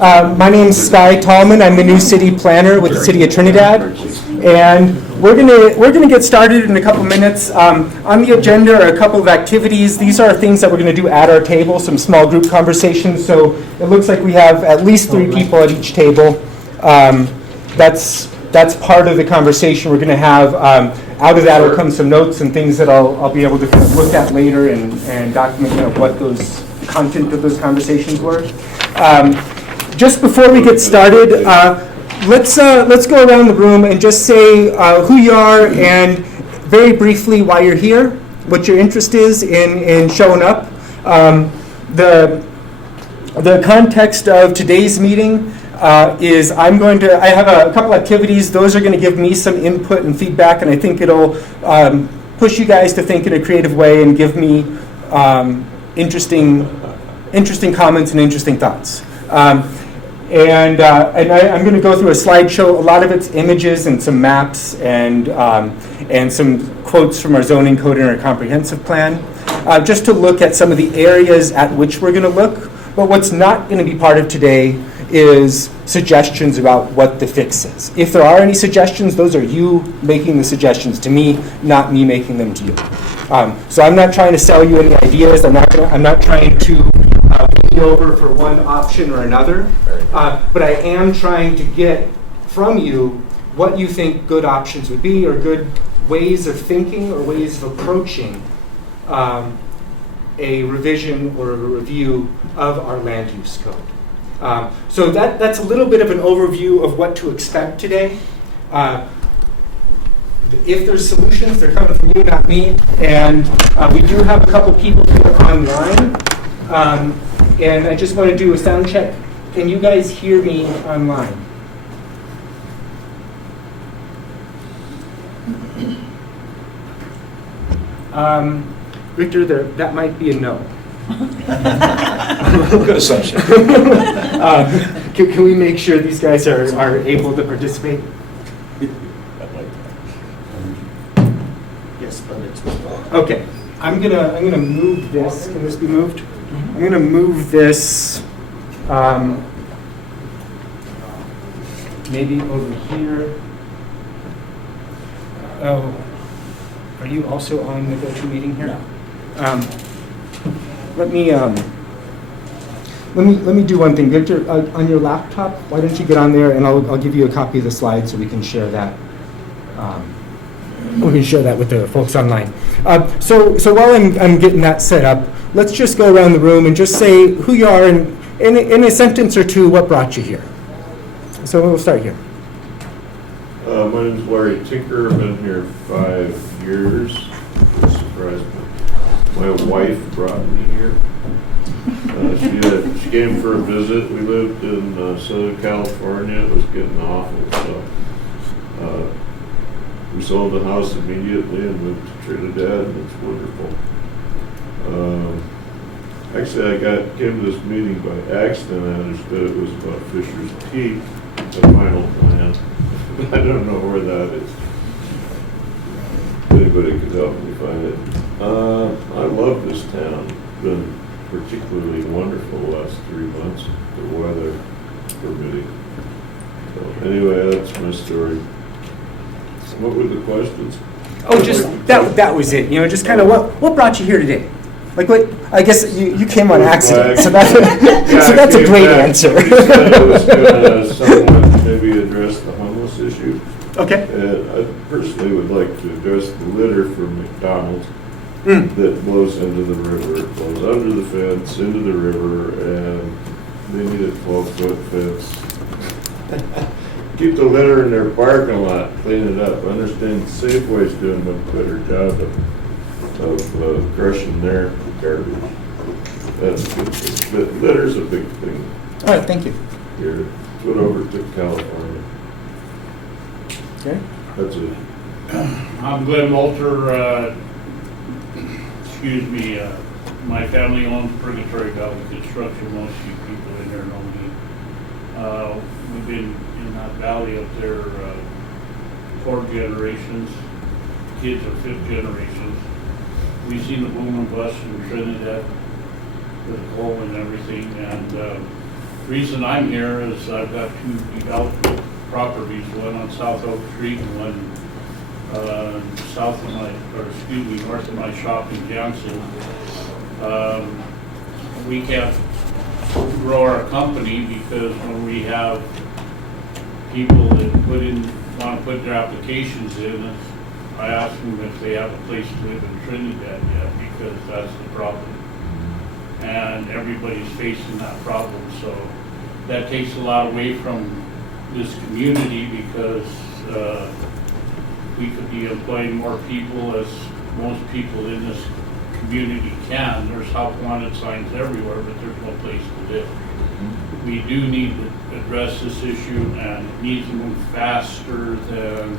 My name's Sky Tallman. I'm the new city planner with the city of Trinidad, and we're gonna get started in a couple minutes. On the agenda are a couple of activities. These are things that we're gonna do at our table, some small group conversations. So it looks like we have at least 3 people at each table. That's part of the conversation we're gonna have. Out of that will come some notes and things that I'll be able to kind of look at later and document kind of what those content of those conversations were. Just before we get started, let's go around the room and just say who you are and very briefly why you're here, what your interest is in showing up. The context of today's meeting is I have a couple activities. Those are going to give me some input and feedback, and I think it'll push you guys to think in a creative way and give me interesting comments and interesting thoughts. And I'm going to go through a slideshow. A lot of it's images and some maps and some quotes from our zoning code and our comprehensive plan, just to look at some of the areas at which we're going to look. But what's not going to be part of today is suggestions about what the fix is. If there are any suggestions, those are you making the suggestions to me, not me making them to you. So I'm not trying to sell you any ideas. I'm not trying to win you over for one option or another. But I am trying to get from you what you think good options would be, or good ways of thinking or ways of approaching a revision or a review of our land use code. So that's a little bit of an overview of what to expect today. If there's solutions, they're coming from you, not me. And we do have a couple people here online. And I just want to do a sound check. Can you guys hear me online? Victor, that might be a no. Good assumption. Can we make sure these guys are able to participate? Yes, but it's okay. I'm gonna move this. Can this be moved? I'm gonna move this maybe over here. Oh, are you also on the GoToMeeting here? No. Let me do one thing. Victor, on your laptop, why don't you get on there and I'll give you a copy of the slides so we can share that. We can share that with the folks online. So while I'm getting that set up, let's just go around the room and just say who you are and in a sentence or two what brought you here. So we'll start here. My name is Larry Tinker. I've been here 5 years. It surprised me. My wife brought me here. She came for a visit. We lived in Southern California. It was getting awful, so we sold the house immediately and moved to Trinidad, and it's wonderful. Actually, I came to this meeting by accident. I understood it was about Fisher's Peak, the final plan. I don't know where that is. If anybody could help me find it. I love this town. It's been particularly wonderful the last 3 months, the weather permitting. So anyway, that's my story. What were the questions? Oh, just that was it. Just kind of what brought you here today? Like what? I guess you came on accident, so that's a great answer. I was going to somewhat maybe address the homeless issue. Okay. I personally would like to address the litter from McDonald's that blows into the river. It blows under the fence, into the river, and they need a 12-foot fence. Keep the litter in their parking lot, clean it up. I understand Safeway's doing a much better job of crushing their garbage. That's a good thing. But litter's a big thing. All right, thank you. Here, it's what overtook California. Okay. That's it. I'm Glenn Walter. My family owns Purgatory Valley Construction. Most of you people in there know me. We've been in that valley up there 4 generations. Kids are 5th generations. We've seen the boom and bust in Trinidad with coal and everything, and reason I'm here is I've got two development properties, one on South Oak Street and one north of my shop in Jansen. We can't grow our company because when we have people that want to put their applications in, I ask them if they have a place to live in Trinidad yet, because that's the problem. And everybody's facing that problem, so that takes a lot away from this community, because we could be employing more people, as most people in this community can. There's help wanted signs everywhere, but there's no place to live. We do need to address this issue, and it needs to move faster than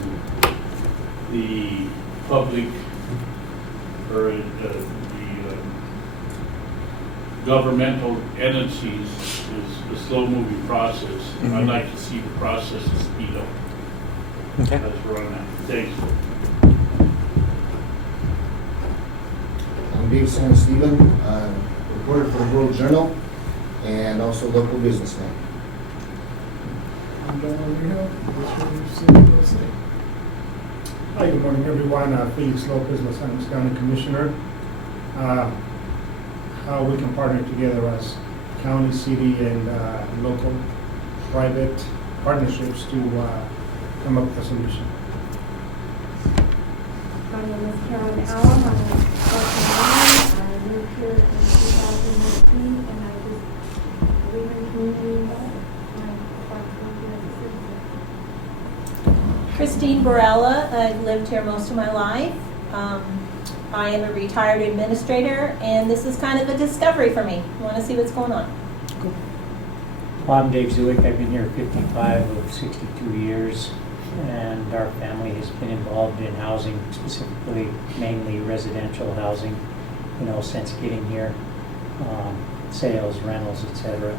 the public or the governmental entities. Is a slow-moving process. I'd like to see the process speed up. Okay. That's where I'm at. Thanks. I'm Dave San Stephen, reporter for the World Journal and also local businessman. I'm John O'Neill, City Real Estate. Hi, good morning, everyone. Felix Lopez, Los Angeles County Commissioner. How we can partner together as county, city, and local private partnerships to come up with a solution. My name is Karen Allen. I'm with I moved here in 2019, and I just believe in community involvement. I'm quite here as a citizen. Christine Barella. I've lived here most of my life. I am a retired administrator, and this is kind of a discovery for me. I want to see what's going on. Well, I'm Dave Zuick. I've been here 55 of 62 years, and our family has been involved in housing, specifically mainly residential housing, since getting here, sales, rentals, etc.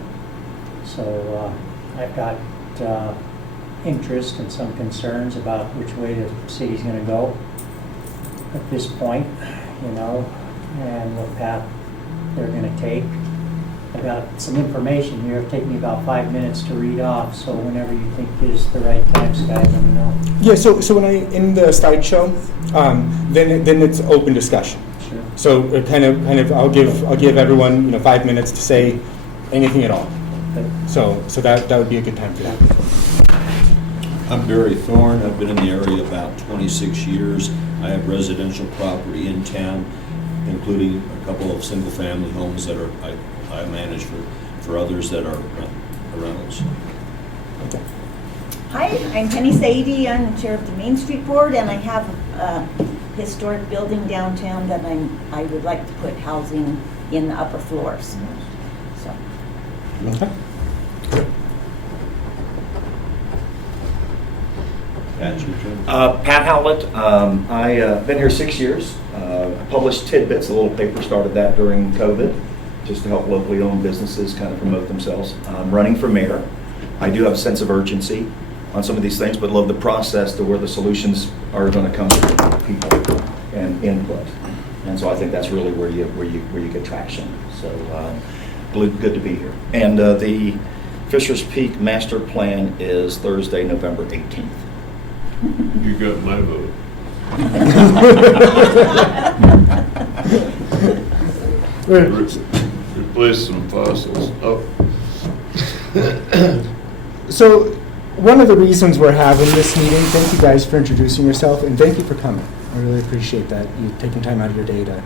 So I've got interest and some concerns about which way the city's going to go at this point, and what path they're going to take. I've got some information here. It'll take me about 5 minutes to read off, so whenever you think is the right time, Sky, let me know. Yeah, so when in the slideshow, then it's open discussion. Sure. So it kind of I'll give everyone 5 minutes to say anything at all. Okay. So that would be a good time for that. I'm Barry Thorne. I've been in the area about 26 years. I have residential property in town, including a couple of single-family homes that I manage for others that are rentals. Okay. Hi, I'm Penny Saidi. I'm the chair of the Main Street Board, and I have a historic building downtown that I would like to put housing in the upper floors. So. Okay. Pat, your turn. Pat Howlett. I've been here 6 years. I published Tidbits, a little paper, started that during COVID, just to help locally owned businesses kind of promote themselves. I'm running for mayor. I do have a sense of urgency on some of these things, but love the process to where the solutions are going to come from people and input. And so I think that's really where you get traction. So good to be here. And the Fisher's Peak Master Plan is Thursday, November 18th. You got my vote. Replace some fossils. Oh. So one of the reasons we're having this meeting, thank you guys for introducing yourself, and thank you for coming. I really appreciate that you taking time out of your day to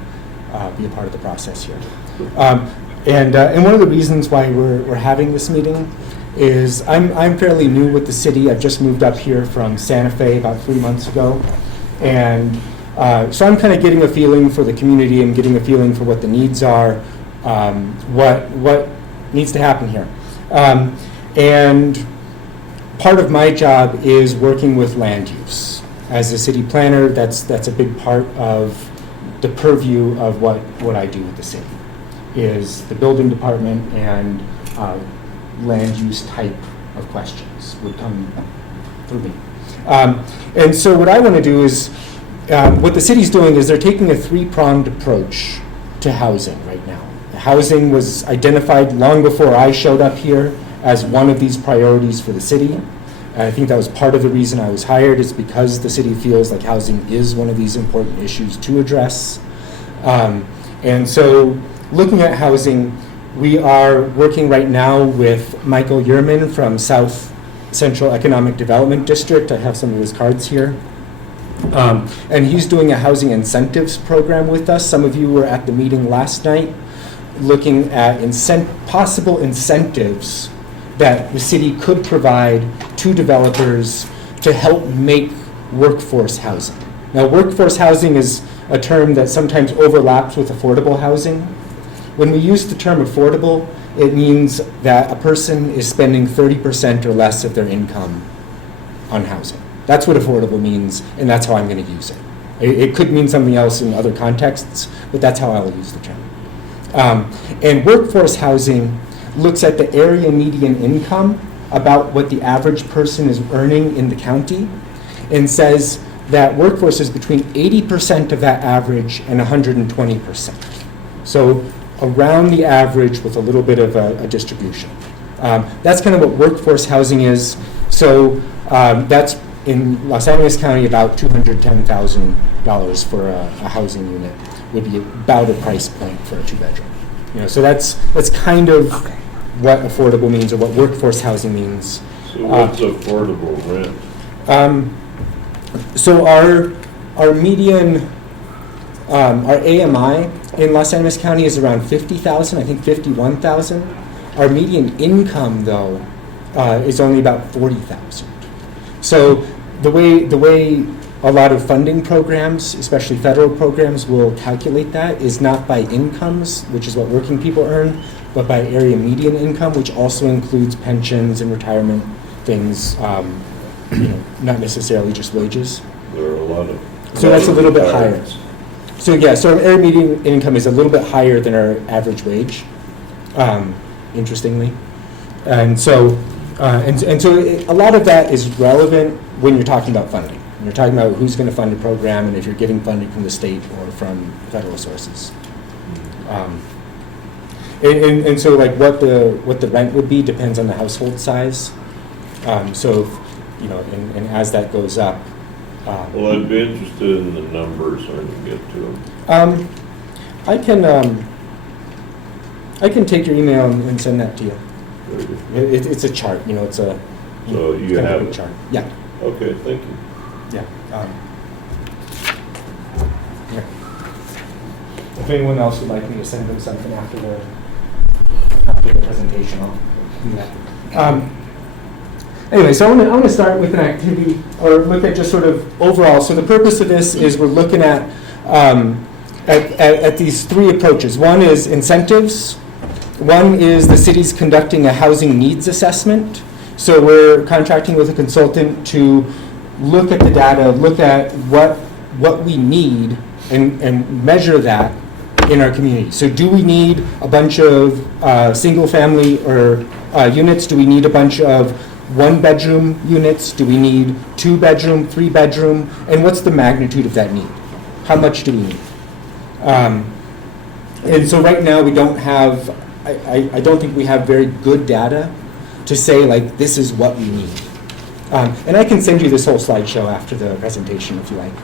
be a part of the process here. And one of the reasons why we're having this meeting is I'm fairly new with the city. I've just moved up here from Santa Fe about 3 months ago, and so I'm kind of getting a feeling for the community and getting a feeling for what the needs are, what needs to happen here. And part of my job is working with land use. As a city planner, that's a big part of the purview of what I do with the city, is the building department, and land use type of questions would come through me. And so what I want to do is, what the city's doing is they're taking a three-pronged approach to housing right now. Housing was identified long before I showed up here as one of these priorities for the city. And I think that was part of the reason I was hired, is because the city feels like housing is one of these important issues to address. And so looking at housing, we are working right now with Michael Yerman from South Central Economic Development District. I have some of his cards here. And he's doing a housing incentives program with us. Some of you were at the meeting last night looking at possible incentives that the city could provide to developers to help make workforce housing. Now, workforce housing is a term that sometimes overlaps with affordable housing. When we use the term affordable, it means that a person is spending 30% or less of their income on housing. That's what affordable means, and that's how I'm going to use it. It could mean something else in other contexts, but that's how I'll use the term. And workforce housing looks at the area median income, about what the average person is earning in the county, and says that workforce is between 80% of that average and 120%. So around the average with a little bit of a distribution. That's kind of what workforce housing is. So that's in Los Angeles County about $210,000 for a housing unit would be about a price point for a 2-bedroom. So that's kind of what affordable means, or what workforce housing means. So what's affordable rent? So our median, our AMI in Los Angeles County is around 50,000, I think 51,000. Our median income, though, is only about 40,000. So the way a lot of funding programs, especially federal programs, will calculate that is not by incomes, which is what working people earn, but by area median income, which also includes pensions and retirement things, not necessarily just wages. There are a lot of. So that's a little bit higher. So yeah, so our area median income is a little bit higher than our average wage, interestingly. And so, a lot of that is relevant when you're talking about funding. When you're talking about who's going to fund a program, and if you're getting funding from the state or from federal sources. And so, like, what the rent would be depends on the household size. So, and as that goes up. Well, I'd be interested in the numbers when you get to them. I can take your email and send that to you. It's a chart, it's a. So you have a it? chart. Yeah. Okay, thank you. Yeah. Yeah. If anyone else would like me to send them something after the presentation, I'll do that. Anyway, so I want to start with an activity, or look at just sort of overall. So the purpose of this is we're looking at these three approaches. One is incentives. One is the city's conducting a housing needs assessment. So we're contracting with a consultant to look at the data, look at what we need, and measure that in our community. So do we need a bunch of single-family or units? Do we need a bunch of 1-bedroom units? Do we need 2-bedroom, 3-bedroom? And what's the magnitude of that need? How much do we need? And so right now we don't have, I don't think we have very good data to say, like, this is what we need. And I can send you this whole slideshow after the presentation if you like.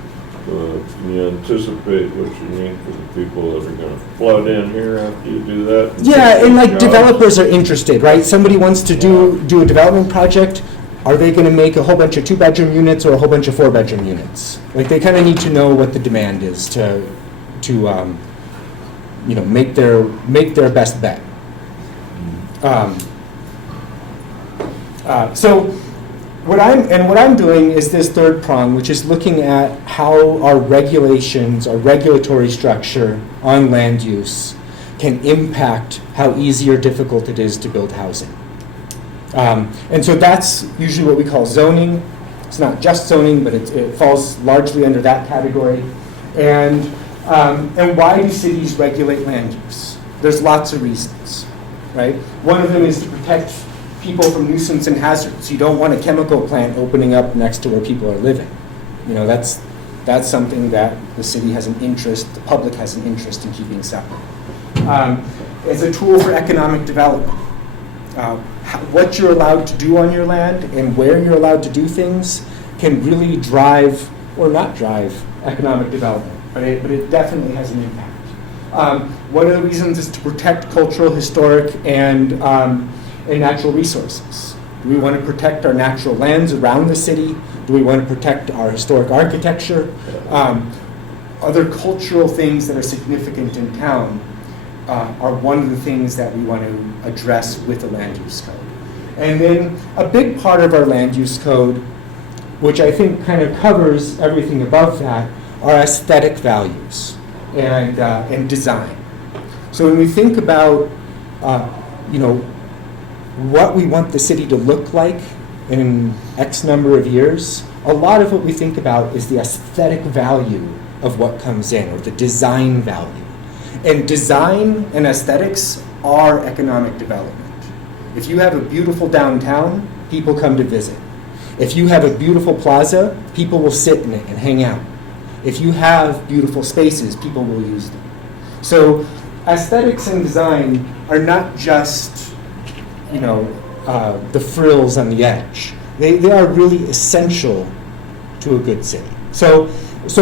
Can you anticipate what you need for the people that are going to flood in here after you do that? Yeah, and like developers are interested, right? Somebody wants to do a development project. Are they going to make a whole bunch of 2-bedroom units or a whole bunch of 4-bedroom units? Like, they kind of need to know what the demand is to make their best bet. So what I'm doing is this third prong, which is looking at how our regulations, our regulatory structure on land use can impact how easy or difficult it is to build housing. And so that's usually what we call zoning. It's not just zoning, but it falls largely under that category. And why do cities regulate land use? There's lots of reasons, right? One of them is to protect people from nuisance and hazards. You don't want a chemical plant opening up next to where people are living. That's something that the city has an interest, the public has an interest in keeping separate. It's a tool for economic development. what you're allowed to do on your land and where you're allowed to do things can really drive or not drive economic development, but it definitely has an impact. One of the reasons is to protect cultural, historic, and natural resources. Do we want to protect our natural lands around the city? Do we want to protect our historic architecture? Other cultural things that are significant in town are one of the things that we want to address with the land use code. And then a big part of our land use code, which I think kind of covers everything above that, are aesthetic values and design. So when we think about what we want the city to look like in X number of years, a lot of what we think about is the aesthetic value of what comes in, or the design value. And design and aesthetics are economic development. If you have a beautiful downtown, people come to visit. If you have a beautiful plaza, people will sit in it and hang out. If you have beautiful spaces, people will use them. So aesthetics and design are not just, the frills on the edge. They are really essential to a good city. So the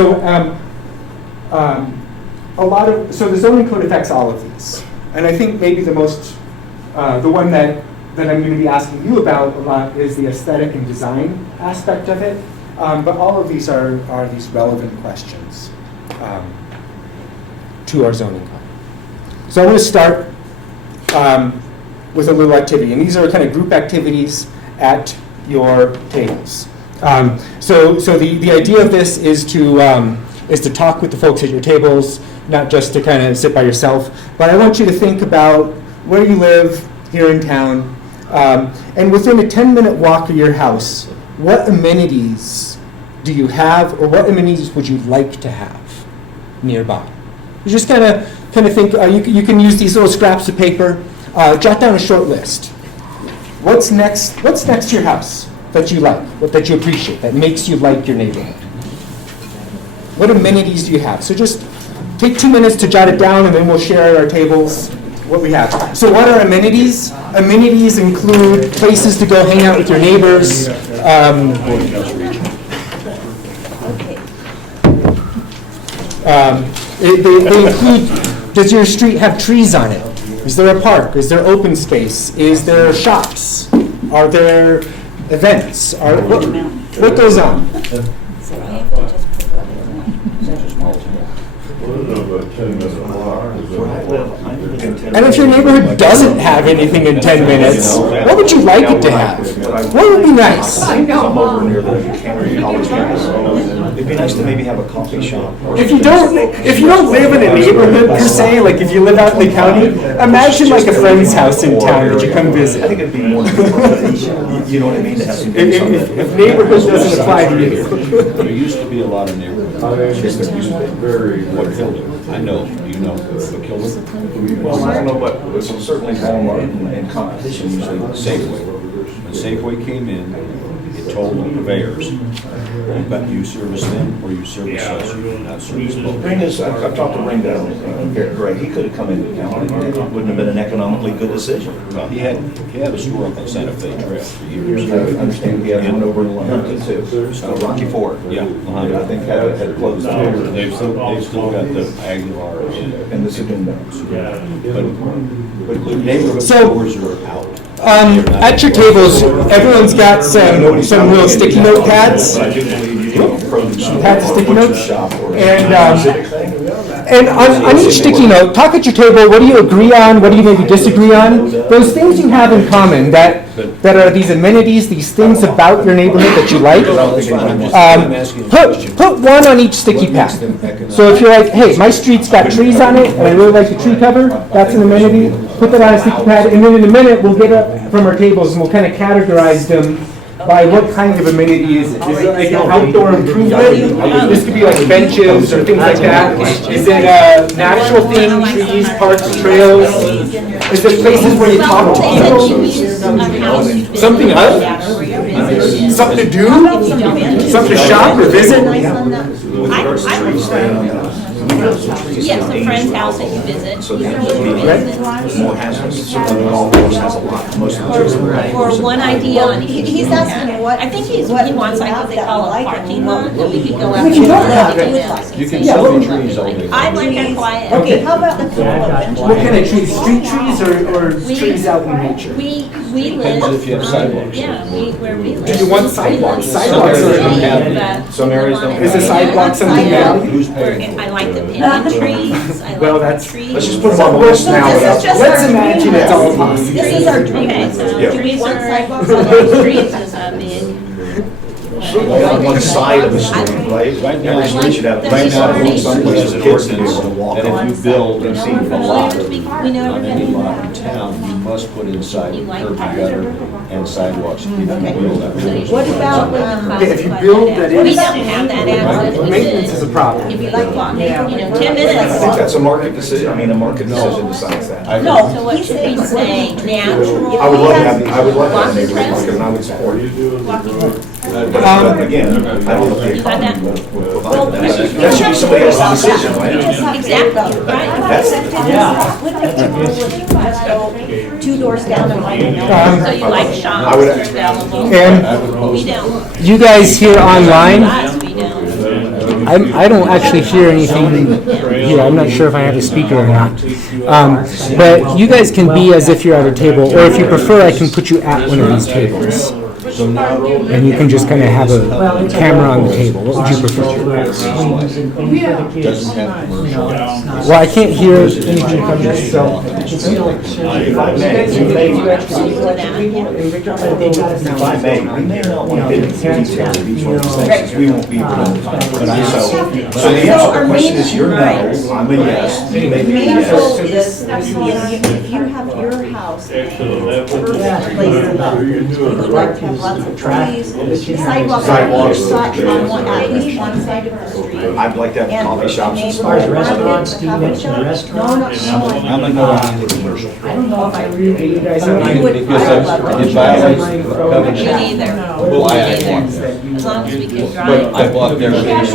zoning code affects all of these. And I think maybe the one that I'm going to be asking you about a lot is the aesthetic and design aspect of it. But all of these are these relevant questions to our zoning code. So I'm going to start with a little activity. And these are kind of group activities at your tables. So the idea of this is to talk with the folks at your tables, not just to kind of sit by yourself. But I want you to think about where you live here in town. And within a 10-minute walk of your house, what amenities do you have, or what amenities would you like to have nearby? You just kind of think, you can use these little scraps of paper, jot down a short list. What's next to your house that you like, that you appreciate, that makes you like your neighborhood? What amenities do you have? So just take 2 minutes to jot it down, and then we'll share at our tables what we have. So what are amenities? Amenities include places to go hang out with your neighbors. They include, does your street have trees on it? Is there a park? Is there open space? Is there shops? Are there events? What goes on? And if your neighborhood doesn't have anything in 10 minutes, what would you like it to have? What would be nice? I know. Over near the college campus. It'd be nice to maybe have a coffee shop. If you don't live in a neighborhood per se, like if you live out in the county, imagine like a friend's house in town that you come visit. I think it'd be more. You know what I mean? To have some if neighborhood doesn't apply to you. There used to be a lot of neighborhoods. What killed it? I know, you know, what killed it? Well, I don't know, but it was certainly Walmart and competition usually. Safeway. When Safeway came in, it told the purveyors, you service them or you service us, you do not service both. Ring is, I've talked to Ring down there, Greg, he could have come into town, and it wouldn't have been an economically good decision. Well, he had a store up on Santa Fe Trail for years. I understand he had one over in Lahaina too, Rocky Ford. Yeah, I think had closed down. They've still got the Aguilar And this has been done. But the neighborhood stores are out. At your tables, everyone's got some little sticky note pads. Pads of sticky notes. And on each sticky note, talk at your table, what do you agree on, what do you maybe disagree on? Those things you have in common that are these amenities, these things about your neighborhood that you like. Put one on each sticky pad. So if you're like, hey, my street's got trees on it, and I really like the tree cover, that's an amenity. Put that on a sticky pad, and then in a minute, we'll get up from our tables and we'll kind of categorize them by what kind of amenity is it? Is it like an outdoor improvement? This could be like benches or things like that. Is it natural thing, trees, parks, trails? Is it places where you talk to people? Something else? Something to do? Something to shop or visit? Yes, a friend's house that you visit. So You that visit. would be more hazardous. So the golf course has a lot, most of the trees. Or one idea on each. He's asking what. I think he what wants like what they call a you parking like lot, that we could go out. But you don't have and it. look You can and see say, the trees all day. I like that quiet. Okay, how about the tulip? What kind of trees? Street trees or We- trees out in nature? We live. Depends if you have sidewalks. Yeah, where we live. Do you want sidewalks? We Sidewalks live are- in have- but some areas we don't want Is the it. sidewalk something you value? Who's Where- paying? I like the pinyon trees, I Well, like that's- the trees. Let's just put them on the list now. This is just Let's our imagine dream it's all list. possible. This is our dream Okay, list. so Yeah. Do we want trees sidewalks are, on those trees streets? is a big. On one side of the street, right? Right now- Every street should have. Right now, Right. someplace there's for an kids to be able ordinance to walk that on. if you build They've seen a a lot, We know on any everything. lot in town, you must put inside You like curb and that. gutter and sidewalks if you build that. So you should What about, Okay, if you build that We in- don't have that access. We Maintenance should. is a problem. If you like walking, 10 I think minutes. that's a market decision, I mean, a market decision decides that. I- No. So what should we say, natural? I would love to have, I would love to have a neighborhood Walking market, and I would What support are you it. doing with the road? But again, I don't know if You got that? that should be somebody else's decision, right? Exactly, right. That's, let's go 2 doors down and find So you like I shops would- or down the low? And We don't. you guys here online, Us, we don't. I don't actually hear anything here. I'm not sure if I have a speaker or not. But you guys can be as if you're at a table, or if you prefer, I can put you at one of these tables. And you can just kind of have a camera on the table. What would you prefer? Doesn't have commercial. Well, I can't hear anything from this, so. if I may, we may not want to get into the details of each one of these things, we won't be able to. So the answer to the question is you're no, I'm a yes, you may be a Main goal yes. is, if you have your house, Actually, that would. perfect place to live. You would like to have lots of trees, sidewalks Sidewalks. on one, at least one side of the street. I'd like to have And coffee shops and neighborhood stuff. market, Restaurants, do you coffee mention shop? restaurants? No, I'm gonna go on the commercial. I don't know if I really, you guys You would- Because I would love it it. violates Me covenant. neither. Why I want that. As long as we can But drive. I bought their base.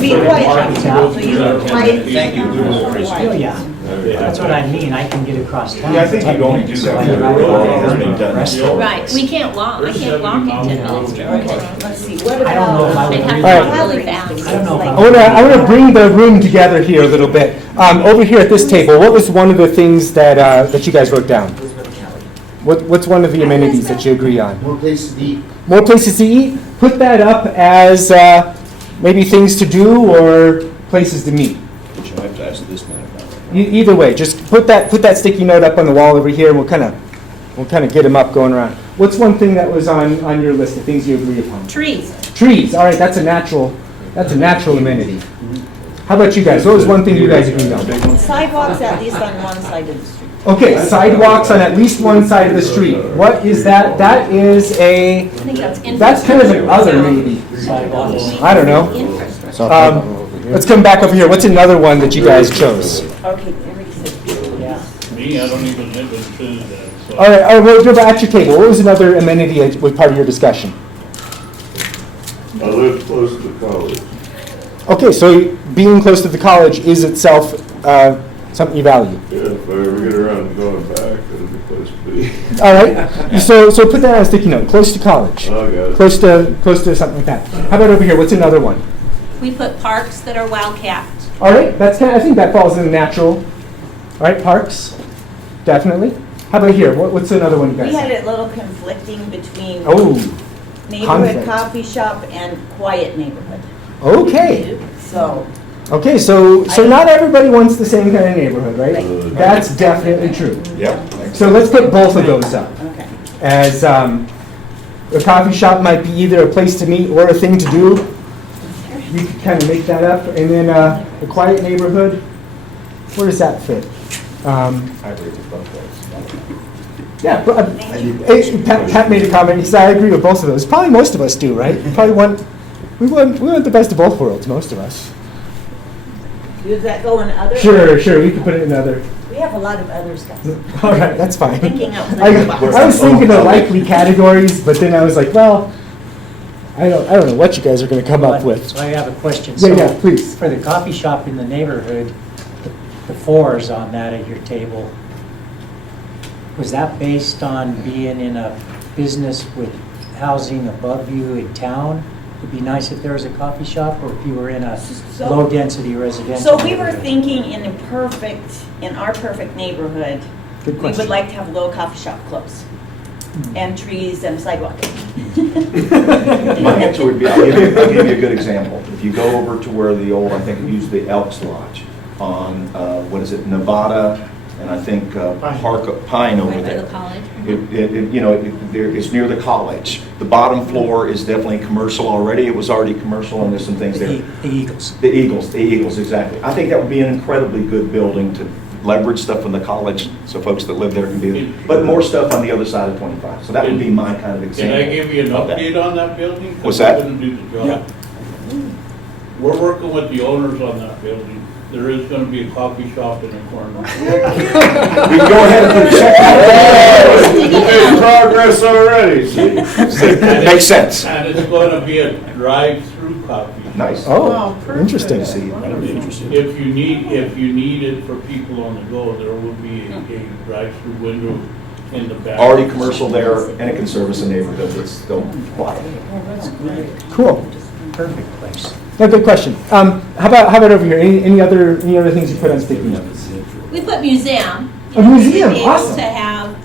Be quiet, so you can quiet. Thank you. Oh, yeah. That's what I mean, I can get across town. Yeah, I think you'd only do that when the road has been done. Right, we can't walk, I can't walk in 10 minutes. Let's see, what I don't know if I about? would I'd have agree. to All walk right. really fast. I don't know if I want to bring the room together here a little bit. Over here at this table, what was one of the things that you guys wrote down? What's one of the amenities that you agree on? More places to eat. More places to eat? Put that up as maybe things to do or places to meet. But you have to ask this man about it. Either way, just put that sticky note up on the wall over here, and we'll kind of get them up going around. What's one thing that was on your list of things you agree upon? Trees. Trees. All right, that's a natural amenity. How about you guys? What was one thing you guys agreed on? Sidewalks at least on one side of the street. Okay, sidewalks on at least one side of the street. What is that? That is I think that's that's kind of an other maybe. I don't know. Infrastructure. Let's come back over here. What's another one that you guys chose? Okay, everybody said. Me, I don't even live in Trinidad, so. All right, we'll go back to your table. What was another amenity that was part of your discussion? I live close to college. Okay, so being close to the college is itself something you value. Yeah, if I ever get around to going back, it'll be a place to be. All right, so put that on a sticky note. Close to college. Oh, I got it. Close to something like that. How about over here? What's another one? We put parks that are well kept. All right, I think that falls in the natural. All right, parks, definitely. How about here? What's another one you guys We had have? it a little conflicting between Oh, neighborhood conflict. coffee shop and quiet neighborhood. okay. So, Okay, so not everybody wants the same kind of neighborhood, right? That's definitely true. Yep. So let's put both of those up. okay. As a coffee shop might be either a place to meet or a thing to do. We could kind of make that up. And then a quiet neighborhood, where does that fit? I agree with both those. Yeah, but, Pat made a comment. He said, "I agree with both of those." Probably most of us do, right? We want the best of both worlds. Most of us. Does that go in other? Sure. We could put it in other. We have a lot of other stuff. All right, that's fine. Thinking outside I the box. was thinking of likely categories, but then I was like, well, I don't know what you guys are gonna come up with. So I have a question. Yeah, So please. For the coffee shop in the neighborhood, the fours on that at your table, was that based on being in a business with housing above you in town? It'd be nice if there was a coffee shop, or if you were in a So- low-density residential. So we were neighborhood. thinking in our perfect neighborhood, Good we would question. like to have little coffee shop close and trees and a sidewalk. My answer would be, I'll give you a good example. If you go over to where the old, I think it used the Elks Lodge on, what is it, Nevada, and I think Pine over Right by there. the college. It's near the college. The bottom floor is definitely commercial already. It was already commercial, and there's some things there. The Eagles. The Eagles, exactly. I think that would be an incredibly good building to leverage stuff from the college, so folks that live there can be, but more stuff on the other side of 25. So that would be my kind of example. Can I give you an of that. update on that building? 'Cause What's that? I couldn't do the job. We're working with the owners on that building. There is gonna be a coffee shop in the corner. We can go ahead and check that. You made progress already, see? Makes sense. And it's gonna be a drive-through coffee. Nice. Oh, interesting. See, That'd be interesting. If you need it for people on the go, there will be a drive-through window in the back. already commercial there, and it can service a neighborhood that's still quiet. Cool. Perfect place. No, good question. How about over here? Any other things you put on sticky notes? We put museum. A museum, We'd be able awesome. to have,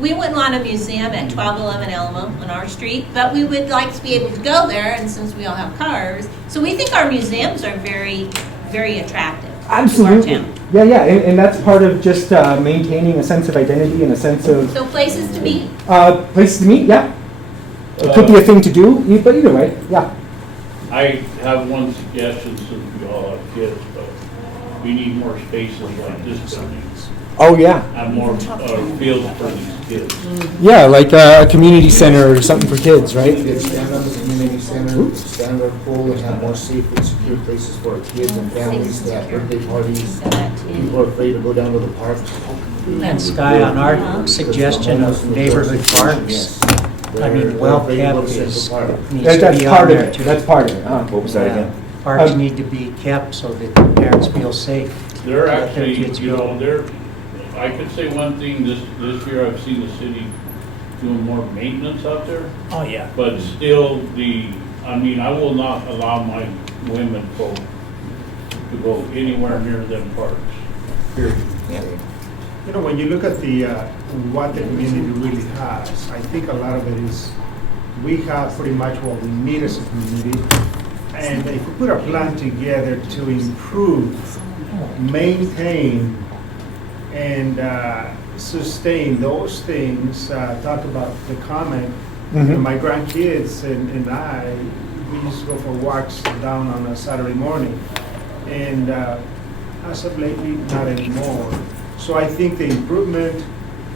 we wouldn't want a museum at 1211 Alamo on our street, but we would like to be able to go there, and since we all have cars, so we think our museums are very, very attractive to our Absolutely. town. Yeah, and that's part of just maintaining a sense of identity and a sense of So places to meet. places to meet. Yeah, it could be a thing to do, but either way, yeah. I have one suggestion, since we all have kids, but we need more spaces like this building. Oh yeah, And more fields for these kids. yeah, like a community center or something for kids, We right? could expand on the community center, expand our pool, and have more safe and secure places for our kids and families to have birthday parties. People are afraid to go down to the park. And Sky, on our suggestion of neighborhood parks, I mean, well kept is, needs to That's be part on of there it. too. That's part of it. What was that again? Parks need to be kept so that parents feel safe. They're Let their actually, kids go. I could say one thing, this year I've seen the city doing more maintenance out there, Oh, yeah. but still I will not allow my women folk to go anywhere near them parks. Period. When you look at the what the community really has, I think a lot of it is we have pretty much what we need as a community. And if we put a plan together to improve, maintain, and sustain those things, talk about the comment, Mhm. my grandkids and I, we used to go for walks down on a Saturday morning. And as of lately, not anymore. So I think the improvement,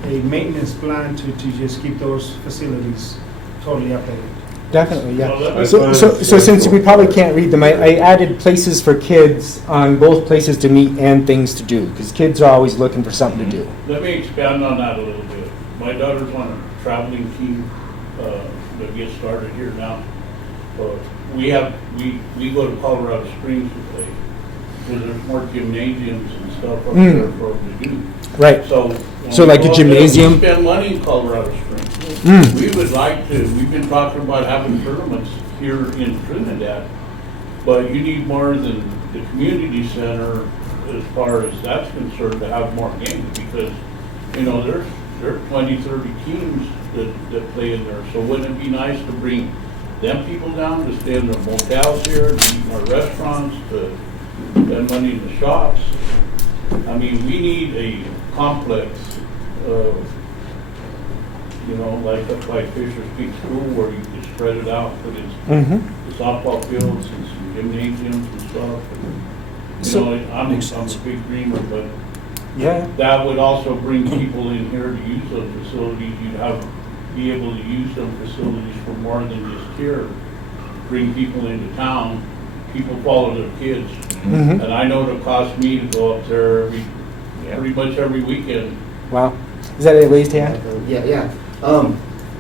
a maintenance plan to just keep those facilities totally updated. Definitely, Well, yeah. that- So since we probably can't read them, I added places for kids on both places to meet and things to do, because kids are always looking for something to do. Let me expand on that a little bit. My daughter's on a traveling team that gets started here now. We go to Colorado Springs to play, because there's more gymnasiums and stuff up there for them to do. Right. So. So when we like a go up there, gymnasium? We spend money in Colorado Springs. Mm. We would like to, we've been talking about having tournaments here in Trinidad, but you need more than the community center as far as that's concerned to have more games, because, there are 20, 30 teams that play in there. So wouldn't it be nice to bring them people down to stay in their motels here, to eat in our restaurants, to spend money in the shops? I mean, we need a complex of, like up by Fisher's Peak School, where you can spread it out, put in Mm-hmm. the softball fields and some gymnasiums and stuff. I'm a big dreamer, but Yeah. that would also bring people in here to use those facilities. You'd be able to use them facilities for more than just here. Bring people into town, people follow their kids. Mm-hmm. And I know it costs me to go up there pretty much every weekend. Wow. Is that a raised hand? Yeah.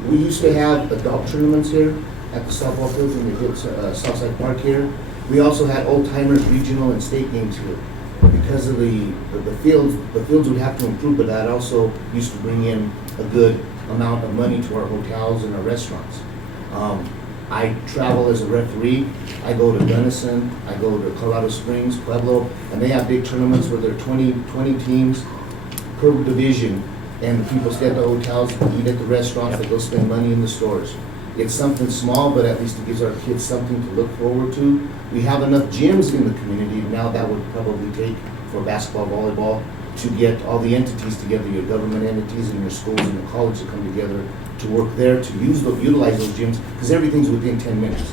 We used to have adult tournaments here, at the softball fields when they built Southside Park here. We also had old timers regional and state games here. Because of the fields would have to improve, but that also used to bring in a good amount of money to our hotels and our restaurants. I travel as a referee. I go to Gunnison, I go to Colorado Springs, Pueblo, and they have big tournaments where there are 20 teams per division, and the people stay at the hotels, eat at the restaurants, they go spend money in the stores. It's something small, but at least it gives our kids something to look forward to. We have enough gyms in the community now that would probably take for basketball, volleyball, to get all the entities together, your government entities and your schools and your college to come together to work there, to utilize those gyms, because everything's within 10 minutes.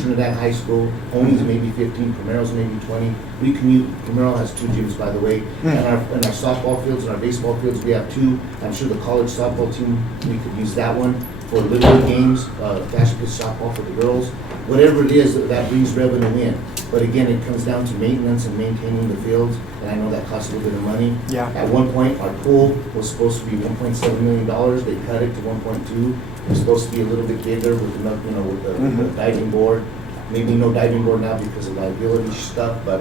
Trinidad High School, Oney's maybe 15, Primero's maybe 20. We commute, Primero has 2 gyms, by the way, and our softball fields and our baseball fields, we have 2. I'm sure the college softball team, we could use that one for little league games, fast pitch softball for the girls. Whatever it is, that brings revenue in. But again, it comes down to maintenance and maintaining the fields, and I know that costs a little bit of money. Yeah. At one point, our pool was supposed to be $1.7 million. They cut it to 1.2. It was supposed to be a little bit bigger with enough, with the diving board. Maybe no diving board now because of liability stuff, but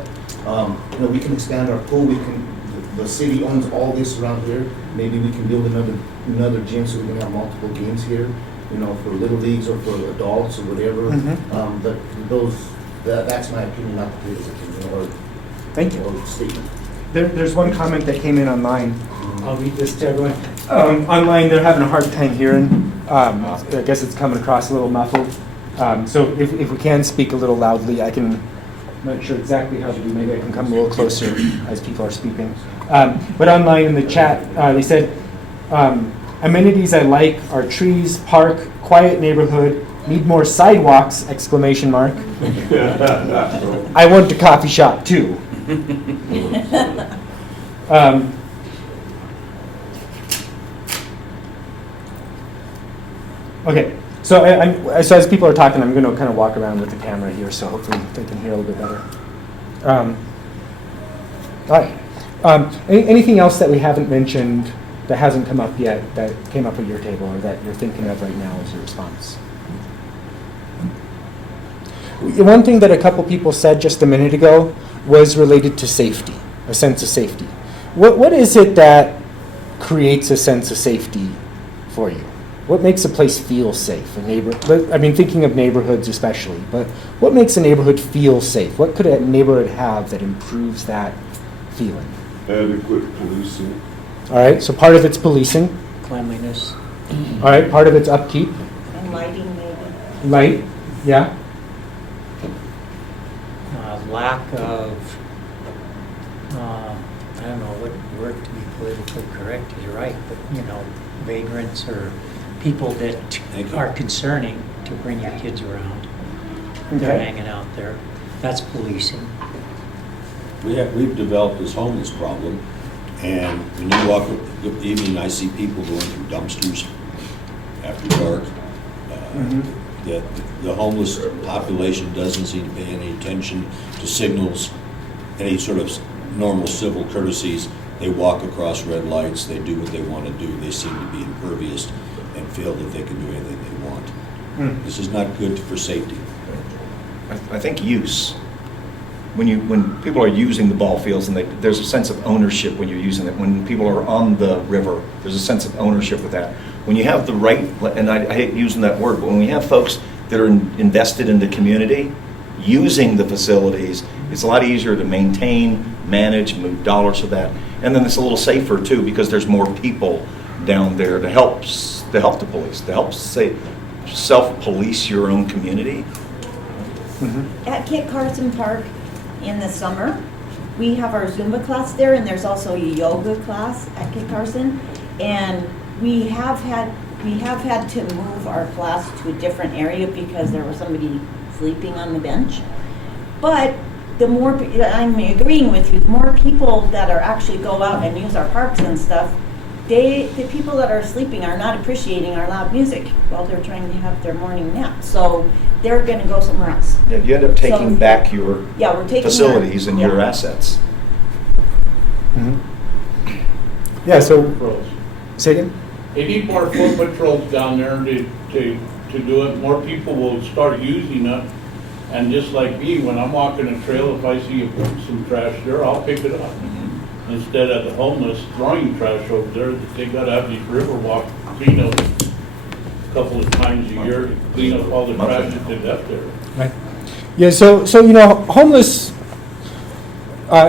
we can expand our pool. The city owns all this around here. Maybe we can build another gym so we can have multiple games here, for little leagues or for adults or whatever. But that's my opinion, not the people's opinion or Thank you. or statement. There's one comment that came in online. I'll read this to everyone. Online, they're having a hard time hearing. I guess it's coming across a little muffled. So if we can speak a little loudly, I'm not sure exactly how to do. Maybe I can come a little closer as people are speaking. But online in the chat, they said, amenities I like are trees, park, quiet neighborhood, need more sidewalks, ! I want a coffee shop too. Okay, so so as people are talking, I'm going to kind of walk around with the camera here, so hopefully they can hear a little bit better. All right. Anything else that we haven't mentioned that hasn't come up yet that came up at your table or that you're thinking of right now as your response? One thing that a couple people said just a minute ago was related to safety, a sense of safety. What is it that creates a sense of safety for you? What makes a place feel safe? Thinking of neighborhoods especially, but what makes a neighborhood feel safe? What could a neighborhood have that improves that feeling? Adequate policing. All right, so part of it's policing. Cleanliness. All right, part of it's upkeep. And lighting maybe. Light, yeah. Lack of, I don't know what word to be politically correct is right, but, vagrants or people that are concerning to bring your kids around. They're Okay. hanging out there. That's policing. We've developed this homeless problem, and when you walk the evening, I see people going through dumpsters after dark. The homeless population doesn't seem to pay any attention to signals, any sort of normal civil courtesies. They walk across red lights, they do what they want to do, they seem to be impervious and feel that they can do anything they want. This is not good for safety. I think use. When people are using the ball fields, and there's a sense of ownership when you're using it. When people are on the river, there's a sense of ownership with that. When you have the right, and I hate using that word, but when we have folks that are invested in the community, using the facilities, it's a lot easier to maintain, manage, move dollars to that. And then it's a little safer too, because there's more people down there to help the police, to help self-police your own community. At Kit Carson Park in the summer, we have our Zumba class there, and there's also a yoga class at Kit Carson. And we have had to move our class to a different area because there was somebody sleeping on the bench. But the more, I'm agreeing with you, the more people that are actually go out and use our parks and stuff, the people that are sleeping are not appreciating our loud music while they're trying to have their morning nap. So they're going to go somewhere else. Yeah, you end up taking back your we're taking facilities and your assets. Yeah, so, Patrols. say again? They need more foot patrols down there to to do it, more people will start using it. And just like me, when I'm walking a trail, if I see some trash there, I'll pick it up. Instead of the homeless throwing trash over there, they gotta have these river walk cleanup a couple of times a year to clean up all the trash that they left there. Right. Yeah, so homeless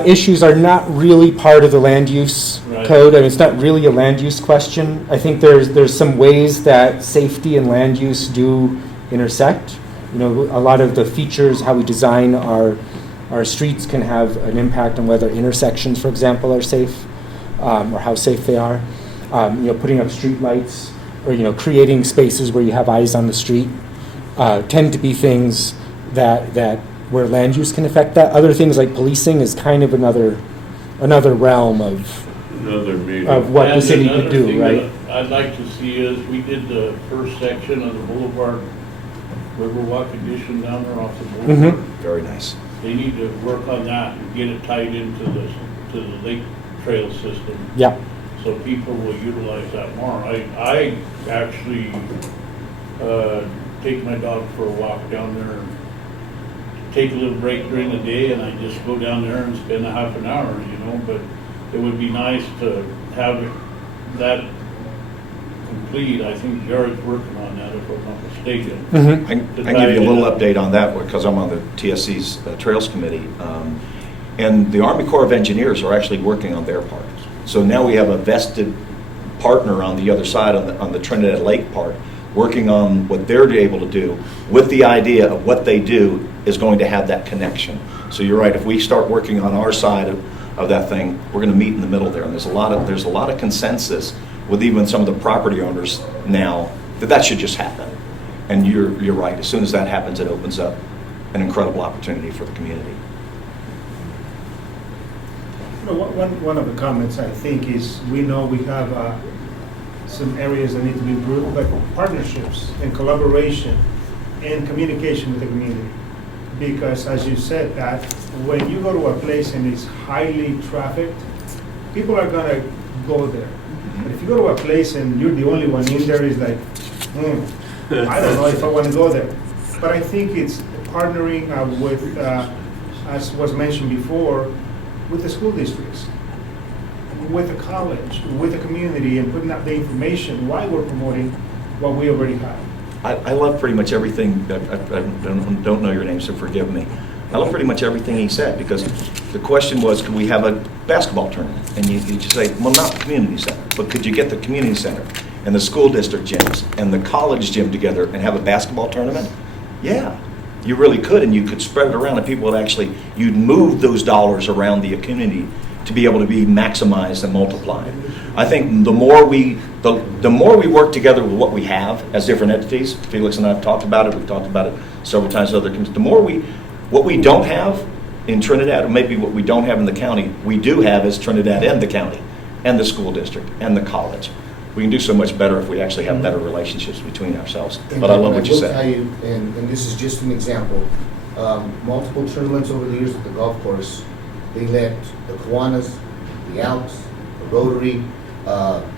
issues are not really part of the land use Right. code. I mean, it's not really a land use question. I think there's some ways that safety and land use do intersect. A lot of the features, how we design our streets can have an impact on whether intersections, for example, are safe, or how safe they are. Putting up street lights, or creating spaces where you have eyes on the street, tend to be things that where land use can affect that. Other things like policing is kind of another realm of Another meeting. what the And city another could do, thing right? that I'd like to see is, we did the first section of the Boulevard Riverwalk addition down there off the Boulevard. Very nice. They need to work on that and get it tied into the lake trail system, Yeah. so people will utilize that more. I actually take my dog for a walk down there, and take a little break during the day, and I just go down there and spend a half an hour, but it would be nice to have that complete. I think Jared's working on that, if I'm not mistaken. Mhm. I can give you a little update on that because I'm on the TSC's Trails Committee. And the Army Corps of Engineers are actually working on their part. So now we have a vested partner on the other side, on the Trinidad Lake part, working on what they're able to do, with the idea of what they do is going to have that connection. So you're right, if we start working on our side of that thing, we're going to meet in the middle there. And there's a lot of consensus with even some of the property owners now that should just happen. And you're right, as soon as that happens, it opens up an incredible opportunity for the community. One of the comments, I think, is we know we have some areas that need to be improved, but partnerships and collaboration and communication with the community. Because as you said, that when you go to a place and it's highly trafficked, people are gonna go there. But if you go to a place and you're the only one in there, it's like, I don't know if I want to go there. But I think it's partnering with, as was mentioned before, with the school districts, with the college, with the community, and putting out the information why we're promoting what we already have. I love pretty much everything. I don't know your name, so forgive me. I love pretty much everything he said, because the question was, could we have a basketball tournament? And you just say, well, not the community center, but could you get the community center and the school district gyms and the college gym together and have a basketball tournament? Yeah, you really could, and you could spread it around, and people would actually, you'd move those dollars around the community to be able to be maximized and multiplied. I think the more we work together with what we have as different entities, Felix and I have talked about it, we've talked about it several times with other communities, what we don't have in Trinidad, or maybe what we don't have in the county, we do have as Trinidad and the county, and the school district, and the college. We can do so much better if we actually have better relationships between ourselves. But I love what you said. I will tell you, and this is just an example, multiple tournaments over the years at the golf course, they let the Kiwanis, the Alps, the Rotary,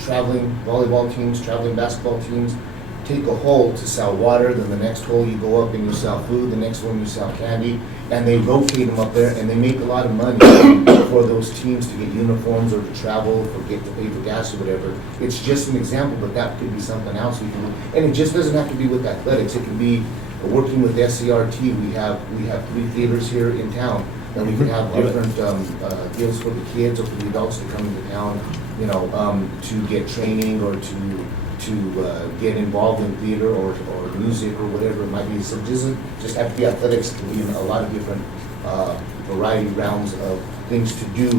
traveling volleyball teams, traveling basketball teams, take a hole to sell water, then the next hole you go up and you sell food, the next one you sell candy, and they rotate them up there, and they make a lot of money for those teams to get uniforms or to travel or get to pay for gas or whatever. It's just an example, but that could be something else we can do. And it just doesn't have to be with athletics. It can be working with SCRT. We have 3 theaters here in town, and we can have different deals for the kids or for the adults to come into town, to get training or to get involved in theater or music or whatever it might be. So it doesn't just have to be athletics. It can be a lot of different variety rounds of things to do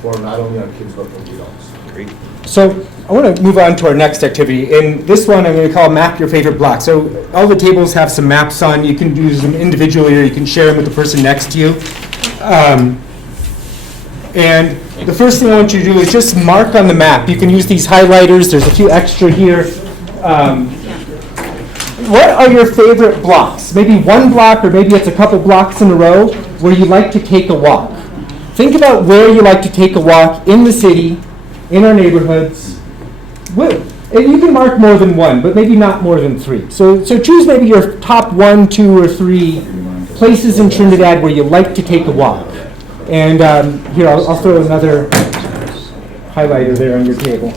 for not only our kids but for the adults. Great. So I want to move on to our next activity. And this one I'm going to call Map Your Favorite Block. So all the tables have some maps on. You can use them individually or you can share them with the person next to you. And the first thing I want you to do is just mark on the map. You can use these highlighters. There's a few extra here. What are your favorite blocks? Maybe one block or maybe it's a couple blocks in a row where you like to take a walk. Think about where you like to take a walk in the city, in our neighborhoods. and you can mark more than one, but maybe not more than 3. So choose maybe your top 1, 2, or 3 places in Trinidad where you like to take a walk. And here, I'll throw another highlighter there on your table.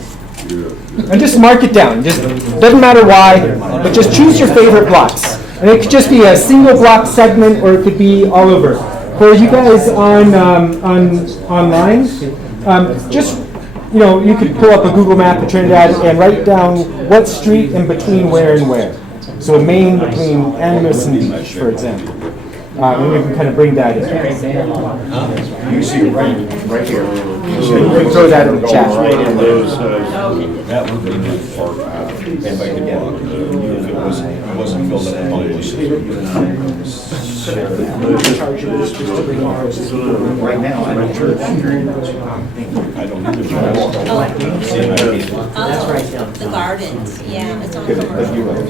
And just mark it down. Just doesn't matter why, but just choose your favorite blocks. And it could just be a single block segment, or it could be all over. For you guys on online, just you could pull up a Google map of Trinidad and write down what street in between where and where. So Main between Animas and Beach, for example. And we can kind of bring that in. You see it right here. You can throw that in the chat. That would be good for, if I could walk, if it wasn't filled up with homeless. Right now, I'm in church. I don't either. The gardens, yeah, it's on But commercial. you're right.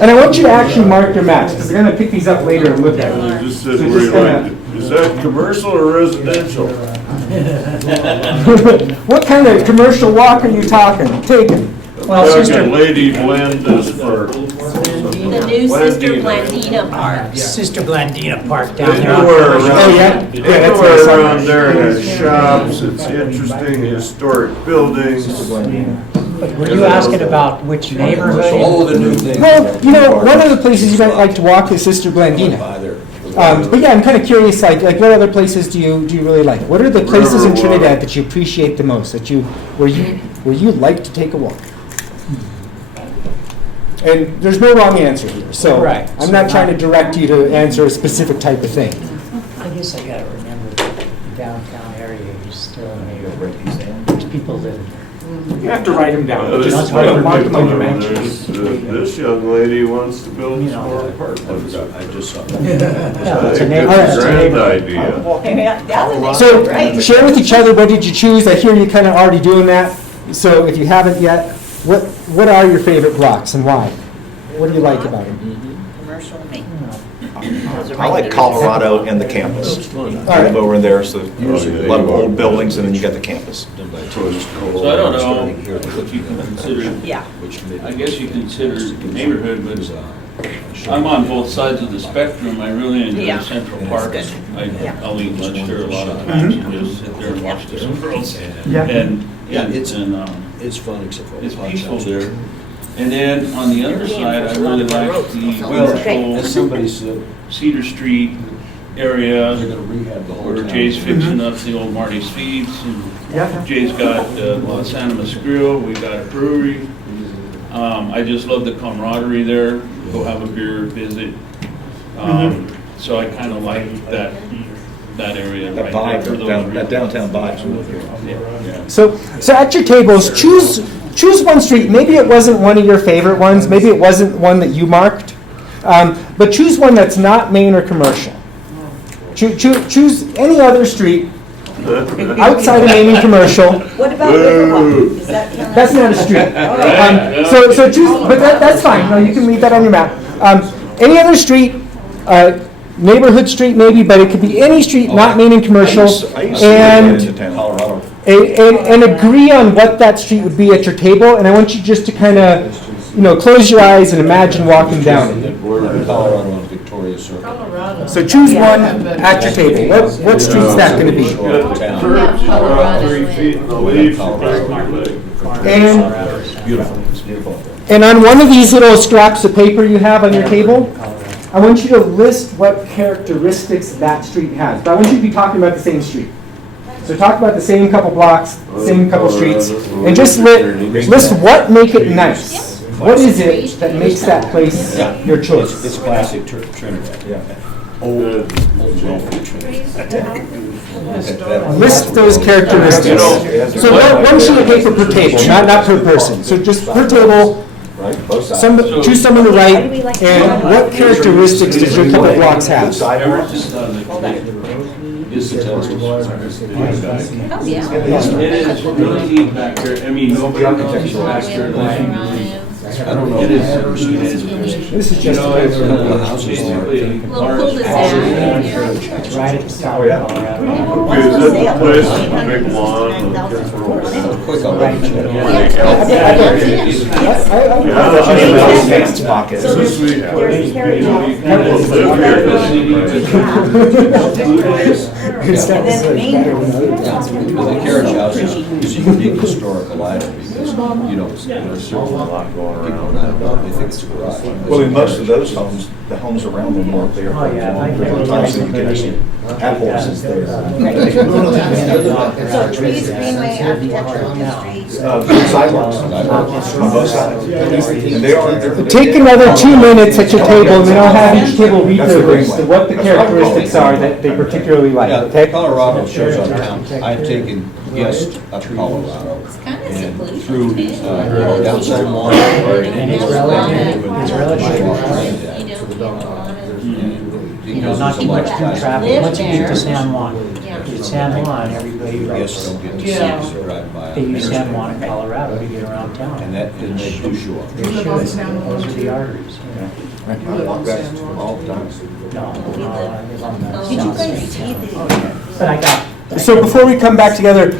And I want you to actually mark your maps, because I'm going to pick these up later and look at them. Just said where you like it. Is that commercial or residential? What kind of commercial walk are you taking? Well, Sister, Lady Blend is for. The new Sister Blandina Park. Sister Blandina Park down there. Anywhere around, Oh, yeah? Yeah, that's anywhere nice. around there has shops, it's interesting, historic buildings. But were you asking about which neighborhood? All the new things. Well, one of the places you might like to walk is Sister Blandina. But yeah, I'm kind of curious, like what other places do you really like? What are the places in Trinidad that you appreciate the most, where you like to take a walk? And there's no wrong answer here, so Right. I'm not trying to direct you to answer a specific type of thing. I guess I gotta remember the downtown area is still in there's people living there. You have to write them down. There's Just other mark them on your people, map. this young lady wants to build some more apartments. I just saw I Yeah, think it's a it's neighborhood. a It's a grand neighborhood. idea. So share with each other, what did you choose? I hear you kind of already doing that. So if you haven't yet, what are your favorite blocks and why? What do you like about them? Commercial main. I like Colorado and the campus. I live over in there, so there's a lot of old buildings, and then you got the campus. So I don't know what you consider, Yeah. I guess you consider neighborhood, but I'm on both sides of the spectrum. I really enjoy Yeah. Central That's Park. good. I'll eat lunch there a lot of times and just sit there and watch the squirrels. Yeah. And, It's and, It's fun except for it's the hot peaceful shots. there. And then on the other side, I really like the Well, commercial as somebody said, Cedar Street area they're gonna rehab the whole where town. Jay's fixing up the old Marty's Feeds, and Yeah. Jay's got Los Animas Grill, we got a brewery. I just love the camaraderie there, go have a beer, visit. So I kind of like that area That right there for vibe, those that reasons. downtown vibe. So at your tables, choose one street. Maybe it wasn't one of your favorite ones. Maybe it wasn't one that you marked. But choose one that's not main or commercial. Choose any other street outside of main and commercial. What about Riverwalk? Is that count? That's not a street. So choose, but that's fine. No, you can leave that on your map. Any other street, neighborhood street maybe, but it could be any street, not main and commercial, I used to live into and town. Colorado. and agree on what that street would be at your table. And I want you just to kind of, close your eyes and imagine walking down it. We're in Colorado on Victoria Circle. So choose one at your table. What street's that going to be? You got the curbs, you drop 3 feet in the leaves, you break your leg. And on one of these little scraps of paper you have on your table, I want you to list what characteristics that street has. But I want you to be talking about the same street. So talk about the same couple blocks, same couple streets, and just list what make it nice. What is it that makes that place your choice? It's classic Trinidad. Old wealthy Trinidad. List those characteristics. So one sheet of paper per table, not per person. So just per table, choose someone to write, and what characteristics does your couple blocks have? Ever since I was a kid, Is the test. Oh, yeah. it is really neat back there. I mean, no architecture back there. I don't know It if is I understand. This is You just. know, it's The houses there. basically Little large cul-de-sac. houses. It's right at the top Oh, of yeah. Colorado. Okay, is that the place with the big lawn? Quick, I'll let you know. Pocket. So there's carriage house. It's got And then the main house. The carriage house is a unique historical item because, you know, there's a lot going around. They think it's a garage. Well, in most of those homes, the homes around them weren't there for Oh, yeah. a long period of time, so you can actually have horses there. So trees, greenway, architecture on the streets. Sidewalks on both sides. And they are. Take another 2 minutes at your table, and then I'll have each table read That's their the green list one. of what the characteristics are that they particularly like, Yeah, okay? Colorado shows on town. I've taken guests up to Colorado. It's kind of And seclusion. through too. down San Juan. And it's relative, it's relative. You don't get a lot of. You know, not too much through traffic, Live once you get there. to San Juan. Yeah. In San Juan, everybody Guests don't get to see us drive by. They use San Juan and Colorado to get around town. And that, and they do show up. They should, those are the arteries. I walk that all the time. No, I live on the Did you south guys street. see the? But I got. So before we come back together,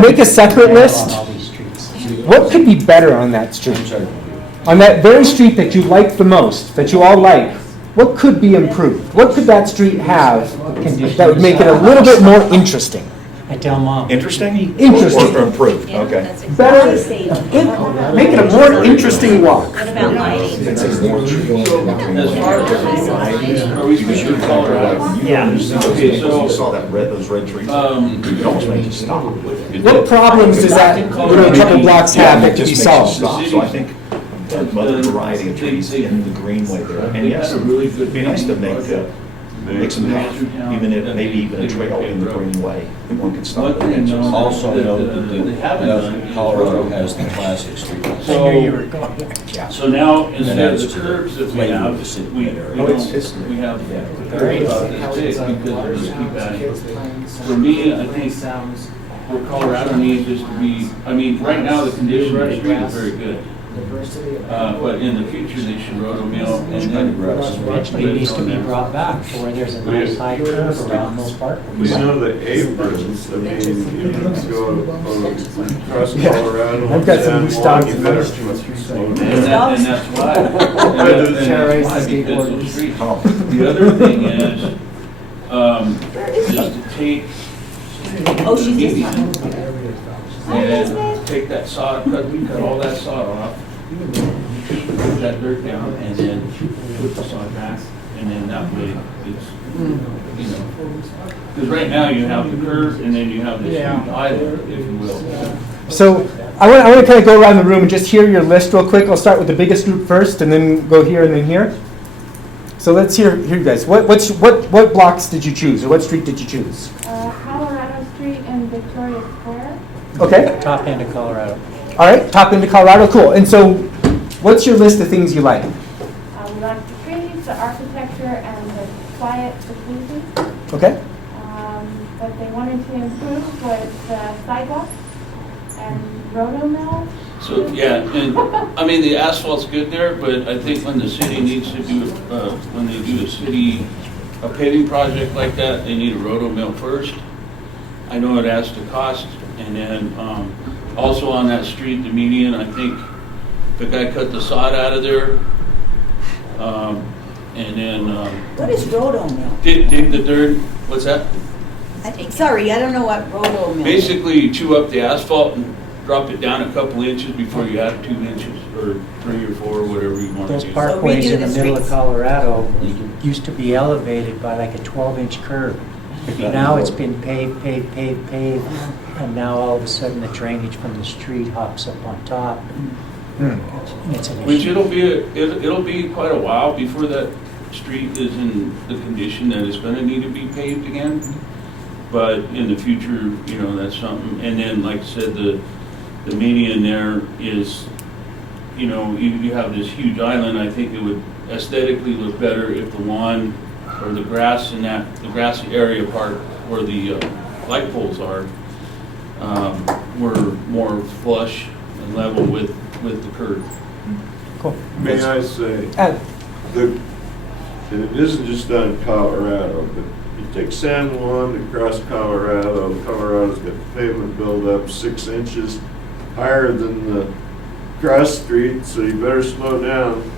make a separate list. On all these streets. What could be better on that street? On that very street that you like the most, that you all like, what could be improved? What could that street have that would make it a little bit more interesting? I tell mom. Interesting? Interesting. Or improved, Yeah, okay. that's exactly. Better, make it a more interesting walk. What about lighting? As far as, are we speaking of Colorado? Yeah. Okay, so, You saw that red, those red trees? it It almost made you stop. What problems does that little couple blocks have that could be It just makes you solved? stop, so I think another variety of trees in the greenway there. And yes, it'd be nice to make some path, even if, maybe even a trail in the greenway that one could stop. One thing I know- Also note They haven't done- that Colorado has the classic street. I knew you were going. So now, instead of adds the to curbs that we flavor have, of the city we better. don't, we have curbs about this big because we just keep adding. For me, I think where Colorado needs is to be, I mean, right now, the condition of the street is very good. But in the future, they should roto mill and then. Eventually it needs to be brought back to where there's a nice high curve around those parkways. You know, the aprons, I mean, you go across Colorado. I've got some San loose Juan, dogs you in better my street. slow And down. that's why. And that's why, because those streets. The other thing is to take Oh, she's just median fine. and take that sod, cut all that sod off, put that dirt down, and then put the sod back, and then that way it's, you know. Because right now you have the curve, and then you have this huge island, if you will. So I want to kind of go around the room and just hear your list real quick. I'll start with the biggest group first, and then go here and then here. So let's hear you guys. What blocks did you choose, or what street did you choose? Colorado Street and Victoria Square. Okay, Top end of Colorado. all right, top into Colorado, cool. And so what's your list of things you like? We like the trees, the architecture, and the quiet seclusion. Okay, What they wanted to improve was the sidewalks and roto mills. So, yeah, and, I mean, the asphalt's good there, but I think when the city needs to do, when they do a paving project like that, they need a roto mill first. I know it has to cost, and then, also on that street, the median, I think the guy cut the sod out of there, and then, What is roto mill? dig the dirt, what's that? Sorry, I don't know what roto mill is. Basically, you chew up the asphalt and drop it down a couple inches before you add 2 inches, or 3 or 4, whatever you want to Those do. parkways redo in the the middle of streets. Colorado used to be elevated by like a 12-inch curb. Now it's been paved, and now all of a sudden the drainage from the street hops up on top. It's an Which issue. it'll be quite a while before that street is in the condition that it's gonna need to be paved again. But in the future, you know, that's something, and then, like I said, the median there is, you know, you have this huge island. I think it would aesthetically look better if the lawn or the grass in that, the grassy area part where the light poles are, were more flush and level with the curb. Cool. May I say, Ed? and it isn't just on Colorado, but you take San Juan across Colorado, Colorado's got the pavement buildup 6 inches higher than the cross street, so you better slow down.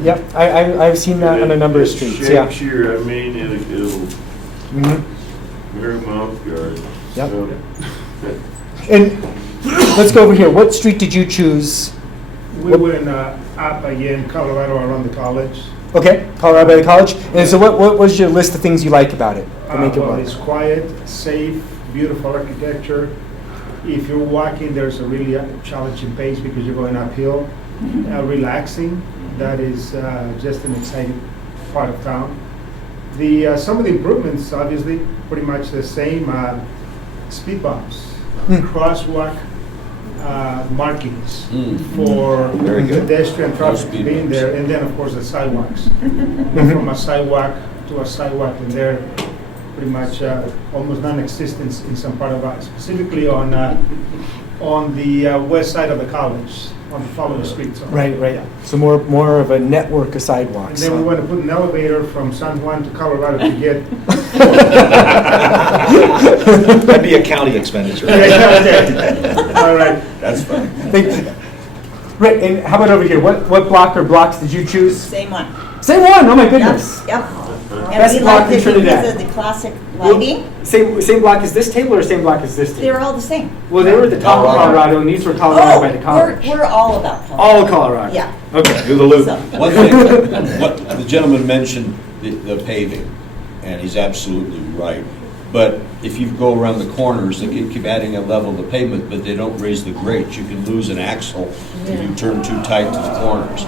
Yep, I've seen that on a number of streets, yeah. It shakes your, I mean, it'll Mhm. very mouth guard. Yep. So- And let's go over here. What street did you choose? We went up again, Colorado around the college. Okay, Colorado by the College. And so what was your list of things you like about it? To make it Well, work? it's quiet, safe, beautiful architecture. If you're walking, there's a really challenging pace because you're going uphill. Relaxing, that is just an exciting part of town. Some of the improvements, obviously, pretty much the same. Speed bumps, crosswalk markings for Very good. pedestrian No traffic speed being bumps. there, and then of course the sidewalks. From a sidewalk to a sidewalk, and they're pretty much almost non-existent in some part of specifically on the west side of the college, on the following streets. Right, right. So more of a network of And sidewalks. then we want to put an elevator from San Juan to Colorado to get. That'd be a county expenditure. Okay. All right. That's fine. Right, and how about over here? What block or blocks did you choose? Same one. Same one. Oh my goodness. Yep. Best And we block like in it Trinidad. because of the classic lighting. Same block as this table or same block as this table? They're all the same. Well, they were at the top of Colorado, and these were Colorado by the College. We're all about Colorado. All of Colorado. Yeah. Okay. Do the loop. So- One thing, what the gentleman mentioned, the paving, and he's absolutely right. But if you go around the corners, they keep adding a level of the pavement, but they don't raise the grades. You can lose an axle if you turn too tight to the corners.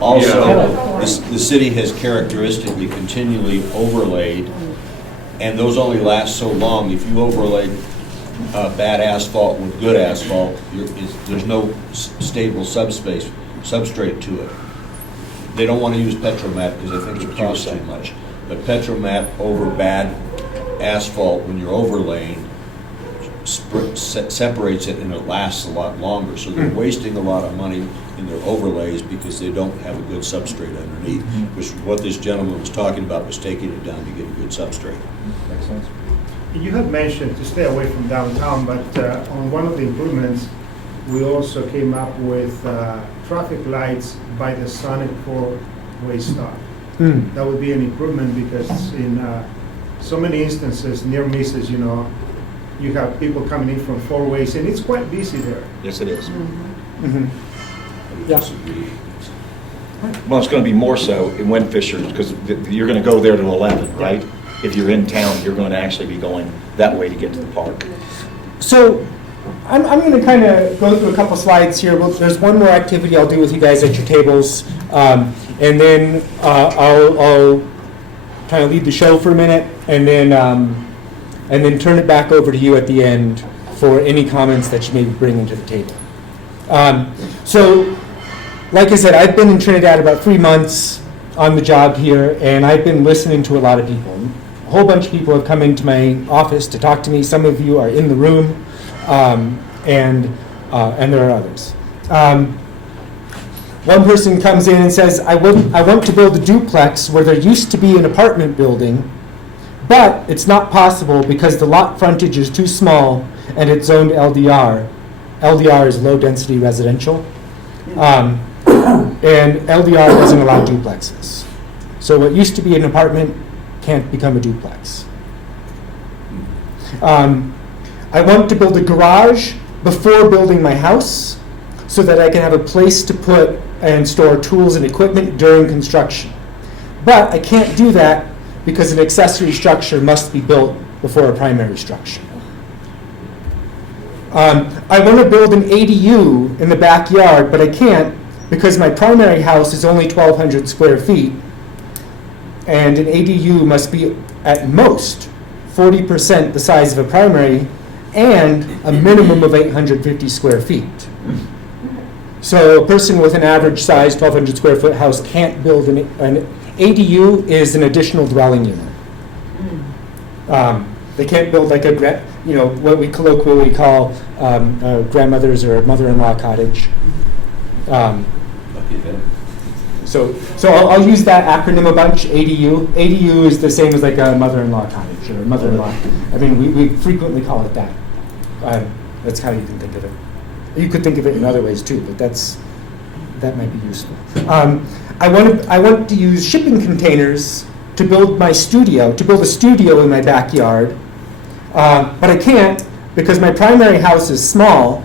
Also, the city has characteristically continually overlaid, and those only last so long. If you overlay bad asphalt with good asphalt, there's no stable substrate to it. They don't want to use Petromat because they think it costs too much. But Petromat over bad asphalt, when you're overlaying, separates it and it lasts a lot longer. So they're wasting a lot of money in their overlays because they don't have a good substrate underneath. Which what this gentleman was talking about was taking it down to get a good substrate. Makes sense. You had mentioned to stay away from downtown, but on one of the improvements, we also came up with traffic lights by the Sonic 4-way stop. That would be an improvement because in so many instances, near misses, you have people coming in from 4 ways, and it's quite busy there. Yes, it is. Yeah. Well, it's going to be more so in Windfisher because you're going to go there to 11, right? If you're in town, you're going to actually be going that way to get to the park. So I'm going to kind of go through a couple slides here. Well, there's one more activity I'll do with you guys at your tables, and then I'll kind of lead the show for a minute, and then turn it back over to you at the end for any comments that you may be bringing to the table. So, like I said, I've been in Trinidad about 3 months on the job here, and I've been listening to a lot of people. A whole bunch of people have come into my office to talk to me. Some of you are in the room, and there are others. One person comes in and says, I want to build a duplex where there used to be an apartment building, but it's not possible because the lot frontage is too small and it's zoned LDR. LDR is low-density residential, and LDR doesn't allow duplexes. So what used to be an apartment can't become a duplex. I want to build a garage before building my house so that I can have a place to put and store tools and equipment during construction. But I can't do that because an accessory structure must be built before a primary structure. I want to build an ADU in the backyard, but I can't because my primary house is only 1,200 square feet, and an ADU must be at most 40% the size of a primary and a minimum of 850 square feet. So a person with an average size 1,200 square foot house can't build an ADU is an additional dwelling unit. They can't build like what we colloquially call a grandmother's or a mother-in-law cottage. A So I'll use that acronym a bunch, ADU. ADU is the same as like a mother-in-law cottage or mother-in-law. I mean, we frequently call it that. That's how you can think of it. You could think of it in other ways too, but that might be useful. I want to use shipping containers to build my studio, to build a studio in my backyard, but I can't because my primary house is small,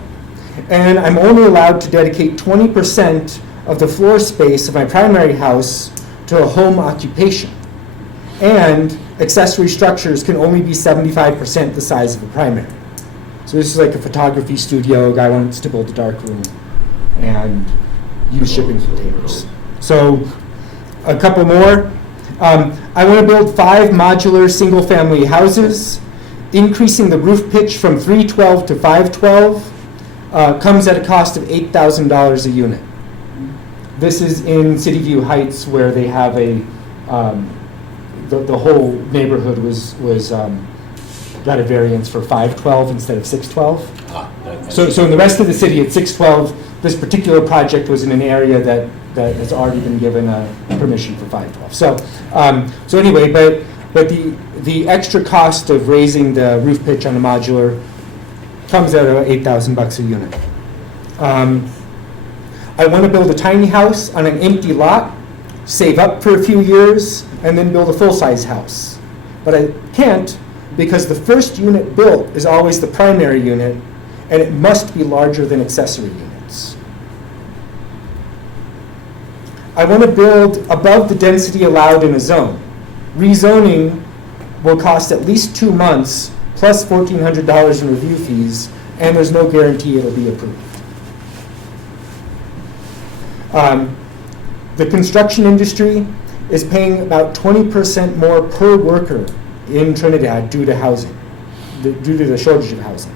and I'm only allowed to dedicate 20% of the floor space of my primary house to a home occupation. And accessory structures can only be 75% the size of the primary. So this is like a photography studio, a guy wants to build a dark room and use shipping containers. So a couple more. I want to build 5 modular single-family houses. Increasing the roof pitch from 312 to 512 comes at a cost of $8,000 a unit. This is in City View Heights, where they have the whole neighborhood was got a variance for 512 instead of 612. So in the rest of the city, at 612, this particular project was in an area that has already been given a permission for 512. So anyway, but the extra cost of raising the roof pitch on a modular comes at about $8,000 a unit. I want to build a tiny house on an empty lot, save up for a few years, and then build a full-size house. But I can't because the first unit built is always the primary unit, and it must be larger than accessory units. I want to build above the density allowed in a zone. Rezoning will cost at least 2 months, plus $1,400 in review fees, and there's no guarantee it'll be approved. The construction industry is paying about 20% more per worker in Trinidad due to housing, due to the shortage of housing.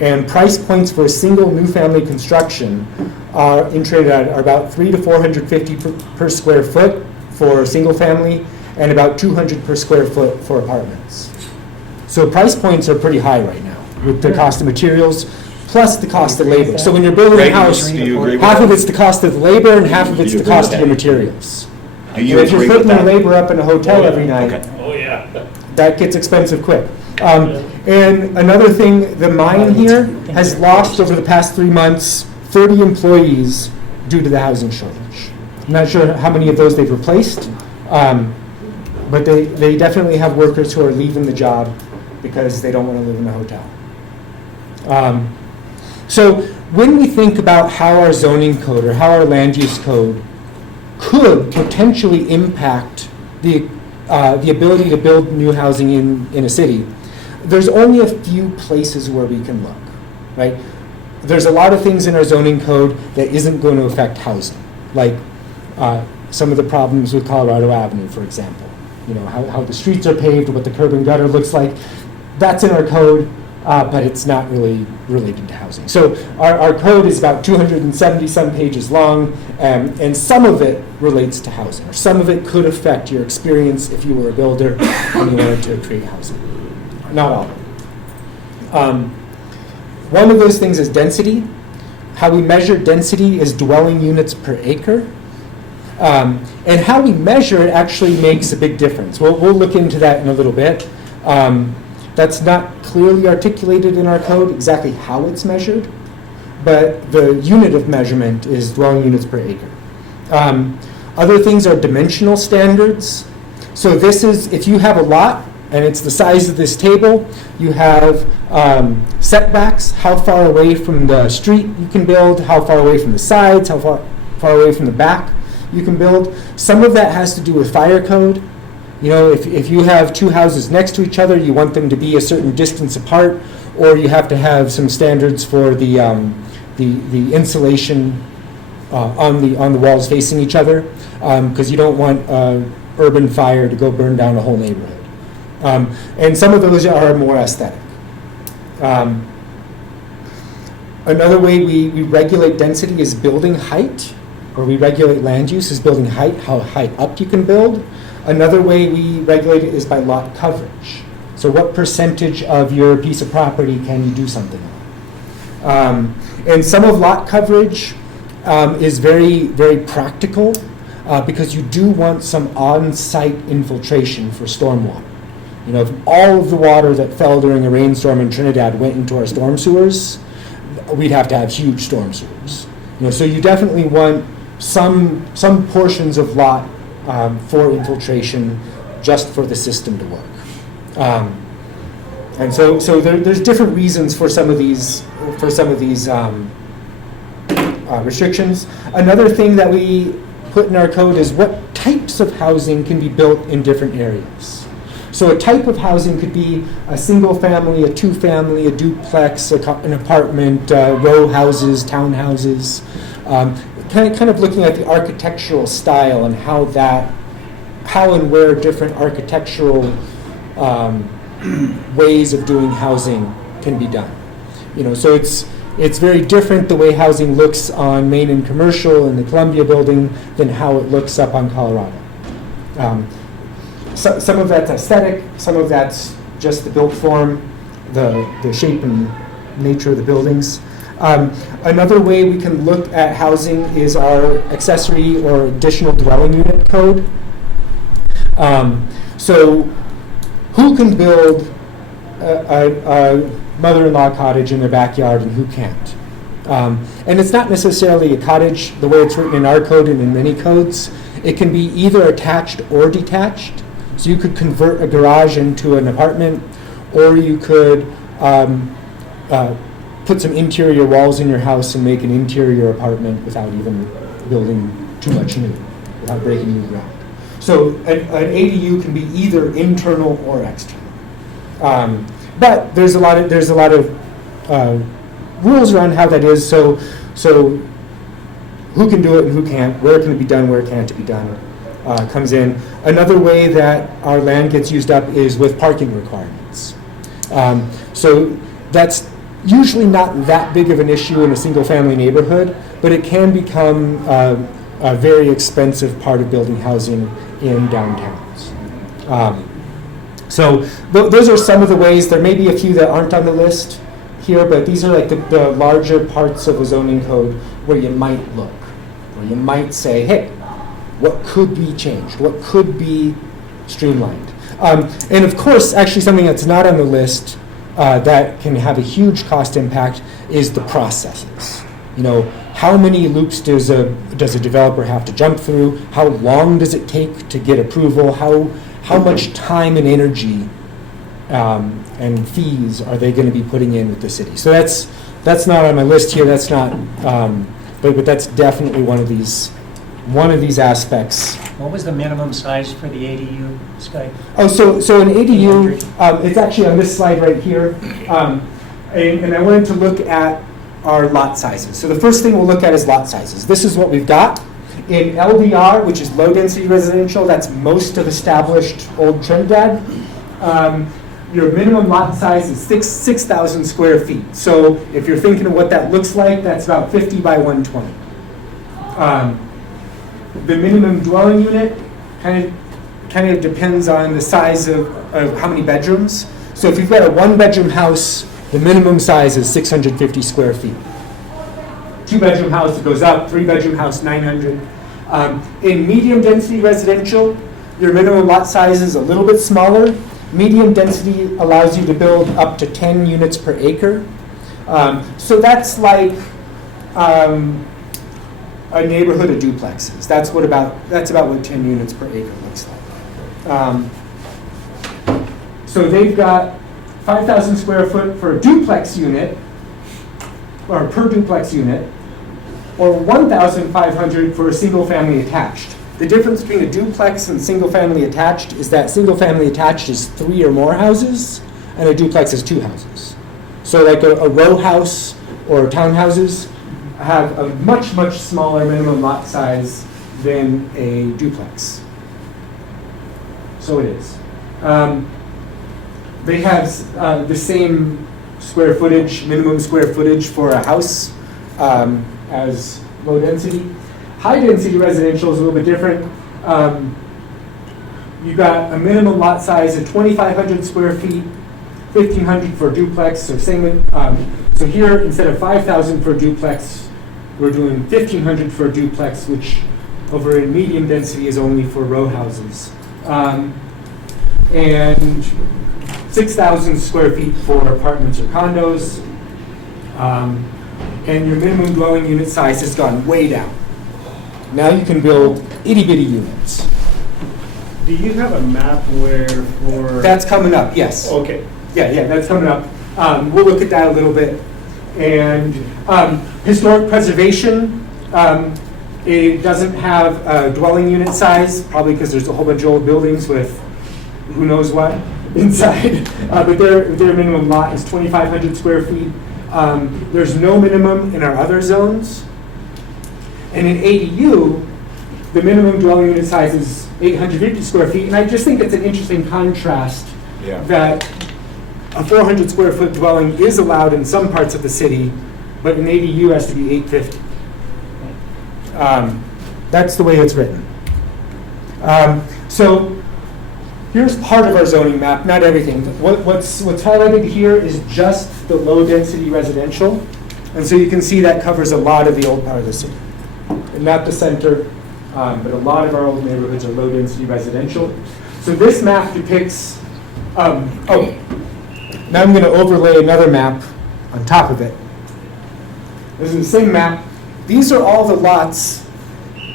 And price points for a single new family construction in Trinidad are about $300 to $450 per square foot for single family, and about $200 per square foot for apartments. So price points are pretty high right now with the cost of materials plus the cost of labor. So when you're building a house, half of it's the cost of the labor and half of it's the cost of the materials. Do you So if you're agree with putting the that? labor up in a hotel every night, Okay. Oh, yeah. that gets expensive quick. And another thing, the mine here has lost over the past 3 months 30 employees due to the housing shortage. I'm not sure how many of those they've replaced, but they definitely have workers who are leaving the job because they don't want to live in a hotel. So when we think about how our zoning code or how our land use code could potentially impact the ability to build new housing in a city, there's only a few places where we can look, right? There's a lot of things in our zoning code that isn't going to affect housing, like some of the problems with Colorado Avenue, for example. You know, how the streets are paved, what the curb and gutter looks like. That's in our code, but it's not really related to housing. So our code is about 270-some pages long, and some of it relates to housing, or some of it could affect your experience if you were a builder and you wanted to create housing. Not all of it. One of those things is density. How we measure density is dwelling units per acre. And how we measure it actually makes a big difference. We'll look into that in a little bit. That's not clearly articulated in our code exactly how it's measured, but the unit of measurement is dwelling units per acre. Other things are dimensional standards. So this is, if you have a lot and it's the size of this table, you have setbacks, how far away from the street you can build, how far away from the sides, how far away from the back you can build. Some of that has to do with fire code. You know, if you have 2 houses next to each other, you want them to be a certain distance apart, or you have to have some standards for the insulation on the walls facing each other, because you don't want urban fire to go burn down a whole neighborhood. And some of those are more aesthetic. Another way we regulate density is building height, or we regulate land use is building height, how high up you can build. Another way we regulate it is by lot coverage. So what percentage of your piece of property can you do something on? And some of lot coverage is very, very practical because you do want some on-site infiltration for stormwater. You know, if all of the water that fell during a rainstorm in Trinidad went into our storm sewers, we'd have to have huge storm sewers. You know, so you definitely want some portions of lot for infiltration just for the system to work. And so there's different reasons for some of these restrictions. Another thing that we put in our code is what types of housing can be built in different areas. So a type of housing could be a single family, a two family, a duplex, an apartment, row houses, townhouses. Kind of looking at the architectural style and how and where different architectural ways of doing housing can be done. You know, so it's very different the way housing looks on Main and Commercial in the Columbia building than how it looks up on Colorado. So, some of that's aesthetic, some of that's just the built form, the shape and nature of the buildings. Another way we can look at housing is our accessory or additional dwelling unit code. So who can build a mother-in-law cottage in their backyard and who can't? And it's not necessarily a cottage the way it's written in our code and in many codes. It can be either attached or detached. So you could convert a garage into an apartment, or you could put some interior walls in your house and make an interior apartment without even building too much new, without breaking new ground. So an ADU can be either internal or external. But there's a lot of rules around how that is. So who can do it and who can't? Where can it be done? Where can't it be done? Comes in. Another way that our land gets used up is with parking requirements. So that's usually not that big of an issue in a single-family neighborhood, but it can become a very expensive part of building housing in downtowns. So those are some of the ways. There may be a few that aren't on the list here, but these are like the larger parts of a zoning code where you might look, where you might say, hey, what could be changed? What could be streamlined? And of course, actually something that's not on the list that can have a huge cost impact is the processes. You know, how many loops does a developer have to jump through? How long does it take to get approval? How much time and energy and fees are they going to be putting in with the city? So that's not on my list here. That's not, but that's definitely one of these aspects. What was the minimum size for the ADU, Sky? Oh, so an ADU, it's actually on this slide right here, and I wanted to look at our lot sizes. So the first thing we'll look at is lot sizes. This is what we've got. In LDR, which is low-density residential, that's most of established old Trinidad, your minimum lot size is 6,000 square feet. So if you're thinking of what that looks like, that's about 50 by 120. The minimum dwelling unit kind of depends on the size of how many bedrooms. So if you've got a one-bedroom house, the minimum size is 650 square feet. Two-bedroom house, it goes up. Three-bedroom house, 900. In medium-density residential, your minimum lot size is a little bit smaller. Medium density allows you to build up to 10 units per acre. So that's like a neighborhood of duplexes. That's about what 10 units per acre looks like. So they've got 5,000 square foot for a duplex unit, or per duplex unit, or 1,500 for a single family attached. The difference between a duplex and single family attached is that single family attached is 3 or more houses, and a duplex is 2 houses. So like a row house or townhouses have a much, much smaller minimum lot size than a duplex. So it is. They have the same square footage, minimum square footage for a house as low density. High density residential is a little bit different. You've got a minimum lot size of 2,500 square feet, 1,500 for a duplex. So same. So here, instead of 5,000 for a duplex, we're doing 1,500 for a duplex, which over in medium density is only for row houses. And 6,000 square feet for apartments or condos. And your minimum dwelling unit size has gone way down. Now you can build itty bitty units. Do you have a map where for? That's coming up, yes. Okay. Yeah, that's coming up. We'll look at that a little bit. And historic preservation, it doesn't have a dwelling unit size, probably because there's a whole bunch of old buildings with who knows what inside. But their minimum lot is 2,500 square feet. There's no minimum in our other zones. And in ADU, the minimum dwelling unit size is 850 square feet. And I just think it's an interesting contrast that a 400 square foot dwelling is allowed in some parts of the city, but an ADU has to be 850. That's the way it's written. So here's part of our zoning map, not everything. What's highlighted here is just the low density residential. And so you can see that covers a lot of the old part of the city. And not the center, but a lot of our old neighborhoods are low density residential. So this map depicts, now I'm going to overlay another map on top of it. This is the same map. These are all the lots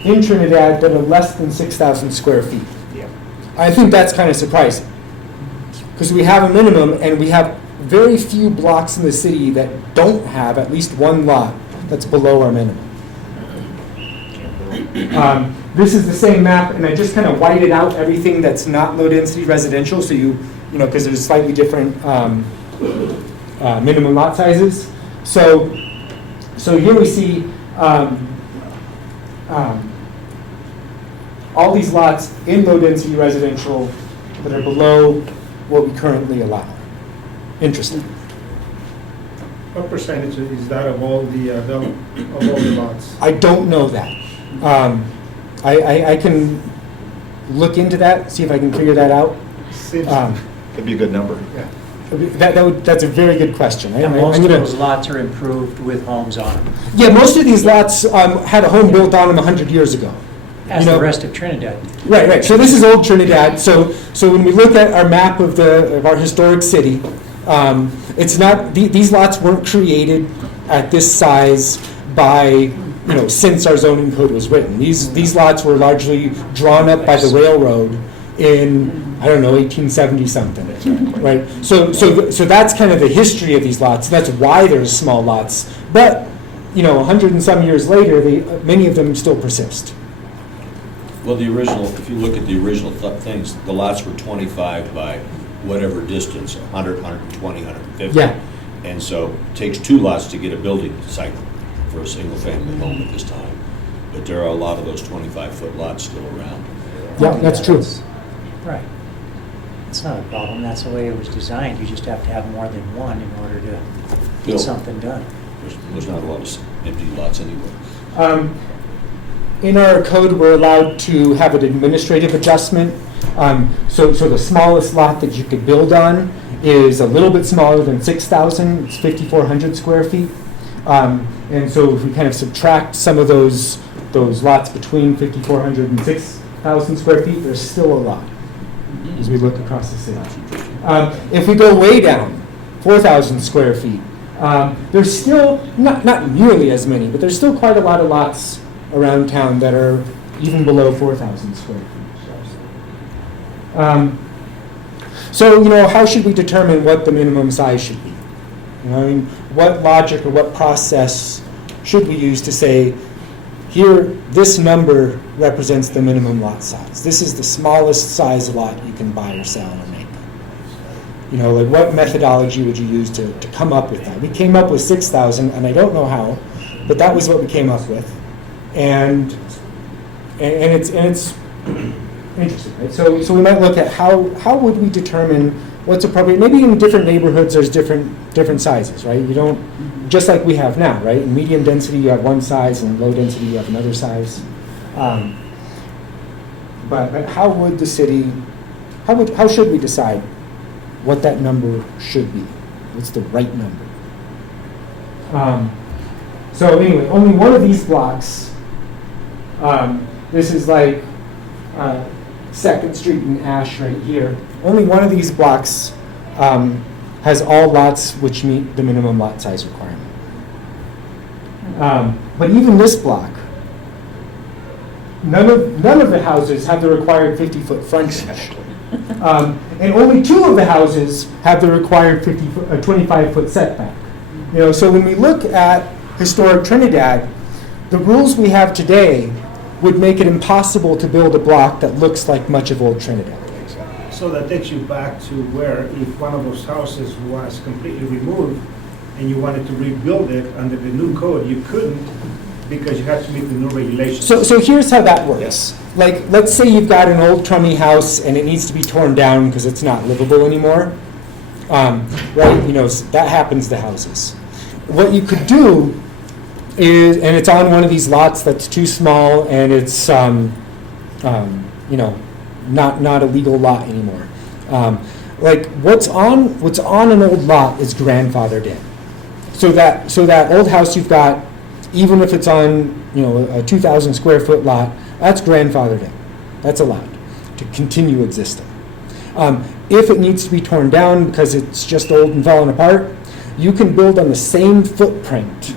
in Trinidad that are less than 6,000 square feet. Yeah. I think that's kind of surprising because we have a minimum and we have very few blocks in the city that don't have at least one lot that's below our minimum. This is the same map, and I just kind of whited out everything that's not low-density residential, so you know, because there's slightly different minimum lot sizes. So here we see all these lots in low-density residential that are below what we currently allow. Interesting. What percentage is that of all the lots? I don't know that. I can look into that, see if I can figure that out. Could be a good number. Yeah. That's a very good question. And most of those lots are improved with homes on them, Yeah, most of these lots had a home built on them 100 years ago. as the rest of Trinidad. Right. So this is old Trinidad. So when we look at our map of our historic city, it's not these lots weren't created at this size by since our zoning code was written. These lots were largely drawn up by the railroad in 1870 something, right? So that's kind of the history of these lots. That's why there's small lots. But 100 and some years later, many of them still persist. Well, if you look at the original things, the lots were 25 by whatever distance, 100, 120, 150. Yeah. And so it takes 2 lots to get a building site for a single-family home at this time. But there are a lot of those 25-foot lots still around. Yeah, that's true. Right. It's not a problem. That's the way it was designed. You just have to have more than one in order to get something done. There's not a lot of empty lots anyway. In our code, we're allowed to have an administrative adjustment. So the smallest lot that you could build on is a little bit smaller than 6,000. It's 5,400 square feet. And so if we kind of subtract some of those lots between 5,400 and 6,000 square feet, there's still a lot as we look across the city. If we go way down, 4,000 square feet, there's still not nearly as many, but there's still quite a lot of lots around town that are even below 4,000 square feet. So how should we determine what the minimum size should be? What logic or what process should we use to say, here, this number represents the minimum lot size. This is the smallest size lot you can buy or sell or make. What methodology would you use to come up with that? We came up with 6,000, and I don't know how, but that was what we came up with. And it's interesting, right? So we might look at how would we determine what's appropriate. Maybe in different neighborhoods there's different sizes, right? You don't, just like we have now, right? In medium density you have one size, and low density you have another size. But how would the city, how should we decide what that number should be? What's the right number? So anyway, only one of these blocks, this is like 2nd Street and Ash right here. Only one of these blocks has all lots which meet the minimum lot size requirement. But even this block, none of the houses have the required 50-foot frontage. And only 2 of the houses have the required 25-foot setback. You know, so when we look at historic Trinidad, the rules we have today would make it impossible to build a block that looks like much of old Trinidad. So that takes you back to where if one of those houses was completely removed and you wanted to rebuild it under the new code, you couldn't because you had to meet the new regulations. So here's how that works. Like, let's say you've got an old crummy house and it needs to be torn down because it's not livable anymore. Right? You know, that happens to houses. What you could do is, and it's on one of these lots that's too small and it's, you know, not a legal lot anymore. Like what's on an old lot is grandfathered in. So that old house you've got, even if it's on, you know, a 2,000 square foot lot, that's grandfathered in. That's allowed to continue existing. If it needs to be torn down because it's just old and falling apart, you can build on the same footprint,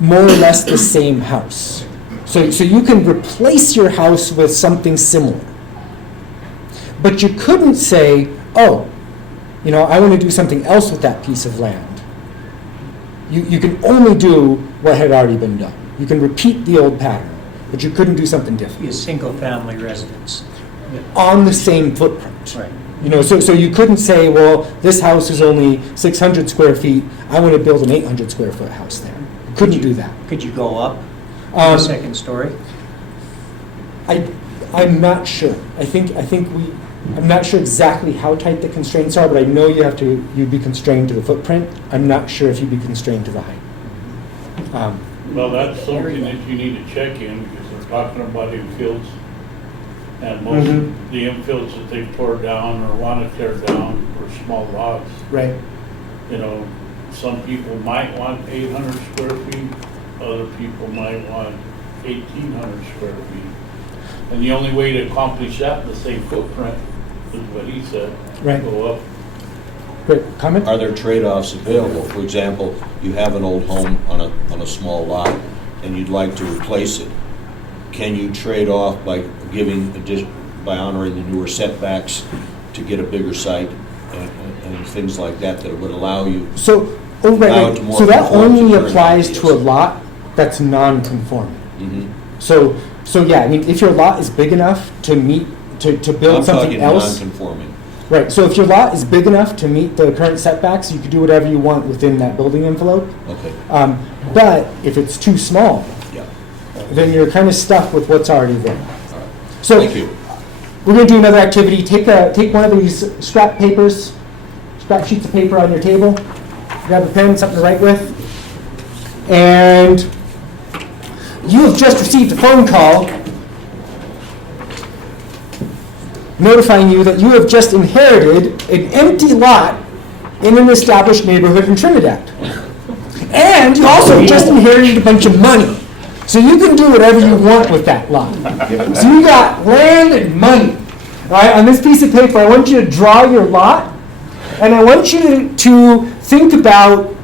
more or less the same house. So you can replace your house with something similar. But you couldn't say, oh, you know, I want to do something else with that piece of land. You can only do what had already been done. You can repeat the old pattern, but you couldn't do something different. Be a single-family residence. On the same footprint. Right. You know, so you couldn't say, well, this house is only 600 square feet. I want to build an 800 square foot house there. You couldn't do that. Could you go up to the second story? I'm not sure. I'm not sure exactly how tight the constraints are, but I know you'd be constrained to the footprint. I'm not sure if you'd be constrained to the height. Well, that's something that you need to check in, because they're talking about infields. And most of the infields that they tore down or want to tear down were small lots. Right. You know, some people might want 800 square feet, other people might want 1,800 square feet. And the only way to accomplish that in the same footprint is what he said. Right. Go up. Great. Comment? Are there trade-offs available? For example, you have an old home on a small lot and you'd like to replace it. Can you trade off by by honoring the newer setbacks to get a bigger site and things like that would allow you? So that only applies to a lot that's non-conforming. Mm-hmm. So yeah, I mean, if your lot is big enough to build something else. Non-conforming. Right, so if your lot is big enough to meet the current setbacks, you can do whatever you want within that building envelope. Okay. But if it's too small, then you're kind of stuck with what's already there. All right. So Thank you. we're going to do another activity. Take one of these scrap sheets of paper on your table. Grab a pen, something to write with. And you have just received a phone call notifying you that you have just inherited an empty lot in an established neighborhood in Trinidad. And you also just inherited a bunch of money. So you can do whatever you want with that lot. So you got land and money. All right, on this piece of paper, I want you to draw your lot, and I want you to think about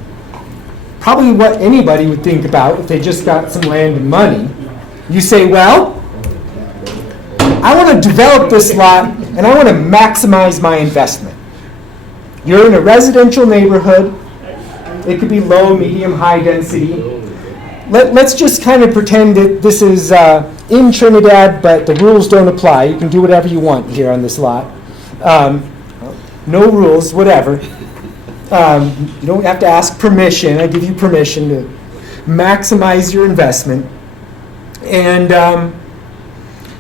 probably what anybody would think about if they just got some land and money. You say, well, I want to develop this lot, and I want to maximize my investment. You're in a residential neighborhood. It could be low, medium, high density. Let's just kind of pretend that this is in Trinidad, but the rules don't apply. You can do whatever you want here on this lot. No rules, whatever. You don't have to ask permission. I give you permission to maximize your investment. And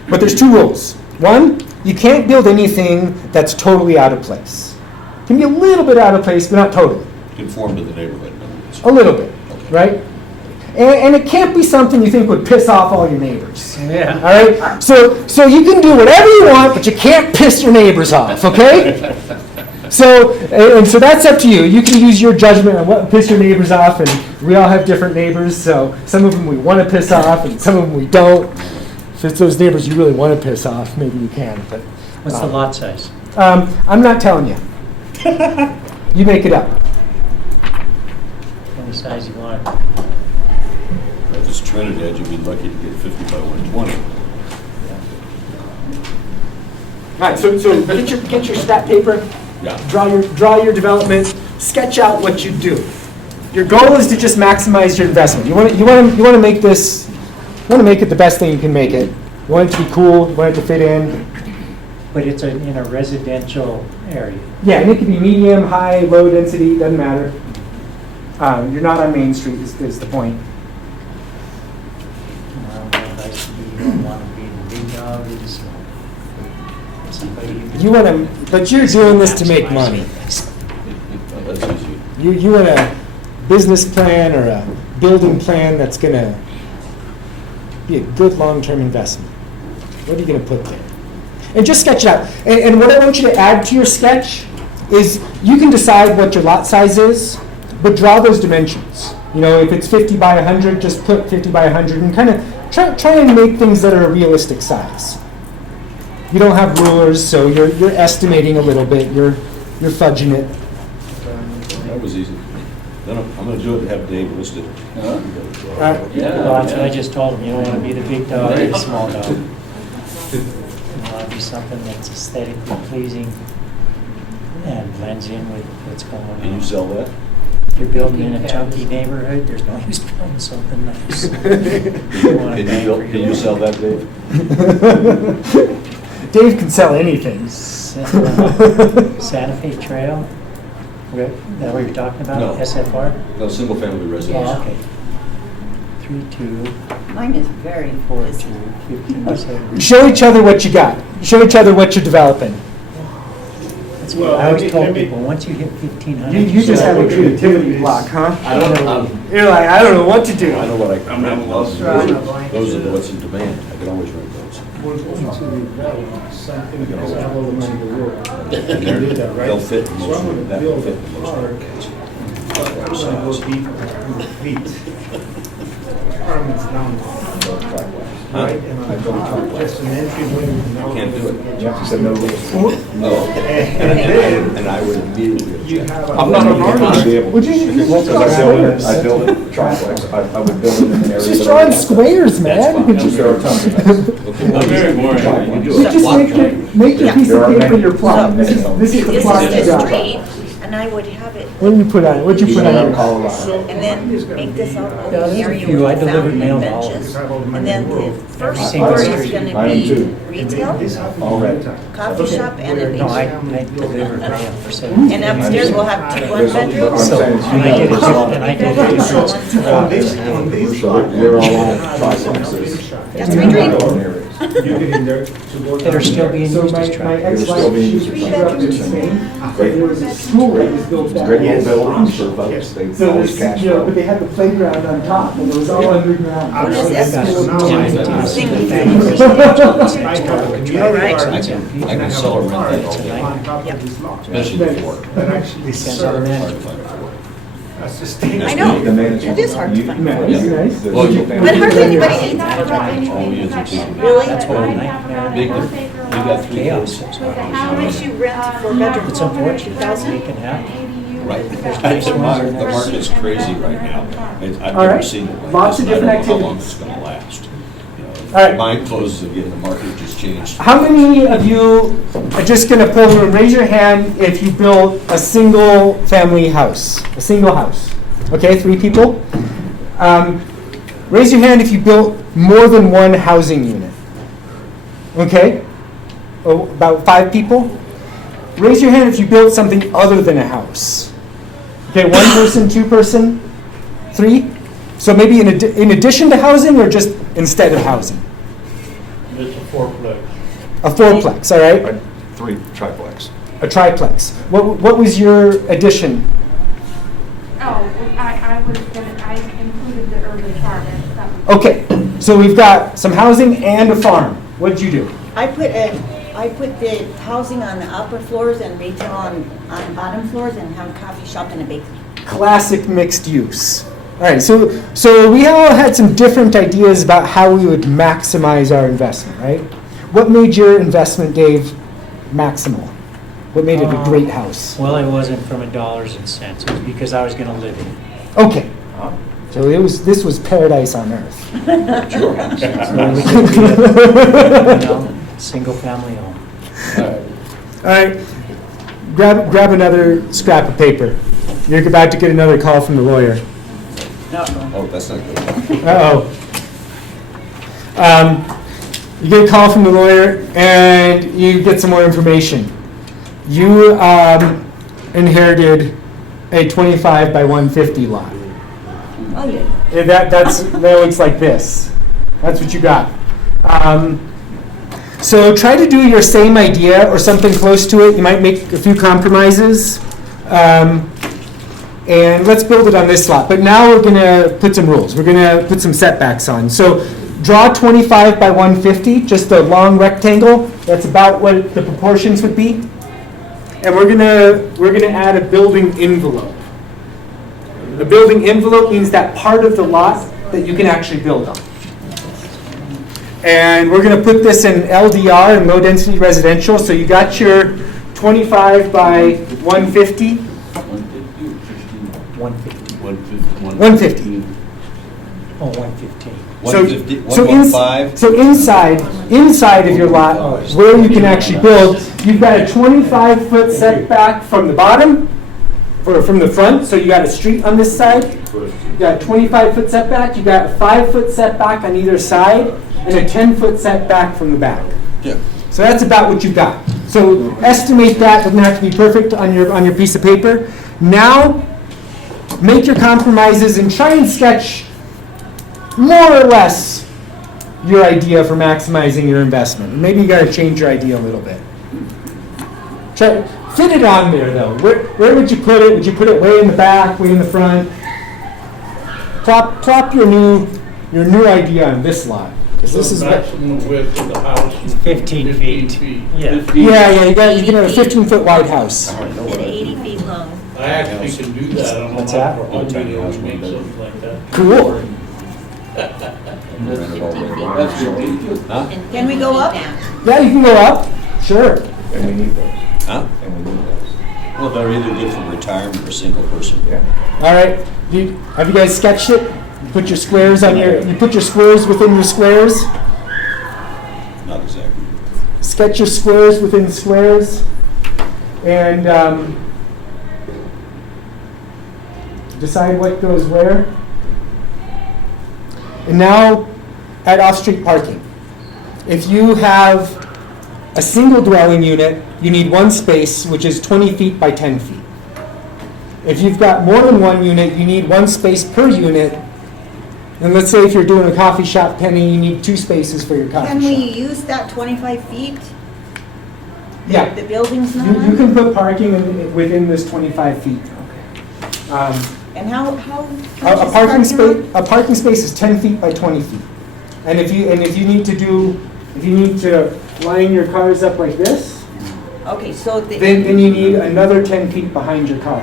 but there's 2 rules. One, you can't build anything that's totally out of place. It can be a little bit out of place, but not totally. Conform to the neighborhood. A little bit, right? And it can't be something you think would piss off all your neighbors. Yeah. All right? So you can do whatever you want, but you can't piss your neighbors off, okay? So, and so that's up to you. You can use your judgment on what piss your neighbors off, and we all have different neighbors, so some of them we want to piss off, and some of them we don't. If it's those neighbors you really want to piss off, maybe you can, but. What's the lot size? I'm not telling you. You make it up. Any size you want. If it's Trinidad, you'd be lucky to get 50 by 120. All right, so get your stat paper, Yeah. draw your development, sketch out what you do. Your goal is to just maximize your investment. You want to make this, you want to make it the best thing you can make it. You want it to be cool, you want it to fit in. But it's in a residential area. Yeah, and it could be medium, high, low density, doesn't matter. You're not on Main Street is the point. You don't want to be the big dog, you just want somebody you can. You want to, but you're doing this to make money. Well, that's easy. You want a business plan or a building plan that's going to be a good long-term investment. What are you going to put there? And just sketch it out. And what I want you to add to your sketch is you can decide what your lot size is, but draw those dimensions. You know, if it's 50 by 100, just put 50 by 100 and kind of try and make things that are a realistic size. You don't have rulers, so you're estimating a little bit. You're fudging it. That was easy. Then I'm going to do it and have Dave listed. Well, that's what I just told him, you don't want to be the big dog or the small dog. You want to be something that's aesthetically pleasing and blends in with what's going on. Can you sell that? If you're building in a chunky neighborhood, there's no use building something nice. Can you sell that, Dave? Dave can sell anything. Santa Fe Trail? Is that what you're talking about? No. SFR? No, single-family residence. Oh, okay. 3-2, Mine is very 4-2, 15-7. Show each other what you got. Show each other what you're developing. That's what I always told people, once you hit 1,500. You just have a creativity block, huh? You're like, I don't know what to do. I know what I I'm not lost. Those are the what's in demand. I can always rent those. We're going to develop something because I have all the money in the world. And they'll fit in So most I'm of going to that. build Will fit a in most park. of I'm going to go deep in the feet. Apartments down right, and on the top, just an entryway. Can't do it. Jeff said no rules. Oh, and I would immediately You object. have I'm not an artist. Would you just draw squares? I build it triplex. I would build it in an area. Just that drawing I- squares, man. That's There are tons of them. Okay, I'm very boring. You do You it. just make your piece of There are paper many. your plot. This is the This plot is you the got. street, and I would have it, What do you put on it? What'd you put on it? Colorado. and then make this all Yeah, an there's a area few. I with delivered fountain mail and to all of benches. them. And then the first Every floor single is street. gonna I am be too. retail, Already. coffee shop, and a No, I basement. delivered mail for 7. And upstairs we'll have 2 But I'm one-bedrooms. saying, And I did it, and I did it. On this lot, they're all on triplexes. That's my dream. you get in there to go That are still being So used as my traffic. ex-wife, she grew up in Spain. There was a school that was built back. Great little then. buildings for folks. They So always there's, cash you know, flow. but they had the playground on top, and it was all underground. I was Yes, now yes. I have Single a family. community All right. garden, I and can I have sell a or rent park that all on day. top Yep. of this lot. Especially before. That actually Depends on the serves Hard to manager. find before. a sustainable. I know, The management- it is hard to find. Nice, nice. Well, you- But hardly anybody needs it. Oh, you do too. Really? That's what I nightmare. Big, you got 3 Chaos. kids. How much you rent for a bedroom? It's unfortunate. 2,000? It can happen. Right. There's The nice ones market- and the there's- market's crazy right now. I've All never right. seen it like Lots this. of different I don't know how long activities. it's gonna last. You know, All right. Mine closes again, the market just changed. How many of you are just gonna pull and raise your hand if you built a single family house? A single house. Okay, 3 people. Raise your hand if you built more than one housing unit. Okay? Oh, about 5 people. Raise your hand if you built something other than a house. Okay, 1 person, 2 person, 3. So maybe in addition to housing or just instead of housing? It's a fourplex. A 4-plex, all right? 3 triplex. A triplex. What was your addition? Oh, I included the urban farm. Okay, so we've got some housing and a farm. What did you do? I put a I put the housing on the upper floors and retail on bottom floors and have a coffee shop and a bakery. Classic mixed use. All right, so we all had some different ideas about how we would maximize our investment, right? What made your investment, Dave, maximal? What made it a great house? Well, it wasn't from a dollars and cents, it was because I was gonna live in it. Okay. So this was paradise on earth. So we could be a, single family home. All right, grab another scrap of paper. You're about to get another call from the lawyer. Oh, that's not good. Uh-oh. You get a call from the lawyer and you get some more information. You inherited a 25 by 150 lot. Oh, yeah. That looks like this. That's what you got. So try to do your same idea or something close to it. You might make a few compromises. And let's build it on this lot. But now we're going to put some rules. We're going to put some setbacks on. So draw 25 by 150, just a long rectangle. That's about what the proportions would be. And we're gonna add a building envelope. A building envelope means that part of the lot that you can actually build on. And we're going to put this in LDR, in low density residential. So you got your 25 by 150. 150. 150. Oh, 115. 150, So 115? So inside of your lot, where you can actually build, you've got a 25-foot setback from the bottom, or from the front. So you got a street on this side. You got a 25-foot setback. You got a 5-foot setback on either side, and a 10-foot setback from the back. Yeah. So that's about what you've got. So estimate that. Doesn't have to be perfect on your piece of paper. Now, make your compromises and try and sketch more or less your idea for maximizing your investment. Maybe you got to change your idea a little bit. Fit it on there though. Where would you put it? Would you put it way in the back, way in the front? Plop your new idea on this lot. This is The maximum width of the house is 15 feet. Yeah. 15. Yeah, you can have a 15-foot wide house. And 80 feet long. I actually can do that. I don't know What's how that? for home videos make something like that. Cool. That's ridiculous. Huh? And Can we go up? down. Yeah, you can go up. Sure. And we need those. Huh? And we need those. Well, they're either good for retirement or single person. Yeah. All right. Have you guys sketched it? You put your squares on your. You put your squares within your squares. Not exactly. Sketch your squares within squares, and decide what goes where. And now, at off-street parking. If you have a single dwelling unit, you need one space, which is 20 feet by 10 feet. If you've got more than one unit, you need one space per unit. And let's say if you're doing a coffee shop, Penny, you need 2 spaces for your coffee Can shop. we use that 25 feet? Yeah. The building's not You on? can put parking within this 25 feet. And how A parking space is 10 feet by 20 feet. And if you need to line your cars up like this, Okay, so then you need another 10 feet behind your car.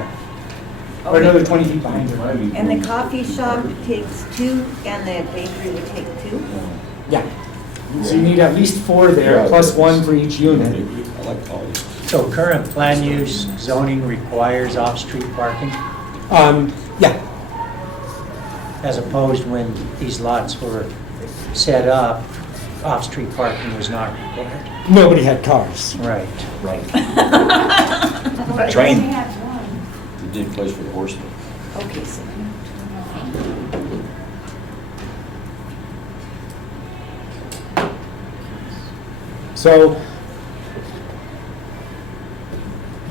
Or Okay. another 20 feet behind your car. And the coffee shop takes 2, and the bakery would take 2? Yeah. So you need at least 4 there, plus 1 for each unit. I like all these. So current plan use zoning requires off-street parking, Yeah. as opposed when these lots were set up, off-street parking was not required. Nobody had cars. Right. Right. Train. You did place for the horsemen. Okay, so. So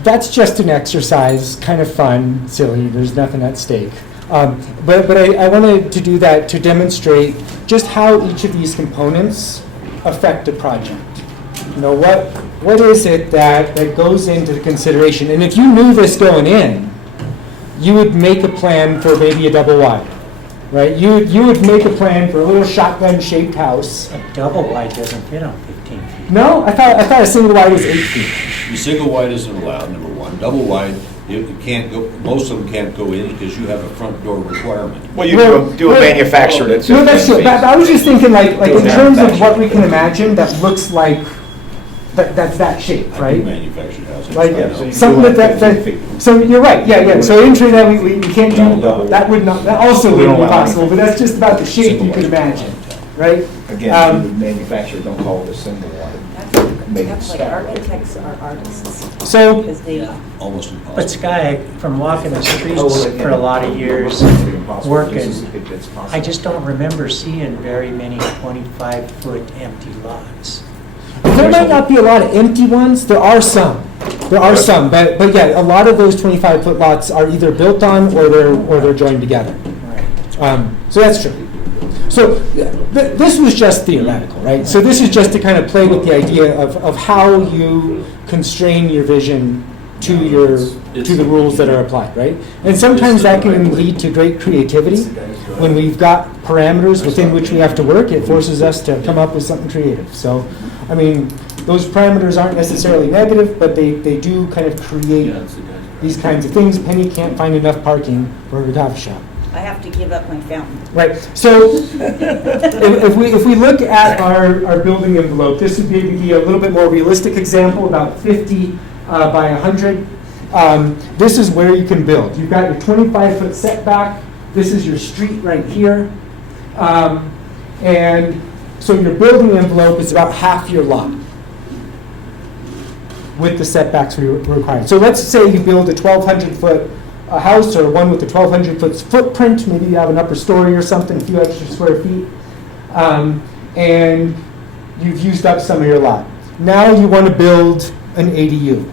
that's just an exercise, kind of fun, silly, there's nothing at stake. But I wanted to do that to demonstrate just how each of these components affect a project. You know, what is it that goes into the consideration? And if you knew this going in, you would make a plan for maybe a double wide, right? You would make a plan for a little shotgun-shaped house. A double wide doesn't fit on 15 feet. No, I thought a single wide was 8 feet. The single wide isn't allowed, number one. Double wide, you can't go, most of them can't go in because you have a front door requirement. Well, you Well, do a well, manufactured, it's No, that's 15 true. feet. But I was just thinking like in Yeah. terms of what we can imagine that looks like, that's that shape, I do right? manufactured housing. Like, Yeah, so you something do that, like 15 feet. so you're right, yeah. So in Trinidad, we can't No. do, that would not, that also We wouldn't don't be allow possible, but anything. that's just about the shape Single you could wide. imagine, right? Again, Um, you would manufacture, don't call it a single wide. Make it That's like stack. architects are artists, So, because they, Almost impossible. But Sky, from walking the Oh, streets well, again, for a lot of years, it's impossible. working, This is- it's possible. I just don't remember seeing very many 25-foot empty lots. there might not be a lot of empty ones, there are some. There are some, but yeah, a lot of those 25-foot lots are either built on or they're joined together. Right. So that's true. So this was just theoretical, right? So this is just to kind of play with the idea of how you constrain your vision to the rules that are applied, right? And sometimes that can lead to great creativity. When we've got parameters within which we have to work, it forces us to come up with something creative. So, I mean, those parameters aren't necessarily negative, but they do kind of create these kinds of things. Penny can't find enough parking for her coffee shop. I have to give up my fountain. Right, so if we look at our building envelope, this would be a little bit more realistic example, about 50 by 100. This is where you can build. You've got your 25-foot setback. This is your street right here. And so your building envelope is about half your lot with the setbacks we require. So let's say you build a 1,200-foot house or one with a 1,200-foot footprint. Maybe you have an upper story or something, a few extra square feet. And you've used up some of your lot. Now you want to build an ADU.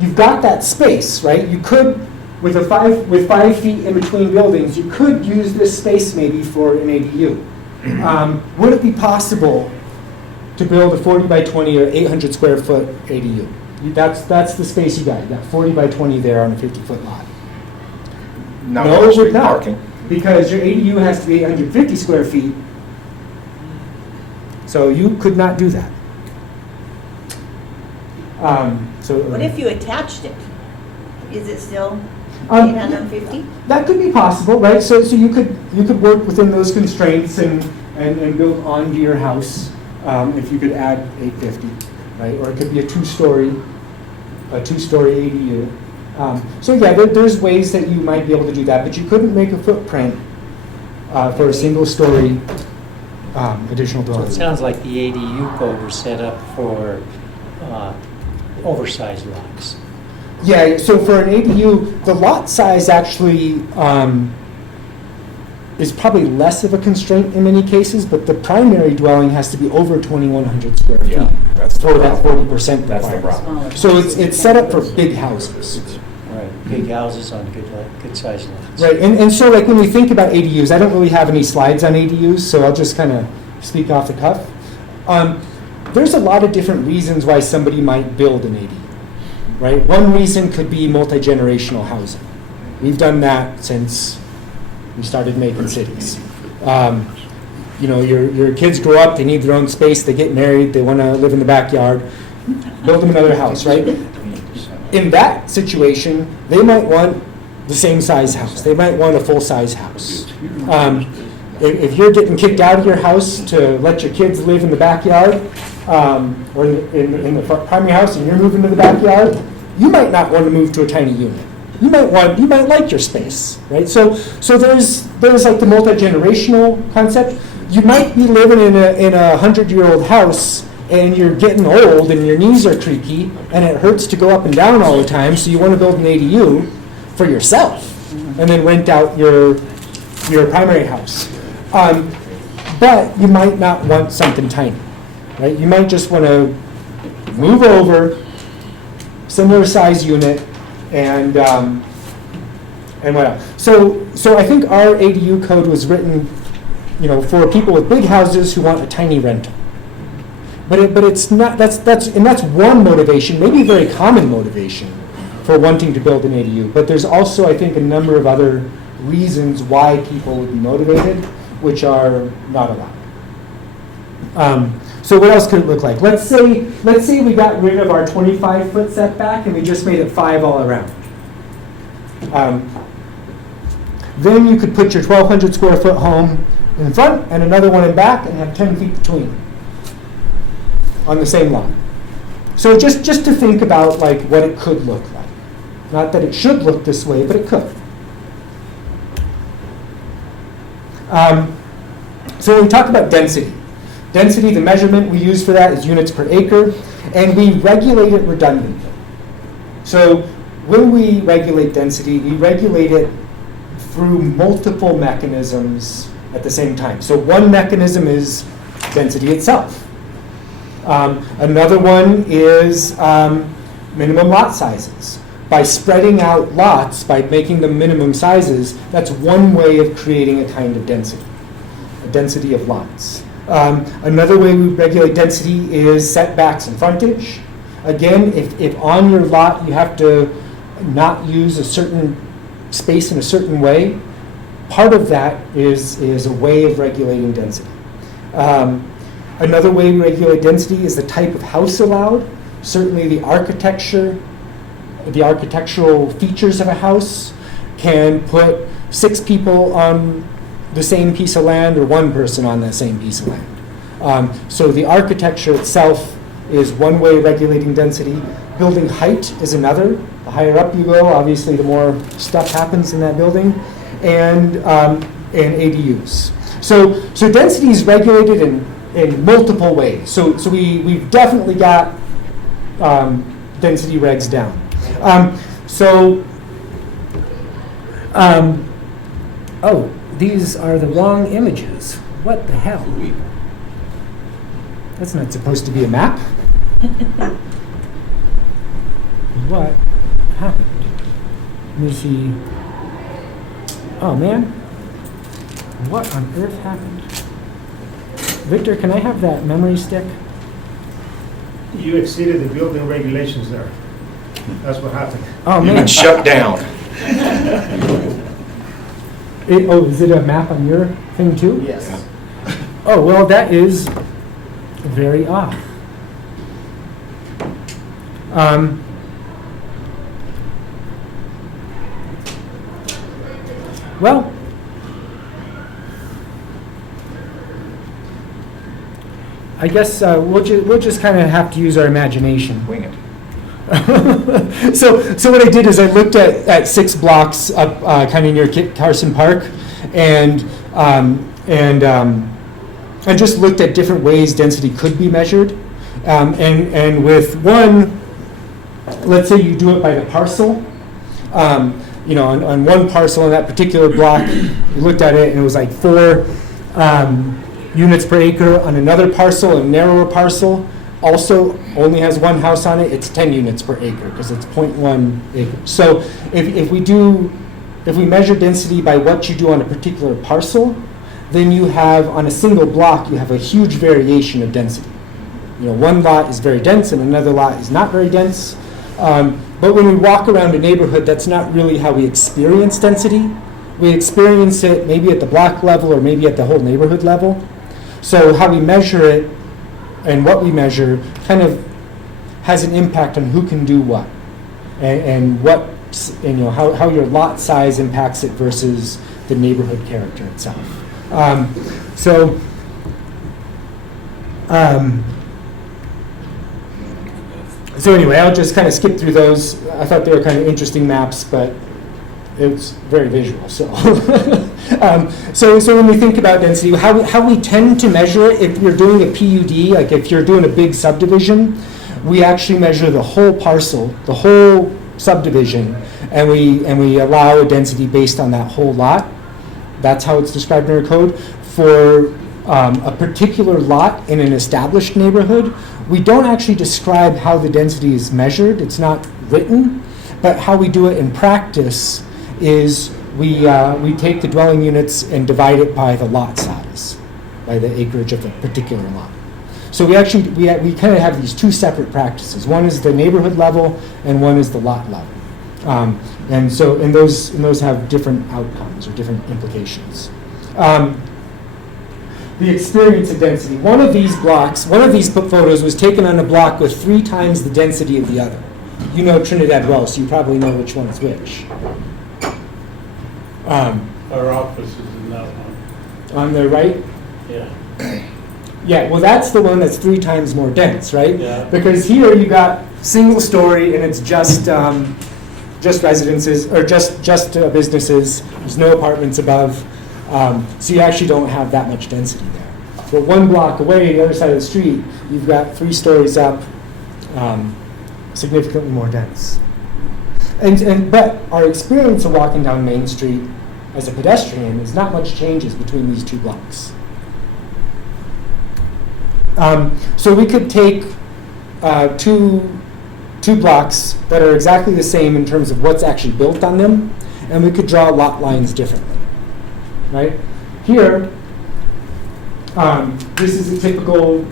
You've got that space, right? You could, with 5 feet in between buildings, you could use this space maybe for an ADU. Would it be possible to build a 40 by 20 or 800 square foot ADU? That's the space you got. You got 40 by 20 there on a 50-foot lot. Not No, on it would street not, parking. because your ADU has to be 850 square feet. So you could not do that. What if you attached it? Is it still Um, 850? That could be possible, right? So you could work within those constraints and build onto your house if you could add 850, right? Or it could be a two-story ADU. So yeah, there's ways that you might be able to do that, but you couldn't make a footprint for a single-story additional So dwelling. it sounds like the ADU code was set up for oversized lots. Yeah, so for an ADU, the lot size actually is probably less of a constraint in many cases, but the primary dwelling has to be over 2,100 square feet Yeah, that's the for that problem. 40% That's the requirement. problem. So it's set up for big houses. Right. Big houses on good-sized lots. Right, and so like when we think about ADUs, I don't really have any slides on ADUs, so I'll just kind of speak off the cuff. There's a lot of different reasons why somebody might build an ADU, right? One reason could be multi-generational housing. We've done that since we started making cities. You know, your kids grow up, they need their own space, they get married, they want to live in the backyard, build them another house, right? In that situation, they might want the same size house. They might want a full-size house. If you're getting kicked out of your house to let your kids live in the backyard, or in the primary house, and you're moving to the backyard, you might not want to move to a tiny unit. You might like your space, right? So there's like the multi-generational concept. You might be living in a 100-year-old house, and you're getting old, and your knees are creaky, and it hurts to go up and down all the time. So you want to build an ADU for yourself, and then rent out your primary house. But you might not want something tiny, right? You might just want to move over, similar size unit, and what else? So I think our ADU code was written, you know, for people with big houses who want a tiny rental. But it's not. That's one motivation, maybe a very common motivation for wanting to build an ADU. But there's also, I think, a number of other reasons why people would be motivated, which are not allowed. So what else could it look like? Let's say we got rid of our 25-foot setback and we just made it 5 all around. Then you could put your 1,200 square foot home in front and another one in back and have 10 feet between on the same lot. So just to think about like what it could look like. Not that it should look this way, but it could. So when we talk about density, the measurement we use for that is units per acre, and we regulate it redundantly. So when we regulate density, we regulate it through multiple mechanisms at the same time. So one mechanism is density itself. Another one is minimum lot sizes. By spreading out lots, by making them minimum sizes, that's one way of creating a kind of density, a density of lots. Another way we regulate density is setbacks and frontage. Again, if on your lot you have to not use a certain space in a certain way, part of that is a way of regulating density. Another way we regulate density is the type of house allowed. Certainly the architectural features of a house can put 6 people on the same piece of land or 1 person on that same piece of land. So the architecture itself is one way of regulating density. Building height is another. The higher up you go, obviously the more stuff happens in that building. And ADUs. So density is regulated in multiple ways. So we've definitely got density regs down. Oh, these are the wrong images. What the hell? That's not supposed to be a map. What happened? Let me see. Oh man, what on earth happened? Victor, can I have that memory stick? You exceeded the building regulations there. That's what happened. Oh You've man. been shut down. Is it a map on your thing too? Yes. Oh, well, that is very odd. Well, I guess we'll just kind of have to use our imagination. Wing it. So what I did is I looked at 6 blocks up kind of near Carson Park, and just looked at different ways density could be measured. And with one, let's say you do it by the parcel. On one parcel in that particular block, you looked at it and it was like 4 units per acre. On another parcel, a narrower parcel, also only has 1 house on it, it's 10 units per acre because it's 0.1 acres. So if we measure density by what you do on a particular parcel, then you have, on a single block, you have a huge variation of density. One lot is very dense and another lot is not very dense. But when we walk around a neighborhood, that's not really how we experience density. We experience it maybe at the block level or maybe at the whole neighborhood level. So how we measure it and what we measure kind of has an impact on who can do what, and how your lot size impacts it versus the neighborhood character itself. So anyway, I'll just kind of skip through those. I thought they were kind of interesting maps, but it's very visual. So when we think about density, how we tend to measure it, if you're doing a PUD, like if you're doing a big subdivision, we actually measure the whole parcel, the whole subdivision, and we allow a density based on that whole lot. That's how it's described in our code. For a particular lot in an established neighborhood, we don't actually describe how the density is measured. It's not written, but how we do it in practice is we take the dwelling units and divide it by the lot size, by the acreage of the particular lot. So we kind of have these 2 separate practices. One is the neighborhood level, and one is the lot level. And those have different outcomes or different implications. the experience of density. One of these photos was taken on a block with 3 times the density of the other. You know Trinidad well, so you probably know which one's which. Our office is in that one. On the right? Yeah. Yeah, well, that's the one that's 3 times more dense, right? Yeah. Because here you got single story and it's just residences, or just businesses. There's no apartments above. So you actually don't have that much density there. But 1 block away, the other side of the street, you've got 3 stories up, significantly more dense. But our experience of walking down Main Street as a pedestrian is not much changes between these 2 blocks. So we could take two blocks that are exactly the same in terms of what's actually built on them, and we could draw lot lines differently, right? Here, this is a typical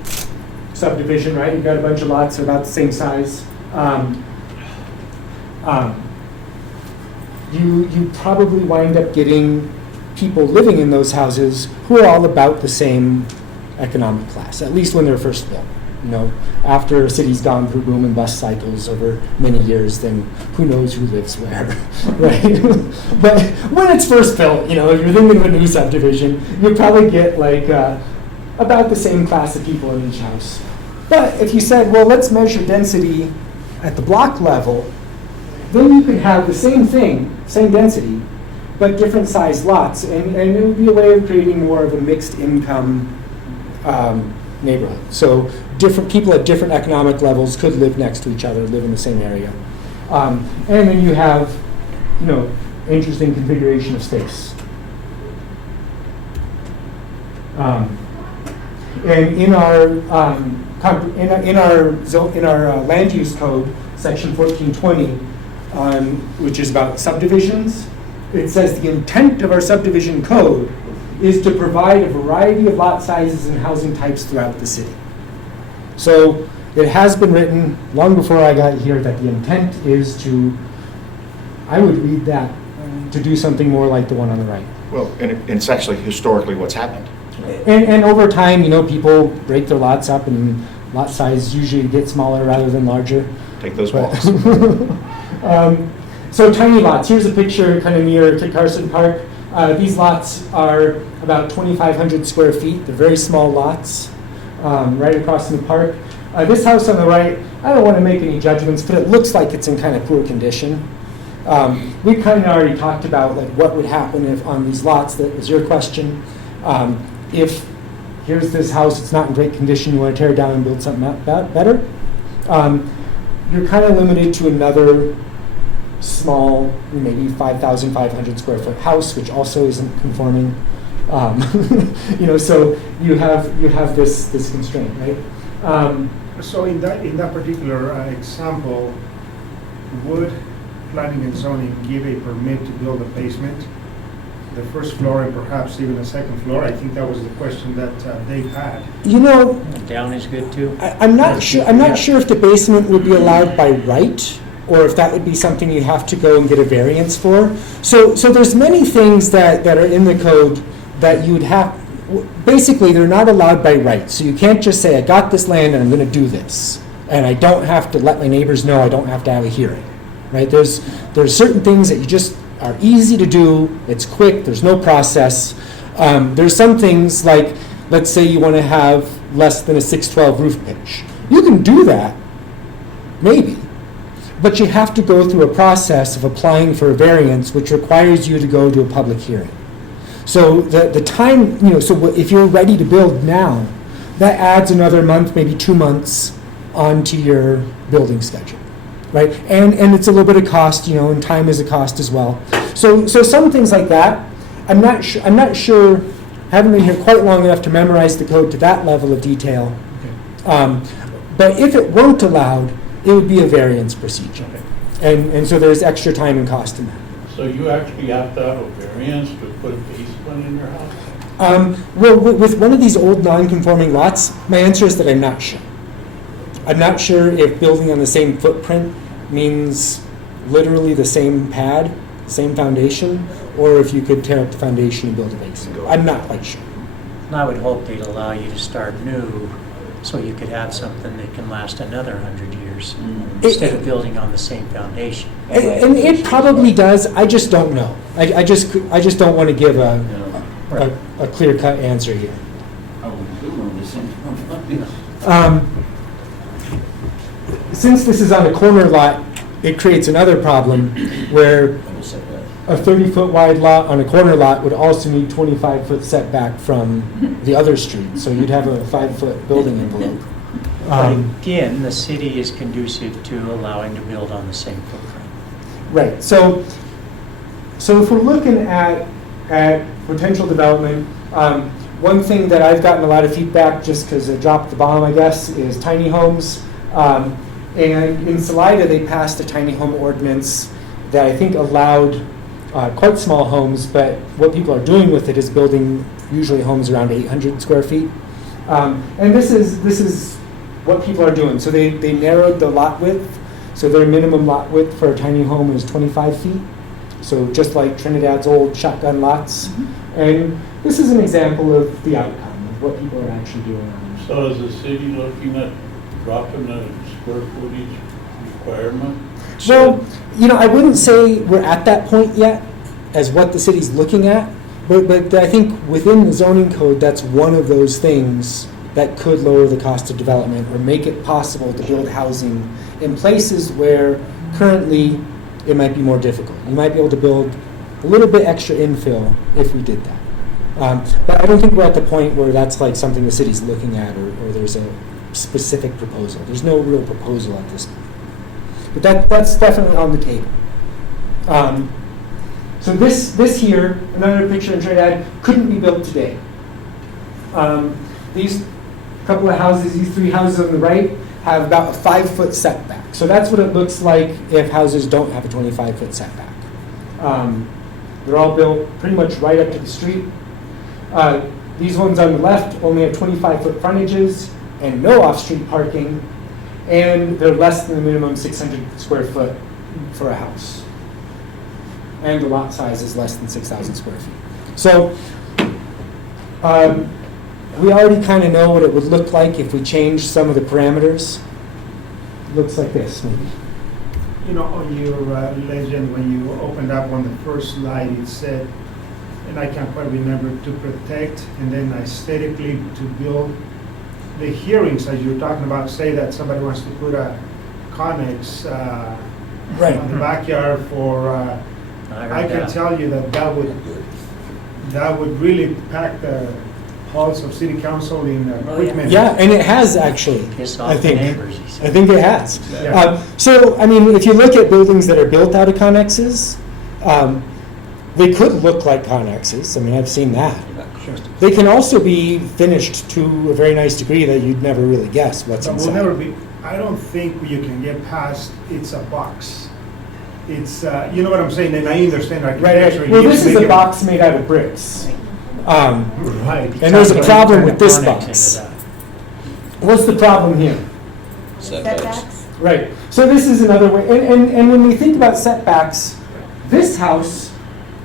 subdivision, right? You've got a bunch of lots that are about the same size. You probably wind up getting people living in those houses who are all about the same economic class, at least when they're first built. You know, after a city's gone through boom and bust cycles over many years, then who knows who lives where, right? But when it's first built, you know, if you're thinking of a new subdivision, you'll probably get like about the same class of people in each house. But if you said, well, let's measure density at the block level, then you could have the same thing, same density, but different sized lots, and it would be a way of creating more of a mixed income neighborhood. So different people at different economic levels could live next to each other, live in the same area. And then you have, you know, interesting configuration of space. And in our land use code, section 1420, which is about subdivisions, it says the intent of our subdivision code is to provide a variety of lot sizes and housing types throughout the city. So it has been written long before I got here that the intent is to, I would read that, to do something more like the one on the right. Well, and it's actually historically what's happened. And over time, you know, people break their lots up and lot size usually get smaller rather than larger. Take those walks. So tiny lots. Here's a picture kind of near Kit Carson Park. These lots are about 2,500 square feet. They're very small lots, right across from the park. This house on the right, I don't want to make any judgments, but it looks like it's in kind of poor condition. We kind of already talked about like what would happen if on these lots. That was your question. If here's this house, it's not in great condition, you want to tear it down and build something better, you're kind of limited to another small, maybe 5,500 square foot house, which also isn't conforming. You know, so you have this constraint, right? So in that particular example, would planning and zoning give a permit to build a basement, the first floor, and perhaps even a second floor? I think that was the question that they had. You know, Down is good too. I'm not sure. I'm not sure if the basement would be allowed by right, or if that would be something you have to go and get a variance for. So there's many things that are in the code that you would have. Basically, they're not allowed by right. So you can't just say, I got this land and I'm going to do this, and I don't have to let my neighbors know. I don't have to have a hearing, right? There's certain things that you just are easy to do. It's quick. There's no process. There's some things like, let's say you want to have less than a 612 roof pitch. You can do that, maybe, but you have to go through a process of applying for a variance, which requires you to go to a public hearing. So the time, you know, so if you're ready to build now, that adds another month, maybe 2 months onto your building schedule, right? And it's a little bit of cost, you know, and time is a cost as well. So some things like that, I'm not sure, haven't been here quite long enough to memorize the code to that level of detail. But if it weren't allowed, it would be a variance procedure. And so there's extra time and cost in that. So you actually have to have a variance to put a basement in your house? Well, with one of these old non-conforming lots, my answer is that I'm not sure. I'm not sure if building on the same footprint means literally the same pad, same foundation, or if you could tear up the foundation and build a basement. I'm not quite sure. And I would hope they'd allow you to start new, so you could have something that can last another 100 years, instead of building on the same foundation. And it probably does, I just don't know. I just don't want to give a clear-cut answer here. I wouldn't do one of the same. Since this is on a corner lot, it creates another problem where a 30-foot wide lot on a corner lot would also need 25-foot setback from the other street. So you'd have a 5-foot building envelope. But again, the city is conducive to allowing to build on the same footprint. Right. So if we're looking at potential development, one thing that I've gotten a lot of feedback, just because I dropped the bomb, I guess, is tiny homes. And in Salida, they passed a tiny home ordinance that I think allowed quite small homes, but what people are doing with it is building usually homes around 800 square feet. And this is what people are doing. So they narrowed the lot width. So their minimum lot width for a tiny home is 25 feet. So just like Trinidad's old shotgun lots. And this is an example of the outcome of what people are actually doing. So is the city looking at dropping the square footage requirement? So, I wouldn't say we're at that point yet as what the city's looking at, but I think within the zoning code, that's one of those things that could lower the cost of development or make it possible to build housing in places where currently it might be more difficult. You might be able to build a little bit extra infill if we did that. But I don't think we're at the point where that's like something the city's looking at or there's a specific proposal. There's no real proposal at this point. But that's definitely on the table. So this here, another picture in Trinidad, couldn't be built today. These couple of houses, these 3 houses on the right, have about a 5-foot setback. So that's what it looks like if houses don't have a 25-foot setback. They're all built pretty much right up to the street. These ones on the left only have 25-foot frontages and no off-street parking, and they're less than the minimum 600 square foot for a house. And the lot size is less than 6,000 square feet. So we already kind of know what it would look like if we changed some of the parameters. It looks like this, maybe. On your legend, when you opened up on the first slide, it said, and I can't quite remember, to protect and then aesthetically to build. The hearings, as you're talking about, say that somebody wants to put a Connex Right. on the backyard for, I can tell you that would really pack the halls of city council in a quick minute. Yeah, and it has actually, Piss I off the think. neighbors, he said. I think it has. Yeah. So, if you look at buildings that are built out of connexes, they could look like connexes. I've seen that. They can also be finished to a very nice degree that you'd never really guess what's But inside. I don't think you can get past, it's a box. It's, you know what I'm saying, and I understand architecture. Right. Well, this is a box made out of bricks. Right. And there's a problem with this Connex box. into that. What's the problem here? Setbacks? Right. So this is another way. And when we think about setbacks, this house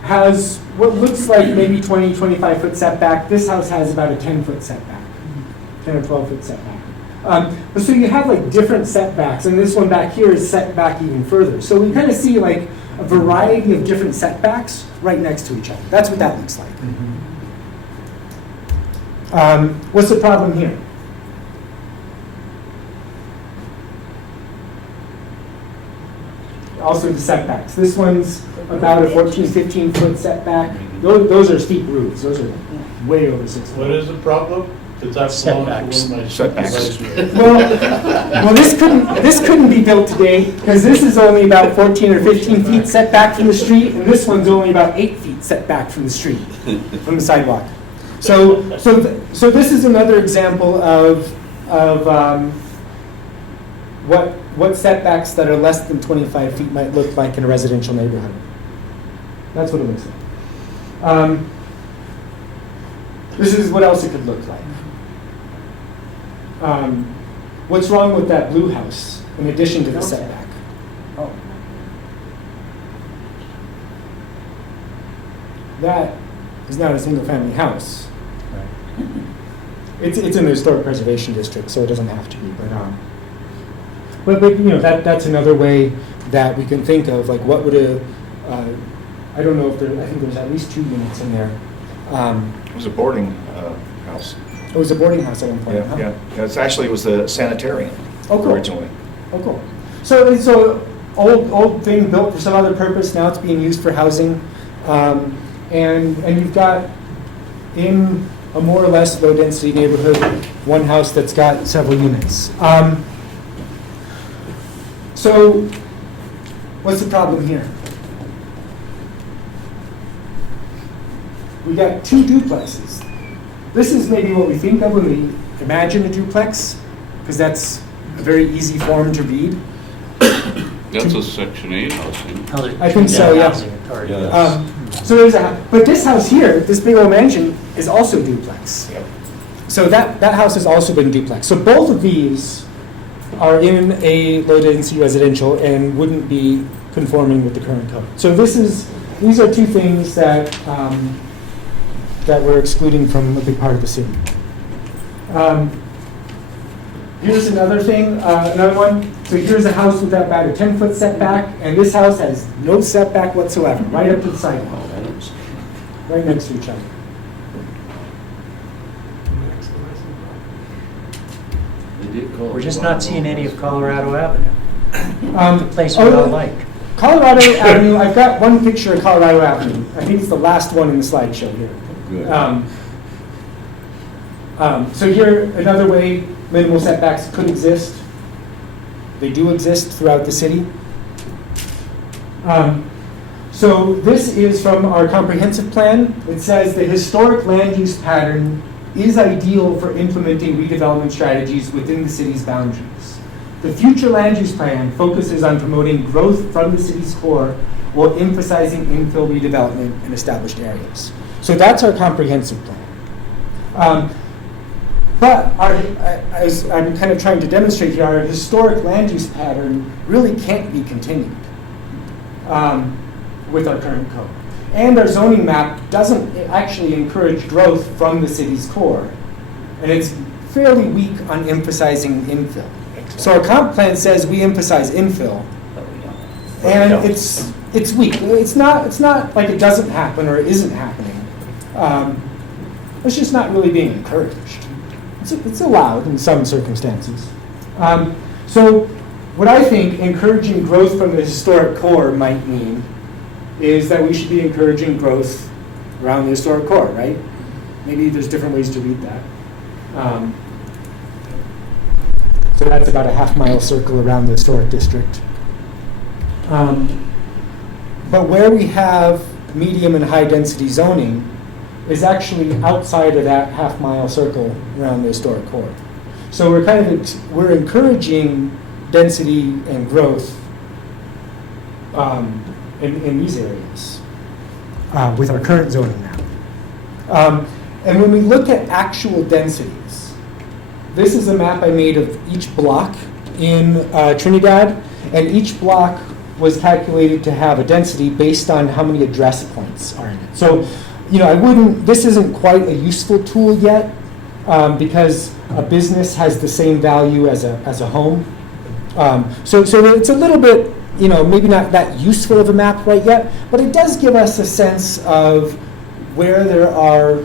has what looks like maybe 20, 25-foot setback. This house has about a 10-foot setback, 10 or 12-foot setback. So you have like different setbacks, and this one back here is set back even further. So we kind of see like a variety of different setbacks right next to each other. That's what that looks like. What's the problem here? Also the setbacks. This one's about a 14, 15-foot setback. Those are steep roofs. Those are way over 6 foot. What is the problem? Because that's Setbacks. one of my Setbacks. supervisors. Well, this couldn't be built today because this is only about 14 or 15 feet setback from the street, and this one's only about 8 feet setback from the street, from the sidewalk. So this is another example of what setbacks that are less than 25 feet might look like in a residential neighborhood. That's what it looks like. This is what else it could look like. What's wrong with that blue house in addition to the setback? Oh. That is not a single family house. It's in the historic preservation district, so it doesn't have to be, but you know, that's another way that we can think of, like, what would I don't know if I think there's at least 2 units in there. It was a boarding house. It was a boarding house at one point, huh? Yeah. It was a sanitarium Oh, cool. originally. Oh, cool. So it's a old thing built for some other purpose, now it's being used for housing. And you've got, in a more or less low-density neighborhood, one house that's got several units. So what's the problem here? We got 2 duplexes. This is maybe what we think of when we imagine a duplex, because that's a very easy form to read. That's a Section 8 housing. I think so, yeah. So there's but this house here, this big old mansion, is also duplex. Yep. So that house has also been duplex. So both of these are in a low-density residential and wouldn't be conforming with the current code. So these are 2 things that that we're excluding from a big part of the city. Here's another thing, another one. So here's a house with about a 10-foot setback, and this house has no setback whatsoever, right up to the sidewalk, right next to each other. We're just not seeing any of Colorado Avenue, the place we Oh, all like. Colorado Avenue, I've got one picture of Colorado Avenue. I think it's the last one in the slideshow here. Good. So here, another way minimal setbacks could exist. They do exist throughout the city. So this is from our comprehensive plan. It says the historic land use pattern is ideal for implementing redevelopment strategies within the city's boundaries. The future land use plan focuses on promoting growth from the city's core while emphasizing infill redevelopment in established areas. So that's our comprehensive plan. But as I'm kind of trying to demonstrate here, our historic land use pattern really can't be continued with our current code. And our zoning map doesn't actually encourage growth from the city's core. And it's fairly weak on emphasizing infill. So our comp plan says we emphasize infill, and it's weak. It's not like it doesn't happen or it isn't happening. It's just not really being encouraged. It's allowed in some circumstances. So what I think encouraging growth from the historic core might mean is that we should be encouraging growth around the historic core, right? Maybe there's different ways to read that. So that's about a half-mile circle around the historic district. But where we have medium and high-density zoning is actually outside of that half-mile circle around the historic core. So we're encouraging density and growth in these areas with our current zoning map. And when we look at actual densities, this is a map I made of each block in Trinidad, and each block was calculated to have a density based on how many address points are in it. So, this isn't quite a useful tool yet because a business has the same value as a home. So it's a little bit, maybe not that useful of a map right yet, but it does give us a sense of where there are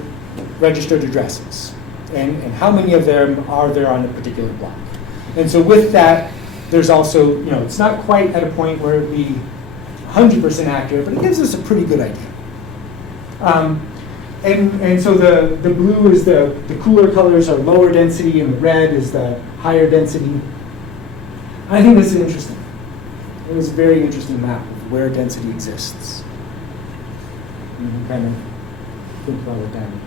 registered addresses and how many of them are there on a particular block. And so with that, there's also, it's not quite at a point where it would be 100% accurate, but it gives us a pretty good idea. And so the blue is the cooler colors are lower density, and the red is the higher density. I think this is interesting. It was a very interesting map of where density exists. You can kind of think about what that means.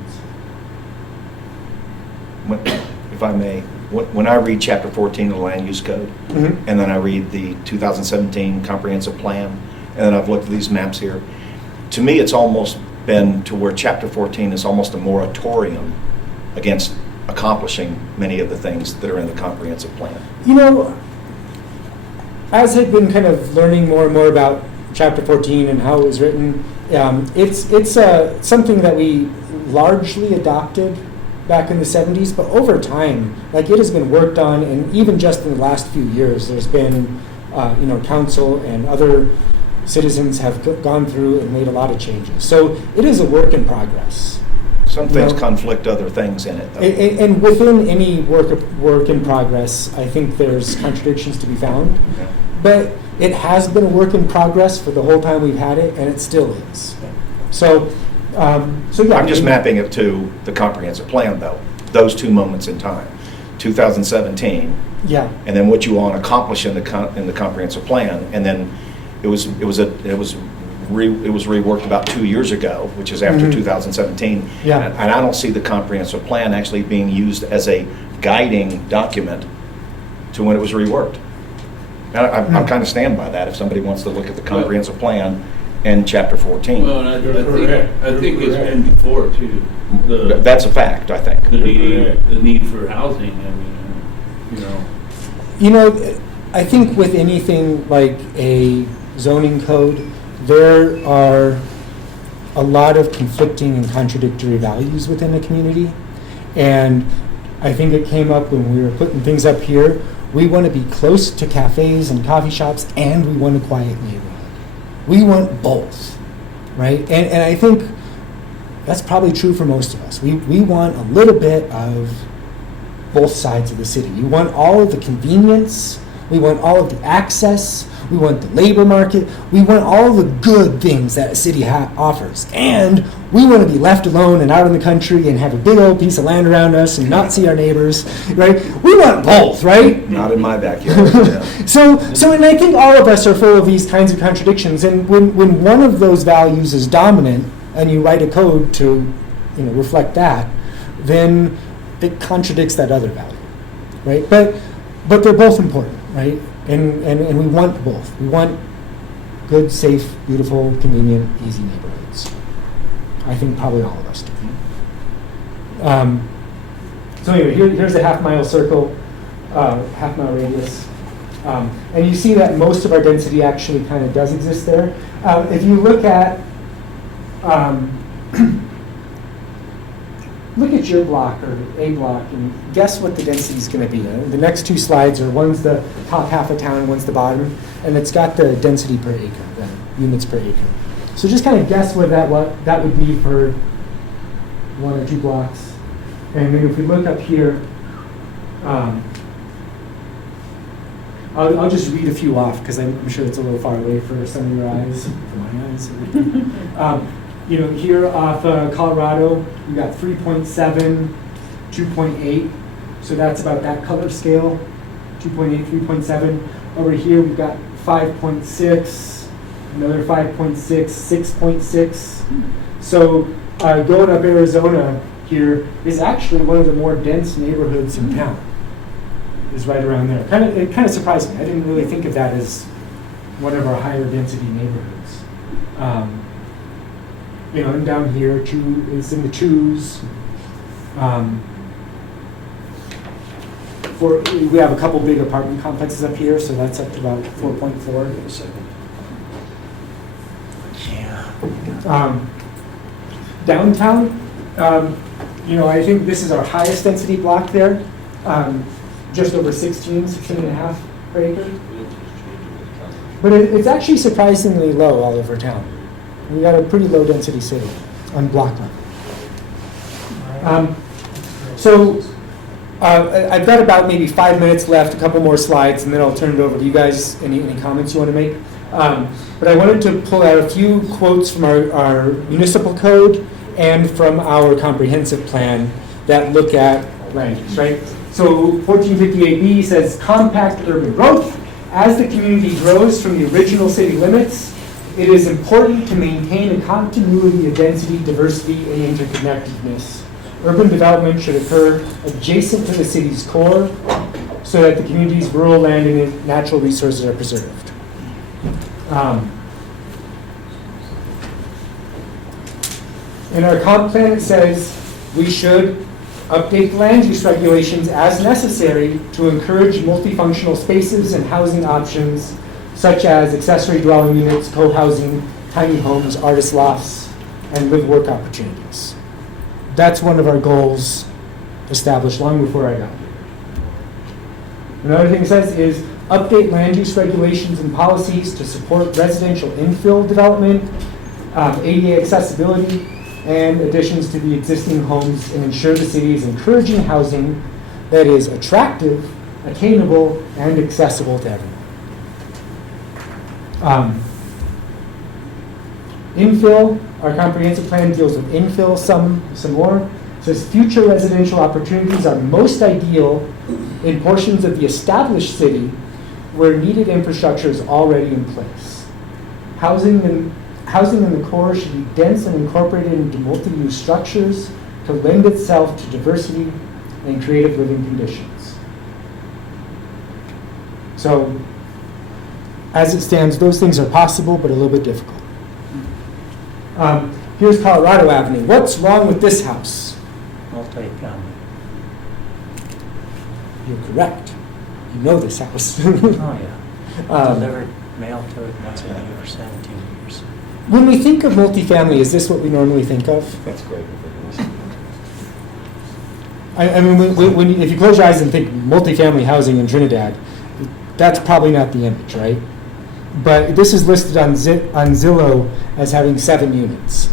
If I may, when I read Chapter 14 of the Land Use Code, Mm-hmm. and then I read the 2017 Comprehensive Plan, and then I've looked at these maps here, to me, it's almost been to where Chapter 14 is almost a moratorium against accomplishing many of the things that are in the Comprehensive Plan. As I've been kind of learning more and more about Chapter 14 and how it was written, it's something that we largely adopted back in the 70s, but over time, like it has been worked on, and even just in the last few years, there's been, council and other citizens have gone through and made a lot of changes. So it is a work in progress. Some things conflict other things in it, though. And within any work in progress, I think there's contradictions to be found. Okay. But it has been a work in progress for the whole time we've had it, and it still is. So yeah. I'm just mapping it to the comprehensive plan, though, those two moments in time, 2017, Yeah. and then what you want to accomplish in the comprehensive plan, and then it was reworked about 2 years ago, which is after 2017. Yeah. And I don't see the comprehensive plan actually being used as a guiding document to when it was reworked. And I kind of stand by that if somebody wants to look at the comprehensive plan in chapter 14. Well, and I think it's been before too. That's a fact, I think. The need for housing, I think with anything like a zoning code, there are a lot of conflicting and contradictory values within the community. And I think it came up when we were putting things up here. We want to be close to cafes and coffee shops, and we want a quiet neighborhood. We want both, right? And I think that's probably true for most of us. We want a little bit of both sides of the city. We want all of the convenience. We want all of the access. We want the labor market. We want all the good things that a city offers. And we want to be left alone and out in the country and have a big old piece of land around us and not see our neighbors, right? We want both, right? Not in my backyard. Yeah. So, and I think all of us are full of these kinds of contradictions. And when one of those values is dominant and you write a code to, reflect that, then it contradicts that other value, right? But they're both important, right? And we want both. We want good, safe, beautiful, convenient, easy neighborhoods. I think probably all of us do. So anyway, here's a half-mile circle, half-mile radius. And you see that most of our density actually kind of does exist there. If you look at your block or a block and guess what the density is going to be. The next two slides are one's the top half of town and one's the bottom, and it's got the density per acre, the units per acre. So just kind of guess what that would be for 1 or 2 blocks. And then if we look up here, I'll just read a few off because I'm sure it's a little far away for some of your eyes, for my eyes. Here off Colorado, we got 3.7, 2.8. So that's about that color scale, 2.8, 3.7. Over here, we've got 5.6, another 5.6, 6.6. So going up Arizona here is actually one of the more dense neighborhoods in town. Is right around there. It kind of surprised me. I didn't really think of that as one of our higher density neighborhoods. And down here, it's in the 2s. We have a couple big apartment complexes up here, so that's up to about 4.4. Downtown, I think this is our highest density block there. Just over 16 and a half per acre. But it's actually surprisingly low all over town. We got a pretty low density city on block level. I've got about maybe 5 minutes left, a couple more slides, and then I'll turn it over to you guys. Any comments you want to make? But I wanted to pull out a few quotes from our municipal code and from our comprehensive plan that look at land use, right? So 1458B says compact urban growth. As the community grows from the original city limits, it is important to maintain a continuity of density, diversity, and interconnectedness. Urban development should occur adjacent to the city's core so that the community's rural land and natural resources are preserved. In our comp plan, it says we should update land use regulations as necessary to encourage multifunctional spaces and housing options such as accessory dwelling units, co-housing, tiny homes, artist lofts, and live-work opportunities. That's one of our goals established long before I got here. Another thing it says is update land use regulations and policies to support residential infill development, ADA accessibility, and additions to the existing homes, and ensure the city is encouraging housing that is attractive, attainable, and accessible to everyone. Infill, our comprehensive plan deals with infill some more. It says future residential opportunities are most ideal in portions of the established city where needed infrastructure is already in place. Housing in the core should be dense and incorporated into multi-use structures to lend itself to diversity and creative living conditions. So, as it stands, those things are possible, but a little bit difficult. Here's Colorado Avenue. What's wrong with this house? Multi-family. You're correct. You know this house. Oh, yeah. Delivered mail to it once a year for 17 years. When we think of multifamily, is this what we normally think of? That's great. I mean, if you close your eyes and think multifamily housing in Trinidad, that's probably not the image, right? But this is listed on Zillow as having 7 units.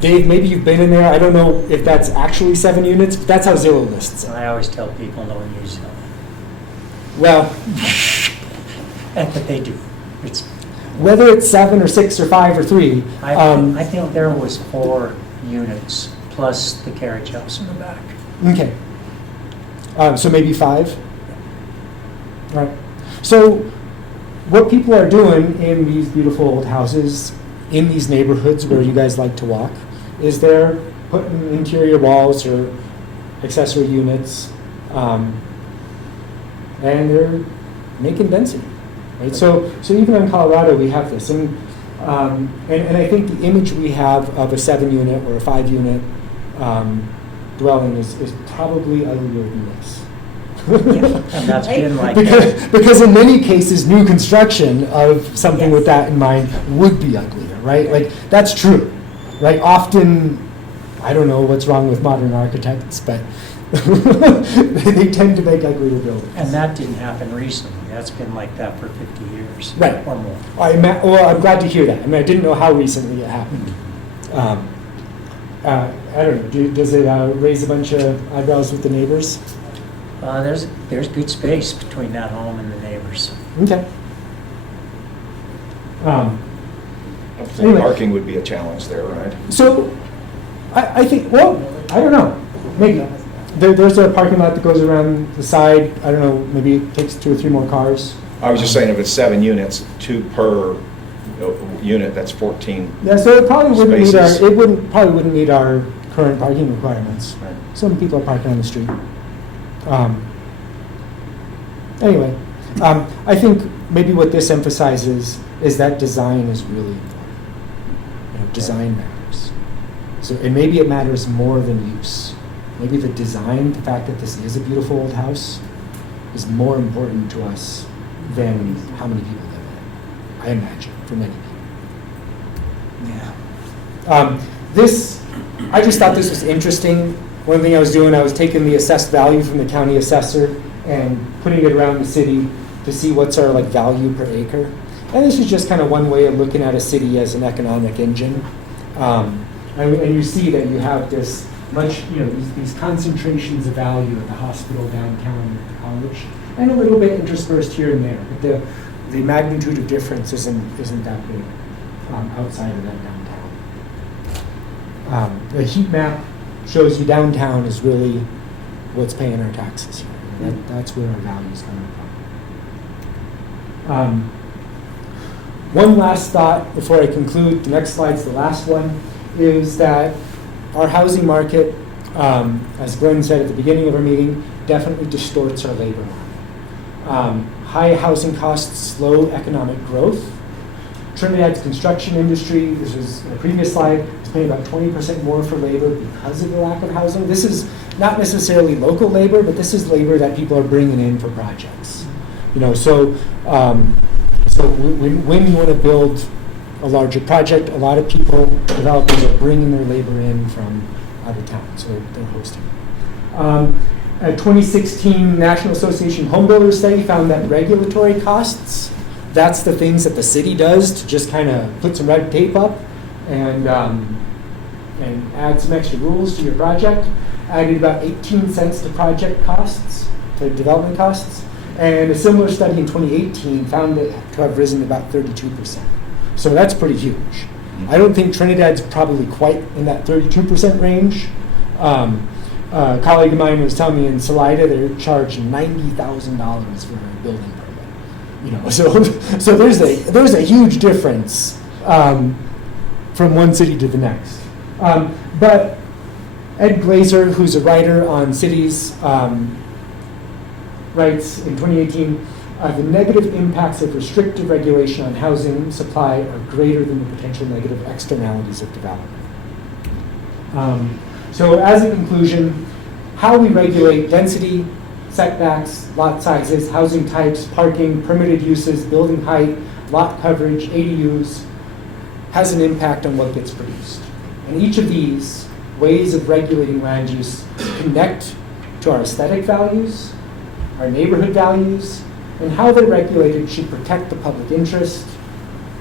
Dave, maybe you've been in there. I don't know if that's actually 7 units, but that's how Zillow lists it. I always tell people no one uses Zillow. Well, But they do. It's, whether it's 7 or 6 or 5 or 3. I think there was 4 units plus the carriage house in the back. Okay. So maybe 5? Right. So what people are doing in these beautiful old houses, in these neighborhoods where you guys like to walk, is they're putting interior walls or accessory units, and they're making density. Right? So even in Colorado, we have this. And I think the image we have of a 7-unit or a 5-unit dwelling is probably uglier than this. And that's been like because in many cases, new construction of something with that in mind would be uglier, right? Like, that's true, right? Often, I don't know what's wrong with modern architects, but they tend to make uglier buildings. And that didn't happen recently. That's been like that for 50 years Right. or more. Well, I'm glad to hear that. I mean, I didn't know how recently it happened. I don't know, does it raise a bunch of eyebrows with the neighbors? There's good space between that home and the neighbors. Okay. So Anyway. Parking would be a challenge there, right? So, I think, well, I don't know, maybe. There's a parking lot that goes around the side, I don't know, maybe it takes 2 or 3 more cars. I was just saying if it's 7 units, 2 per unit, that's 14. Yeah, so it probably wouldn't meet Spaces. probably wouldn't meet our current parking requirements. Right. Some people are parking on the street. Anyway, I think maybe what this emphasizes is that design is really important. You know, design matters. So, and maybe it matters more than use. Maybe the design, the fact that this is a beautiful old house, is more important to us than how many people live in it. I imagine, for many people. Yeah. I just thought this was interesting. One thing I was doing, I was taking the assessed value from the county assessor and putting it around the city to see what's our value per acre. And this is just kind of one way of looking at a city as an economic engine. And you see that you have this these concentrations of value at the hospital downtown, at the college, and a little bit interspersed here and there. But the magnitude of difference isn't that big outside of that downtown. The heat map shows you downtown is really what's paying our taxes here. That's where our value is coming from. One last thought before I conclude. The next slide's the last one, is that our housing market, as Glenn said at the beginning of our meeting, definitely distorts our labor market. High housing costs slow economic growth. Trinidad's construction industry, this was in a previous slide, is paying about 20% more for labor because of the lack of housing. This is not necessarily local labor, but this is labor that people are bringing in for projects. So when you want to build a larger project, a lot of people, developers, are bringing their labor in from out of town, so they're hosting. A 2016 National Association Home Builders study found that regulatory costs, that's the things that the city does to just kind of put some red tape up and add some extra rules to your project, added about 18 cents to project costs, to development costs. And a similar study in 2018 found it to have risen about 32%. So that's pretty huge. I don't think Trinidad's probably quite in that 32% range. A colleague of mine was telling me in Salida they're charging $90,000 for a building permit. So there's a huge difference from one city to the next. But Ed Glazer, who's a writer on cities, writes in 2018, the negative impacts of restrictive regulation on housing supply are greater than the potential negative externalities of development. So as a conclusion, how we regulate density, setbacks, lot sizes, housing types, parking, permitted uses, building height, lot coverage, ADUs, has an impact on what gets produced. And each of these ways of regulating land use connect to our aesthetic values, our neighborhood values, and how they're regulated should protect the public interest,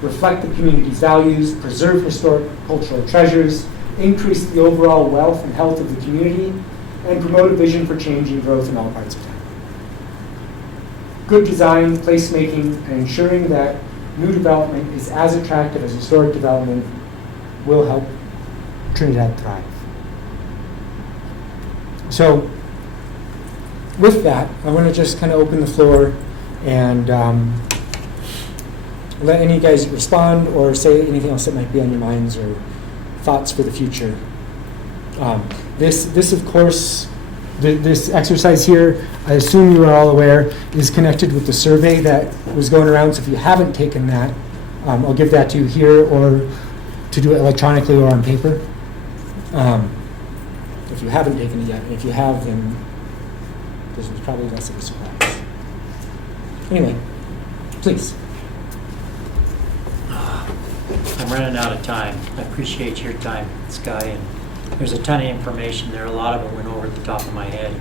reflect the community's values, preserve historic cultural treasures, increase the overall wealth and health of the community, and promote a vision for change and growth in all parts of town. Good design, placemaking, and ensuring that new development is as attractive as historic development will help Trinidad thrive. So, with that, I want to just kind of open the floor and let any of you guys respond or say anything else that might be on your minds or thoughts for the future. This of course, this exercise here, I assume you are all aware, is connected with the survey that was going around. So if you haven't taken that, I'll give that to you here or to do it electronically or on paper. If you haven't taken it yet, and if you have, then this was probably less of a surprise. Anyway, please. I'm running out of time. I appreciate your time, Sky, and there's a ton of information there. A lot of it went over the top of my head.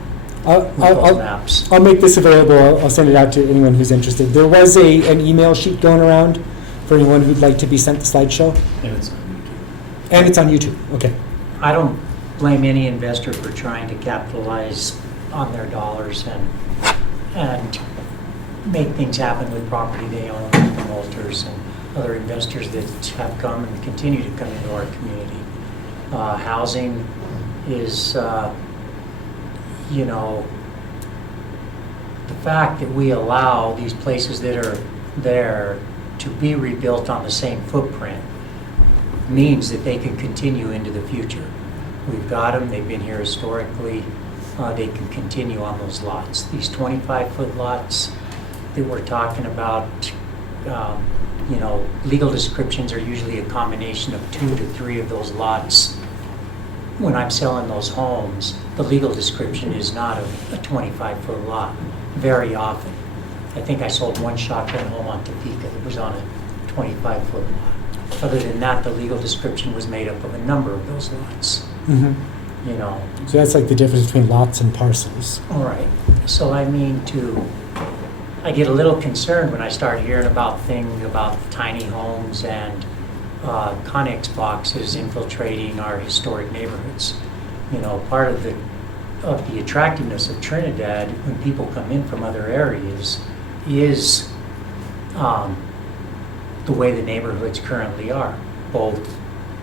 Maps. I'll make this available. I'll send it out to anyone who's interested. There was an email sheet going around for anyone who'd like to be sent the slideshow. And it's on YouTube. And it's on YouTube. Okay. I don't blame any investor for trying to capitalize on their dollars and make things happen with property they own, like the Malters and other investors that have come and continue to come into our community. Housing is, the fact that we allow these places that are there to be rebuilt on the same footprint means that they can continue into the future. We've got them, they've been here historically, they can continue on those lots. These 25-foot lots that we're talking about, legal descriptions are usually a combination of 2 to 3 of those lots. When I'm selling those homes, the legal description is not a 25-foot lot, very often. I think I sold one shotgun home on Topeka that was on a 25-foot lot. Other than that, the legal description was made up of a number of those lots. Mm-hmm. So that's like the difference between lots and parcels. All right. So I get a little concerned when I start hearing about tiny homes and Connex boxes infiltrating our historic neighborhoods. Part of the attractiveness of Trinidad when people come in from other areas is the way the neighborhoods currently are, both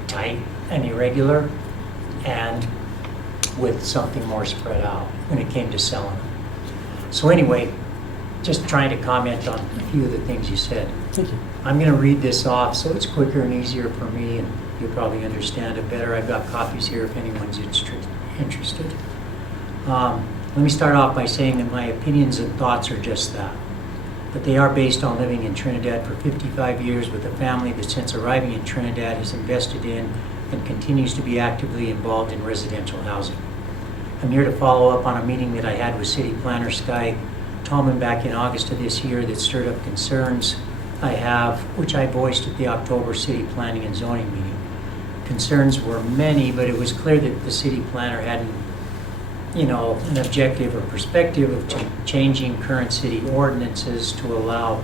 tight and irregular and with something more spread out when it came to selling them. So anyway, just trying to comment on a few of the things you said. Thank you. I'm going to read this off so it's quicker and easier for me and you'll probably understand it better. I've got copies here if anyone's interested. Let me start off by saying that my opinions and thoughts are just that. But they are based on living in Trinidad for 55 years with a family that since arriving in Trinidad has invested in and continues to be actively involved in residential housing. I'm here to follow up on a meeting that I had with City Planner Sky Tallman back in August of this year that stirred up concerns I have, which I voiced at the October City Planning and Zoning meeting. Concerns were many, but it was clear that the city planner hadn't an objective or perspective of changing current city ordinances to allow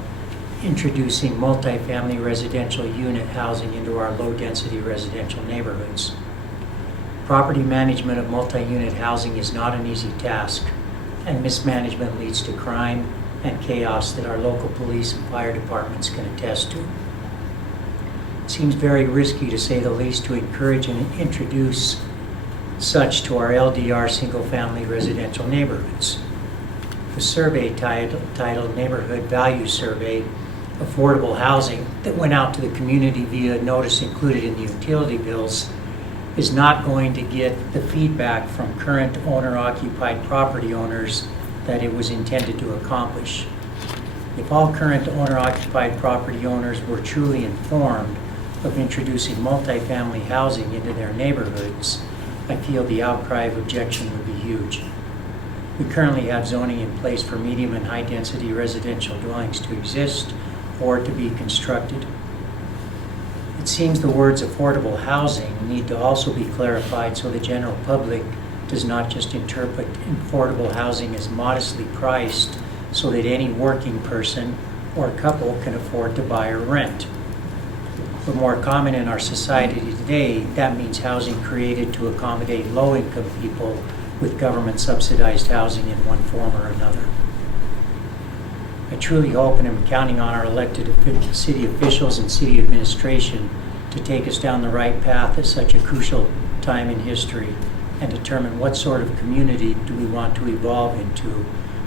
introducing multifamily residential unit housing into our low-density residential neighborhoods. Property management of multi-unit housing is not an easy task, and mismanagement leads to crime and chaos that our local police and fire departments can attest to. It seems very risky, to say the least, to encourage and introduce such to our LDR single-family residential neighborhoods. The survey titled Neighborhood Value Survey, Affordable Housing, that went out to the community via notice included in the utility bills, is not going to get the feedback from current owner-occupied property owners that it was intended to accomplish. If all current owner-occupied property owners were truly informed of introducing multifamily housing into their neighborhoods, I feel the outcry of objection would be huge. We currently have zoning in place for medium and high-density residential dwellings to exist or to be constructed. It seems the words affordable housing need to also be clarified so the general public does not just interpret affordable housing as modestly priced so that any working person or couple can afford to buy or rent. But more common in our society today, that means housing created to accommodate low-income people with government-subsidized housing in one form or another. I truly hope and am counting on our elected city officials and city administration to take us down the right path at such a crucial time in history and determine what sort of community do we want to evolve into,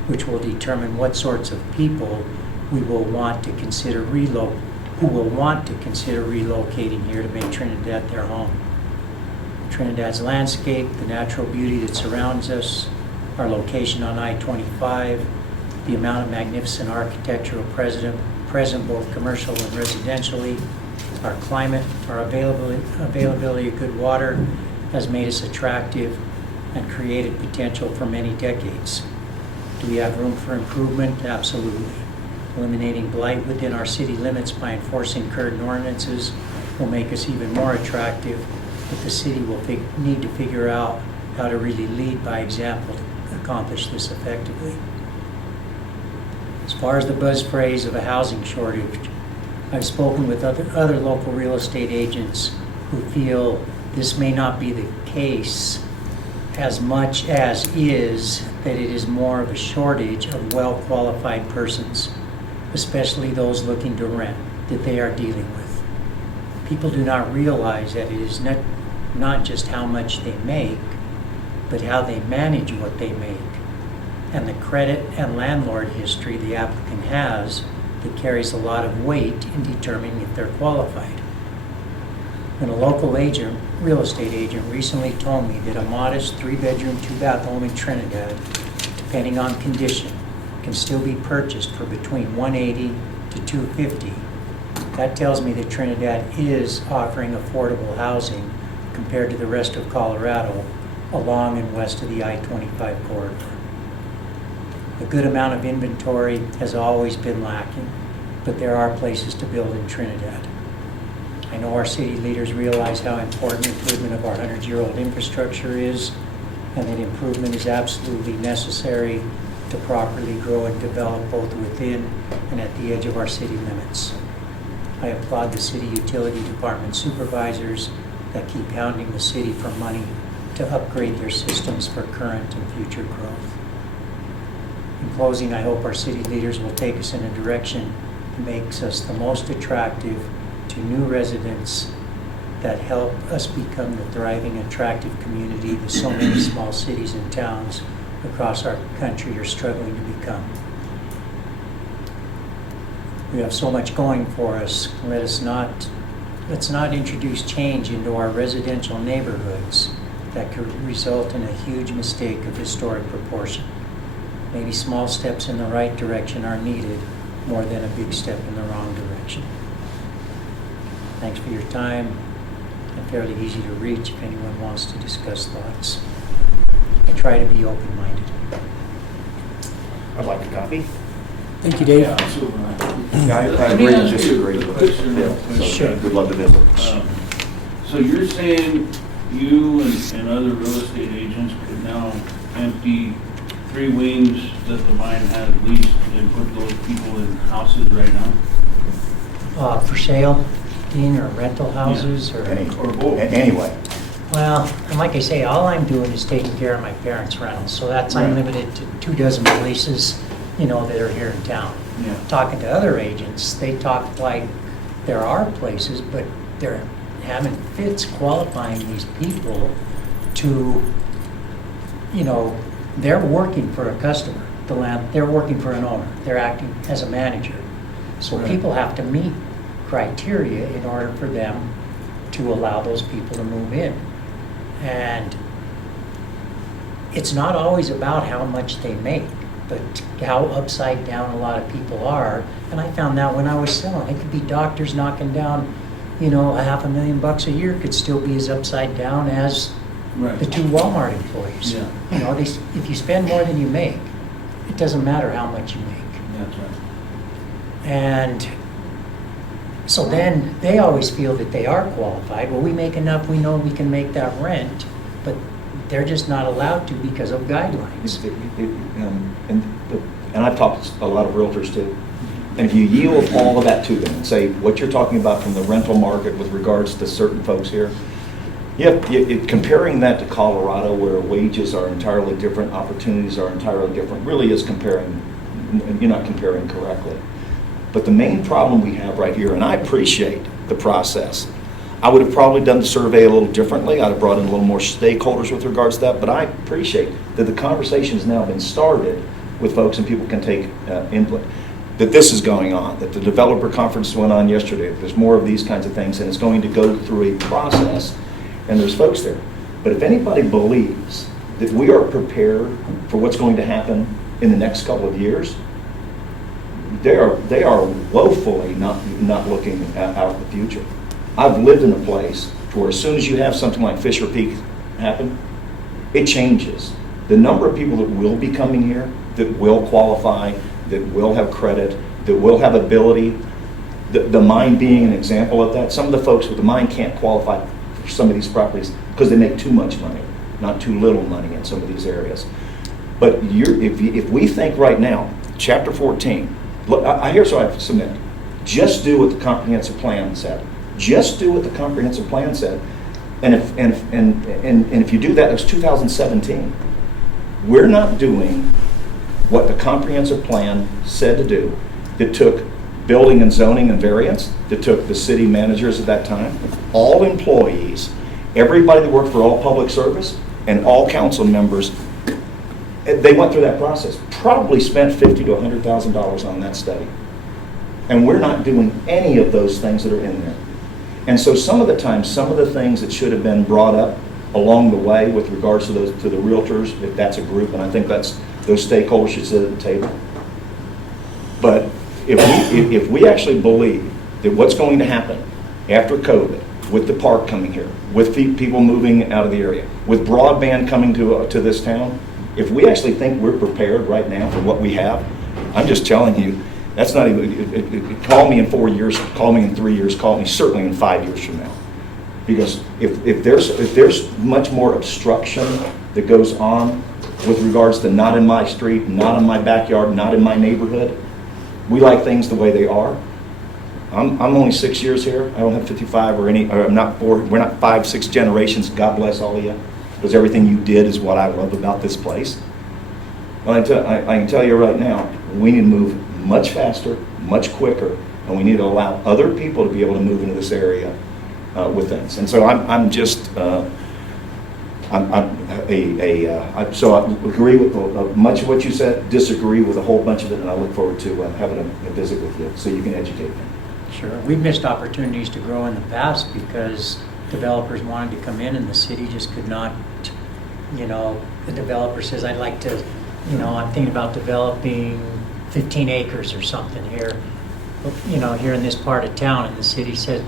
which will determine what sorts of people we will want to consider relocating here to make Trinidad their home. Trinidad's landscape, the natural beauty that surrounds us, our location on I-25, the amount of magnificent architectural present both commercial and residentially, our climate, our availability of good water has made us attractive and created potential for many decades. Do we have room for improvement? Absolutely. Eliminating blight within our city limits by enforcing current ordinances will make us even more attractive, but the city will need to figure out how to really lead by example to accomplish this effectively. As far as the buzz phrase of a housing shortage, I've spoken with other local real estate agents who feel this may not be the case as much as is that it is more of a shortage of well-qualified persons, especially those looking to rent, that they are dealing with. People do not realize that it is not just how much they make, but how they manage what they make, and the credit and landlord history the applicant has that carries a lot of weight in determining if they're qualified. When a local real estate agent recently told me that a modest 3-bedroom, 2-bath home in Trinidad, depending on condition, can still be purchased for between $180 to $250, that tells me that Trinidad is offering affordable housing compared to the rest of Colorado along and west of the I-25 corridor. A good amount of inventory has always been lacking, but there are places to build in Trinidad. I know our city leaders realize how important improvement of our 100-year-old infrastructure is, and that improvement is absolutely necessary to properly grow and develop both within and at the edge of our city limits. I applaud the city utility department supervisors that keep hounding the city for money to upgrade their systems for current and future growth. In closing, I hope our city leaders will take us in a direction that makes us the most attractive to new residents, that help us become the thriving, attractive community that so many small cities and towns across our country are struggling to become. We have so much going for us. Let's not introduce change into our residential neighborhoods that could result in a huge mistake of historic proportion. Maybe small steps in the right direction are needed more than a big step in the wrong direction. Thanks for your time. I'm fairly easy to reach if anyone wants to discuss thoughts. I try to be open-minded. I'd like a copy. Thank you, Dave. I agree and disagree with it. Sure. We'd love to visit. So you're saying you and other real estate agents could now empty 3 wings that the mine has leased and put those people in houses right now? For sale, Dean, or rental houses, or? Or both? Anyway, Well, and like I say, all I'm doing is taking care of my parents' rentals, so that's Right. unlimited to 24 places, that are here in town. Yeah. Talking to other agents, they talk like there are places, but they're having fits qualifying these people to, they're working for a customer, they're working for an owner, they're acting as a manager. So Right. people have to meet criteria in order for them to allow those people to move in. And it's not always about how much they make, but how upside down a lot of people are. And I found that when I was selling, it could be doctors knocking down, $500,000 a year could still be as upside down as Right. the 2 Walmart employees. Yeah. If you spend more than you make, it doesn't matter how much you make. That's right. And so then they always feel that they are qualified. Well, we make enough, we know we can make that rent, but they're just not allowed to because of guidelines. And I've talked to a lot of realtors too. And if you yield all of that to them and say what you're talking about from the rental market with regards to certain folks here, comparing that to Colorado where wages are entirely different, opportunities are entirely different, really is you're not comparing correctly. But the main problem we have right here, and I appreciate the process. I would have probably done the survey a little differently. I'd have brought in a little more stakeholders with regards to that, but I appreciate that the conversation has now been started with folks and people can take input. That this is going on, that the developer conference went on yesterday, that there's more of these kinds of things, and it's going to go through a process, and there's folks there. But if anybody believes that we are prepared for what's going to happen in the next couple of years, they are woefully not looking out the future. I've lived in a place where as soon as you have something like Fisher Peak happen, it changes. The number of people that will be coming here, that will qualify, that will have credit, that will have ability, the mine being an example of that. Some of the folks with the mine can't qualify for some of these properties because they make too much money, not too little money in some of these areas. But if we think right now, Chapter 14, look, here's what I submit. Just do what the comprehensive plan said. Just do what the comprehensive plan said. And if you do that, it was 2017. We're not doing what the comprehensive plan said to do. That took building and zoning and variance, that took the city managers at that time, all employees, everybody that worked for all public service, and all council members. They went through that process, probably spent $50,000 to $100,000 on that study. And we're not doing any of those things that are in there. And so some of the times, some of the things that should have been brought up along the way with regards to the realtors, if that's a group, and I think those stakeholders should sit at the table. But if we actually believe that what's going to happen after COVID, with the park coming here, with people moving out of the area, with broadband coming to this town, if we actually think we're prepared right now for what we have, I'm just telling you, that's not even, call me in 4 years, call me in 3 years, call me certainly in 5 years from now. Because if there's much more obstruction that goes on with regards to not in my street, not in my backyard, not in my neighborhood, we like things the way they are. I'm only 6 years here. I don't have 55 or I'm not 4. We're not 5, 6 generations. God bless all of you, because everything you did is what I love about this place. But I can tell you right now, we need to move much faster, much quicker, and we need to allow other people to be able to move into this area with things. And so so I agree with much of what you said, disagree with a whole bunch of it, and I look forward to having a visit with you so you can educate me. Sure. We've missed opportunities to grow in the past because developers wanted to come in and the city just could not, the developer says, I'd like to, I'm thinking about developing 15 acres or something here, here in this part of town, and the city said,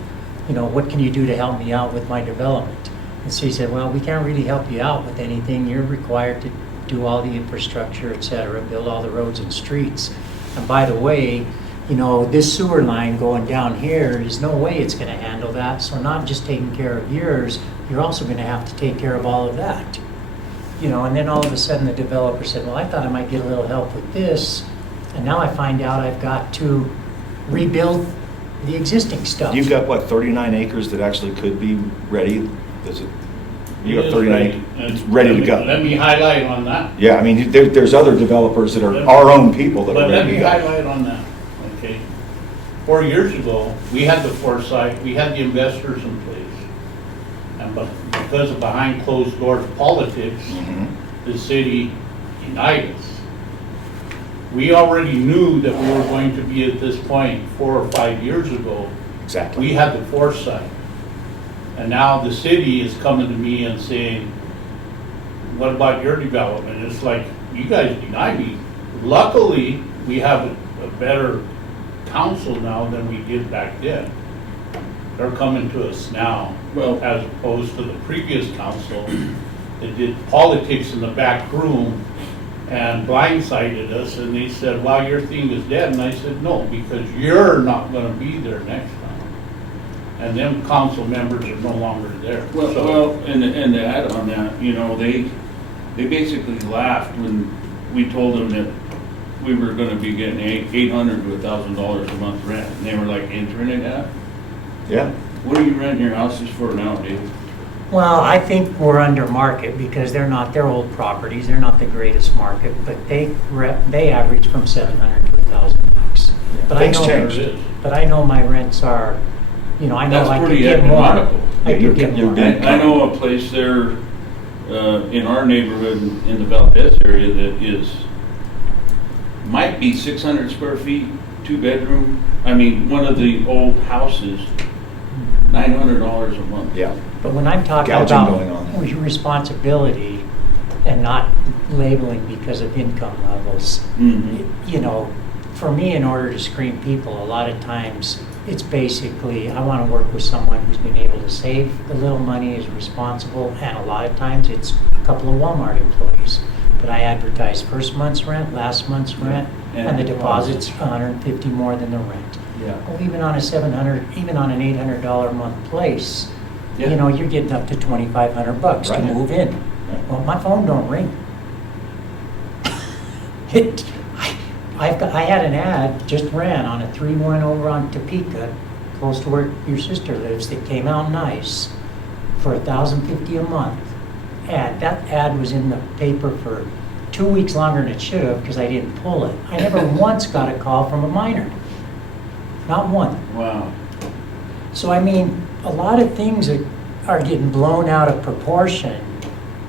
what can you do to help me out with my development? And the city said, well, we can't really help you out with anything. You're required to do all the infrastructure, et cetera, build all the roads and streets. And by the way, this sewer line going down here, there's no way it's going to handle that. So not just taking care of yours, you're also going to have to take care of all of that. you know, and then all of a sudden the developer said, well, I thought I might get a little help with this, and now I find out I've got to rebuild the existing stuff. You've got, what, 39 acres that actually could be ready? Does it? You It got is 39, and it's ready to let go. me highlight on that. Yeah, I mean, there's other developers that are our own people that are But let ready me to go. highlight on that, okay? 4 years ago, we had the foresight, we had the investors in place. And because of behind closed doors politics, Mhm. the city denied us. We already knew that we were going to be at this point 4 or 5 years ago. Exactly. We had the foresight. And now the city is coming to me and saying, what about your development? It's like, you guys deny me. Luckily, we have a better council now than we did back then. They're coming to us now, Well- as opposed to the previous council that did politics in the back room and blindsided us, and they said, wow, your thing is dead. And I said, no, because you're not gonna be there next time. And them council members are no longer there. Well, So- well, and to add on that, you know, they basically laughed when we told them that we were gonna be getting $800 to $1,000 a month rent. And they were like, in Trinidad? Yeah. What are you renting your houses for now, Dave? Well, I think we're under market because they're old properties, they're not the greatest market, but they average from $700 to $1,000. But I Things know- changed. But I know my rents are, you know, I know That's I could pretty get more. economical. I could get You're more. being- I know a place there in our neighborhood in the Valdez area that might be 600 square feet, 2-bedroom. I mean, one of the old houses, $900 a month. Yeah. But when I'm talking Gouging about going on. responsibility and not labeling because of income levels, Mhm. you know, for me, in order to screen people, a lot of times it's basically, I want to work with someone who's been able to save a little money, is responsible, and a lot of times it's a couple of Walmart employees. But I advertise first month's rent, last month's rent, and the deposit's $150 more than the rent. Yeah. Well, even on a even on an $800 a month place, Yeah. you know, you're getting up to $2,500 to Right. move in. Well, my phone don't ring. I had an ad just ran on a 3-1 over on Topeka, close to where your sister lives, that came out nice for $1,050 a month. And that ad was in the paper for 2 weeks longer than it should have because I didn't pull it. I never once got a call from a minor. Not one. Wow. So I mean, a lot of things are getting blown out of proportion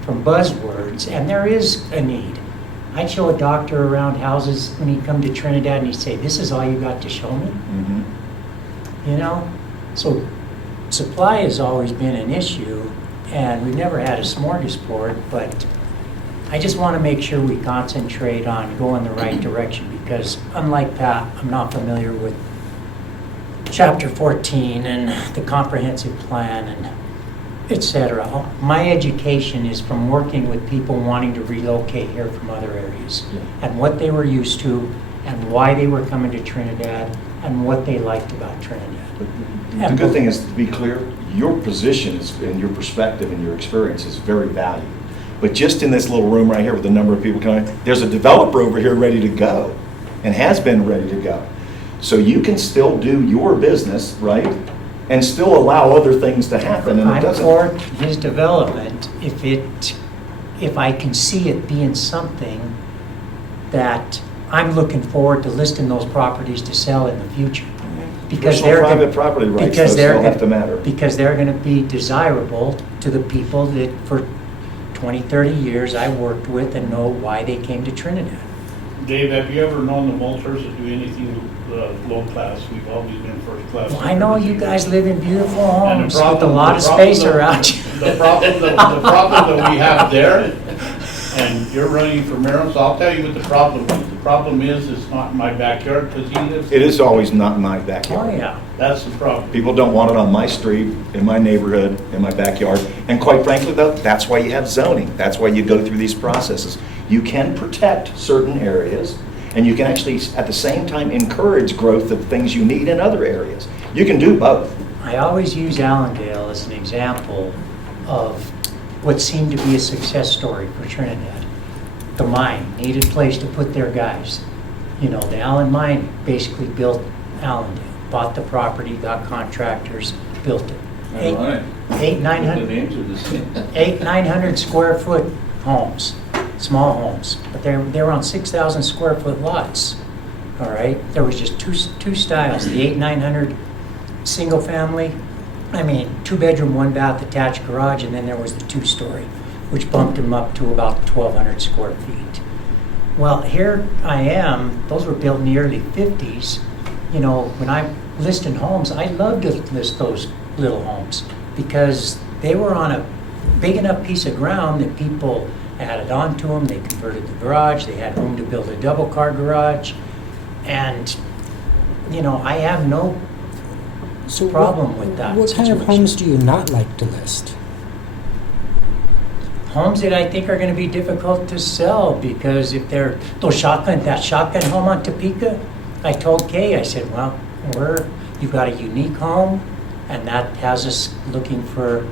from buzzwords, and there is a need. I'd show a doctor around houses when he'd come to Trinidad and he'd say, this is all you got to show me? Mhm. You know? So supply has always been an issue, and we've never had a smorgasbord, but I just want to make sure we concentrate on going the right direction, because unlike Pat, I'm not familiar with Chapter 14 and the comprehensive plan and et cetera. My education is from working with people wanting to relocate here from other areas, and what they were used to, and why they were coming to Trinidad, and what they liked about Trinidad. The good thing is, to be clear, your position is, and your perspective and your experience is very valued. But just in this little room right here with a number of people coming, there's a developer over here ready to go, and has been ready to go. So you can still do your business, right, and still allow other things to happen, and it I'm doesn't. for his development if I can see it being something that I'm looking forward to listing those properties to sell in the future. Because Personal they're private property rights because though they're still have to gonna- matter. Because they're going to be desirable to the people that for 20, 30 years I worked with and know why they came to Trinidad. Dave, have you ever known the Malters to do anything low class? We've always been first class. Well, I know you guys live in beautiful And homes with a lot of space around you. The problem that we have there, and you're running for mayor, so I'll tell you what the problem is. The problem is, it's not in my backyard because he lives. It is always not in my Oh, backyard. yeah. That's the problem. People don't want it on my street, in my neighborhood, in my backyard. And quite frankly, though, that's why you have zoning. That's why you go through these processes. You can protect certain areas, and you can actually, at the same time, encourage growth of things you need in other areas. You can do both. I always use Allendale as an example of what seemed to be a success story for Trinidad. The mine needed a place to put their guys. You know, the Allen Mine basically built Allendale, bought the property, got contractors, built it. All right. 900 The names are the same. 900 square foot homes, small homes, but they were on 6,000 square foot lots. All right, there was just two styles, the 900 single family, 2-bedroom, 1-bath attached garage, and then there was the 2-story, which bumped them up to about 1,200 square feet. Well, here I am, those were built in the early 50s. You know, when I'm listing homes, I love to list those little homes because they were on a big enough piece of ground that people added on to them. They converted the garage. They had room to build a double-car garage. And, you know, I have no problem with that What kind of situation. homes do you not like to list? Homes that I think are going to be difficult to sell because if they're that shotgun home on Topeka, I told Kay, I said, well, you've got a unique home, and that has us looking for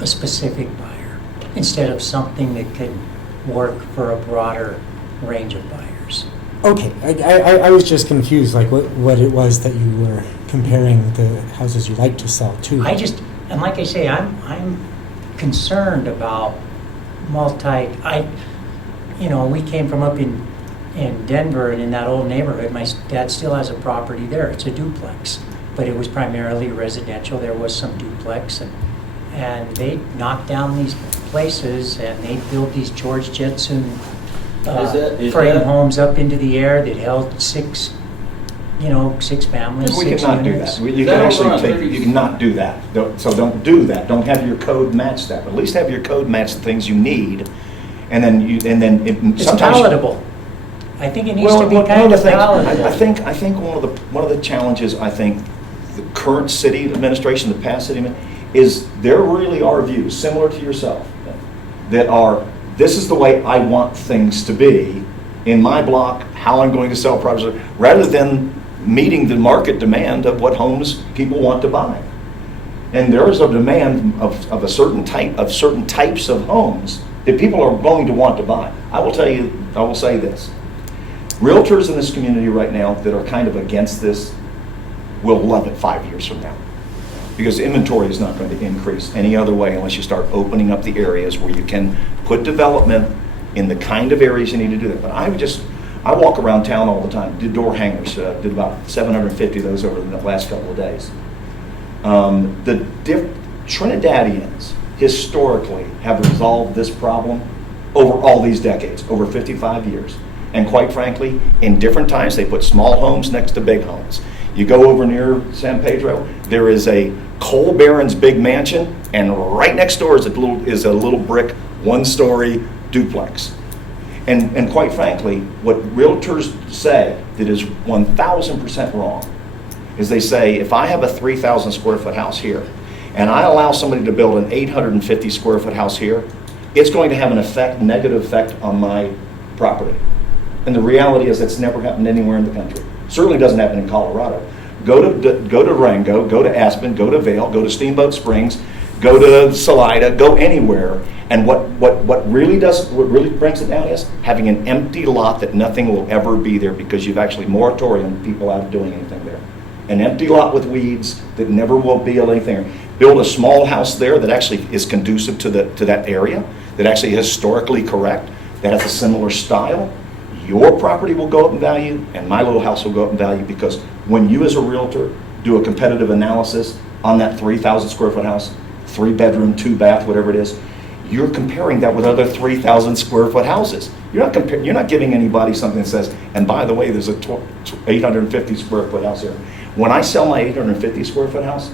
a specific buyer instead of something that could work for a broader range of buyers. Okay, I was just confused, like what it was that you were comparing the houses you like to sell to. And like I say, I'm concerned about we came from up in Denver, and in that old neighborhood, my dad still has a property there. It's a duplex, but it was primarily residential. There was some duplex, and they knocked down these places, and they built these George Jetson frame homes up into the air that held six families, We 6 cannot do units. that. You can actually you cannot do that. So don't do that. Don't have your code match that. At least have your code match the things you need, and then It's sometimes palatable. I think it needs to be kind of palatable. I think one of the challenges I think the current city administration, the past city, is there really are views similar to yourself that are, this is the way I want things to be in my block, how I'm going to sell properties, rather than meeting the market demand of what homes people want to buy. And there is a demand of a certain type, of certain types of homes that people are going to want to buy. I will say this. Realtors in this community right now that are kind of against this will love it 5 years from now. Because inventory is not going to increase any other way unless you start opening up the areas where you can put development in the kind of areas you need to do that. But I walk around town all the time, did door hangers, did about 750 of those over the last couple of days. Trinidadians historically have resolved this problem over all these decades, over 55 years. And quite frankly, in different times, they put small homes next to big homes. You go over near San Pedro, there is a coal baron's big mansion, and right next door is a little brick 1-story duplex. And quite frankly, what realtors say that is 1,000% wrong is they say, if I have a 3,000 square foot house here, and I allow somebody to build an 850 square foot house here, it's going to have an negative effect on my property. And the reality is that's never happened anywhere in the country. Certainly doesn't happen in Colorado. Go to Durango, go to Aspen, go to Vail, go to Steamboat Springs, go to Salida, go anywhere. And what really brings it down is having an empty lot that nothing will ever be there because you've actually moratoriumed people out of doing anything there. An empty lot with weeds that never will be anything. Build a small house there that actually is conducive to that area, that actually is historically correct, that has a similar style. Your property will go up in value, and my little house will go up in value, because when you as a realtor do a competitive analysis on that 3,000 square foot house, 3-bedroom, 2-bath, whatever it is, you're comparing that with other 3,000 square foot houses. You're not giving anybody something that says, and by the way, there's a 850 square foot house here. When I sell my 850 square foot house,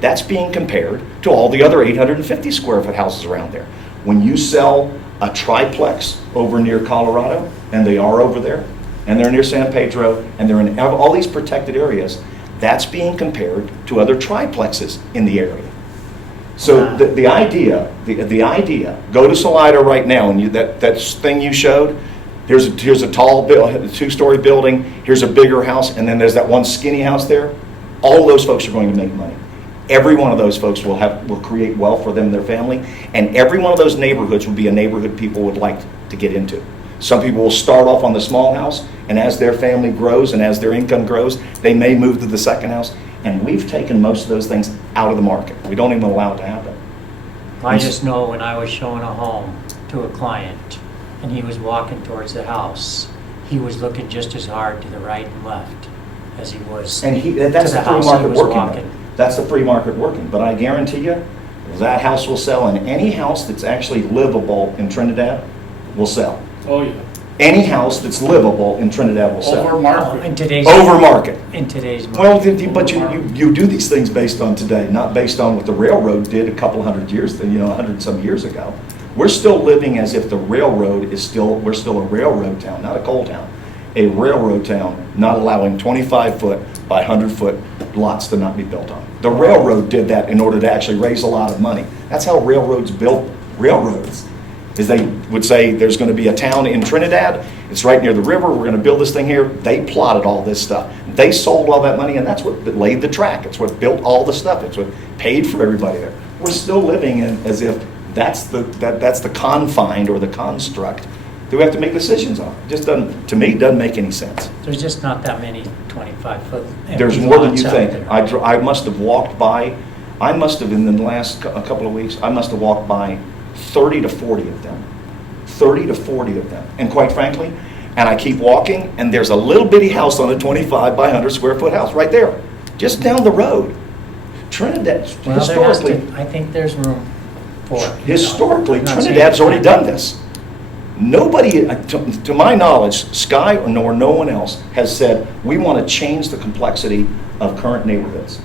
that's being compared to all the other 850 square foot houses around there. When you sell a triplex over near Colorado, and they are over there, and they're near San Pedro, and they're in all these protected areas, that's being compared to other triplexes in the area. So the idea, go to Salida right now, and that thing you showed, here's a tall 2-story building, here's a bigger house, and then there's that one skinny house there. All those folks are going to make money. every one of those folks will create wealth for them and their family, and every one of those neighborhoods would be a neighborhood people would like to get into. Some people will start off on the small house, and as their family grows and as their income grows, they may move to the second house, and we've taken most of those things out of the market. We don't even allow it to happen. I just know when I was showing a home to a client and he was walking towards the house, he was looking just as hard to the right and left as he was And that's the free market working. That's the free market working. But I guarantee you, that house will sell, and any house that's actually livable in Trinidad will sell. Oh, yeah. Any house that's livable in Trinidad will sell. Over market. In today's Over market. In today's Well, market. but you do these things based on today, not based on what the railroad did a couple hundred years, 100 some years ago. We're still living as if the railroad we're still a railroad town, not a coal town. A railroad town, not allowing 25-foot by 100-foot lots to not be built on. The railroad did that in order to actually raise a lot of money. That's how railroads built railroads. Is they would say there's going to be a town in Trinidad, it's right near the river, we're going to build this thing here. They plotted all this stuff. They sold all that money, and that's what laid the track. It's what built all the stuff. It's what paid for everybody there. We're still living as if that's the confine or the construct that we have to make decisions on. It just doesn't, to me, doesn't make any sense. There's just not that many 25-foot. There's more than you think. I must have walked by, in the last couple of weeks, I must have walked by 30 to 40 of them. 30 to 40 of them. And quite frankly, and I keep walking, and there's a little bitty house on a 25 by 100 square foot house right there, just down the road. Trinidad, Well, historically, I think there's room for it. historically, I'm not saying Trinidad's it already can't. done this. Nobody, to my knowledge, Sky nor no one else has said, we want to change the complexity of current neighborhoods.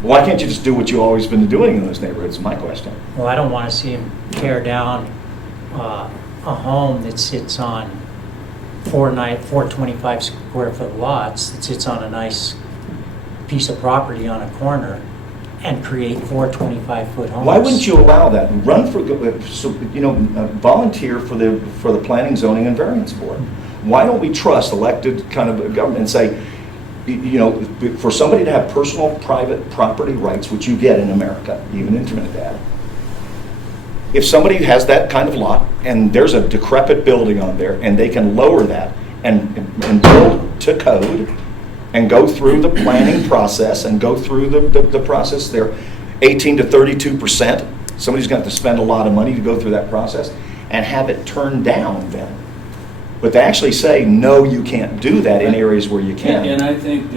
Why can't you just do what you've always been doing in those neighborhoods, is my question. Well, I don't want to see him tear down a home that sits on 425 square foot lots, that sits on a nice piece of property on a corner, and create 425-foot homes. Why wouldn't you allow that? Run for, volunteer for the Planning, Zoning, and Variance Board. Why don't we trust elected kind of government and say, for somebody to have personal private property rights, which you get in America, even in Trinidad, if somebody has that kind of lot and there's a decrepit building on there and they can lower that and build to code and go through the planning process and go through the process, they're 18 to 32%. Somebody's going to have to spend a lot of money to go through that process and have it turned down then. But to actually say, no, you can't do that in areas where you can. And I think,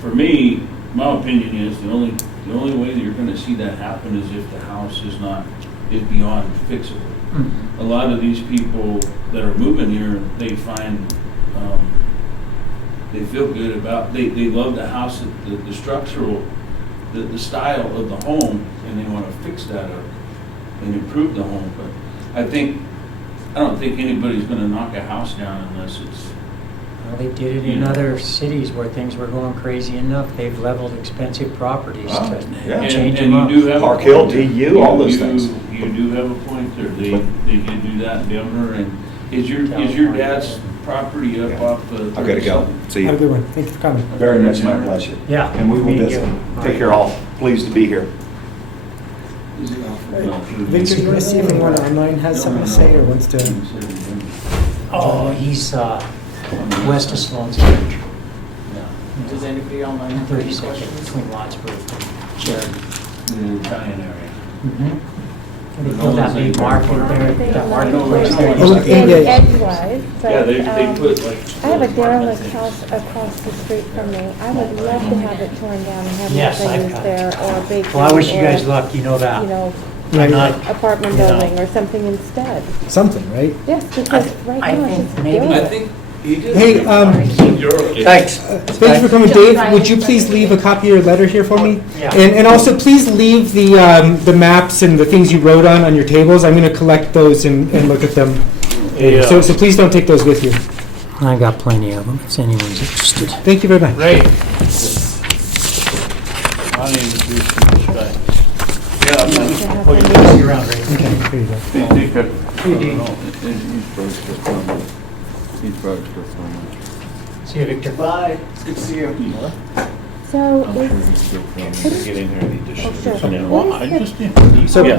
for me, my opinion is the only way that you're going to see that happen is if the house is beyond fixable. Mm-hmm. A lot of these people that are moving here, they find, they feel good about, they love the house, the structural, the style of the home, and they want to fix that up and improve the home. But I don't think anybody's going to knock a house down unless it's. Well, they did it in other cities where things were going crazy enough. They've leveled expensive properties to yeah. change And them up. you do have Park a Hill, point there. DU, all those things. You do have a point there. They did do that in Denver. And is your dad's property up off the? I've got to go. See Have a you. good one. Thank you for coming. Very much my pleasure. Yeah. And we will me visit. too. Take care all. Pleased to be here. Victor, you want to see if anyone online has something to say or wants to? Oh, he's west of Sloan's Church. Does anybody online have any 32nd questions? between Wattsburg and Sheridan. The Italian area. They built that big market there, that marketplace there. Oh, used to be. and, Edgewise, but, Yeah, they put like. I have a derelict house across the street from me. I would love to have it torn down and have Yes, nothing I've used got there, it. or a bakery. Well, I wish you or, guys luck, you know that. I'm not, Apartment you know. building or something instead. something, right? Yes, because right I now think it's just maybe- derelict. I think he did. Hey, thanks. thank you for coming, Dave. Would you please leave a copy of your letter here for me? Yeah. And also please leave the maps and the things you wrote on your tables. I'm going to collect those and look at them. Yeah. So please don't take those with you. I got plenty of them, if anyone's interested. Thank you very much. Ray. My name is Bruce Stein. Yeah, I'm not. See you around, Ray. Okay, here you go. Take care. See you, Victor. Bye. It's good to see you. So I'm sure he's still coming. What is- Get in here, I need to Oh, shoot sure. this down. What is I the- just, So- yeah.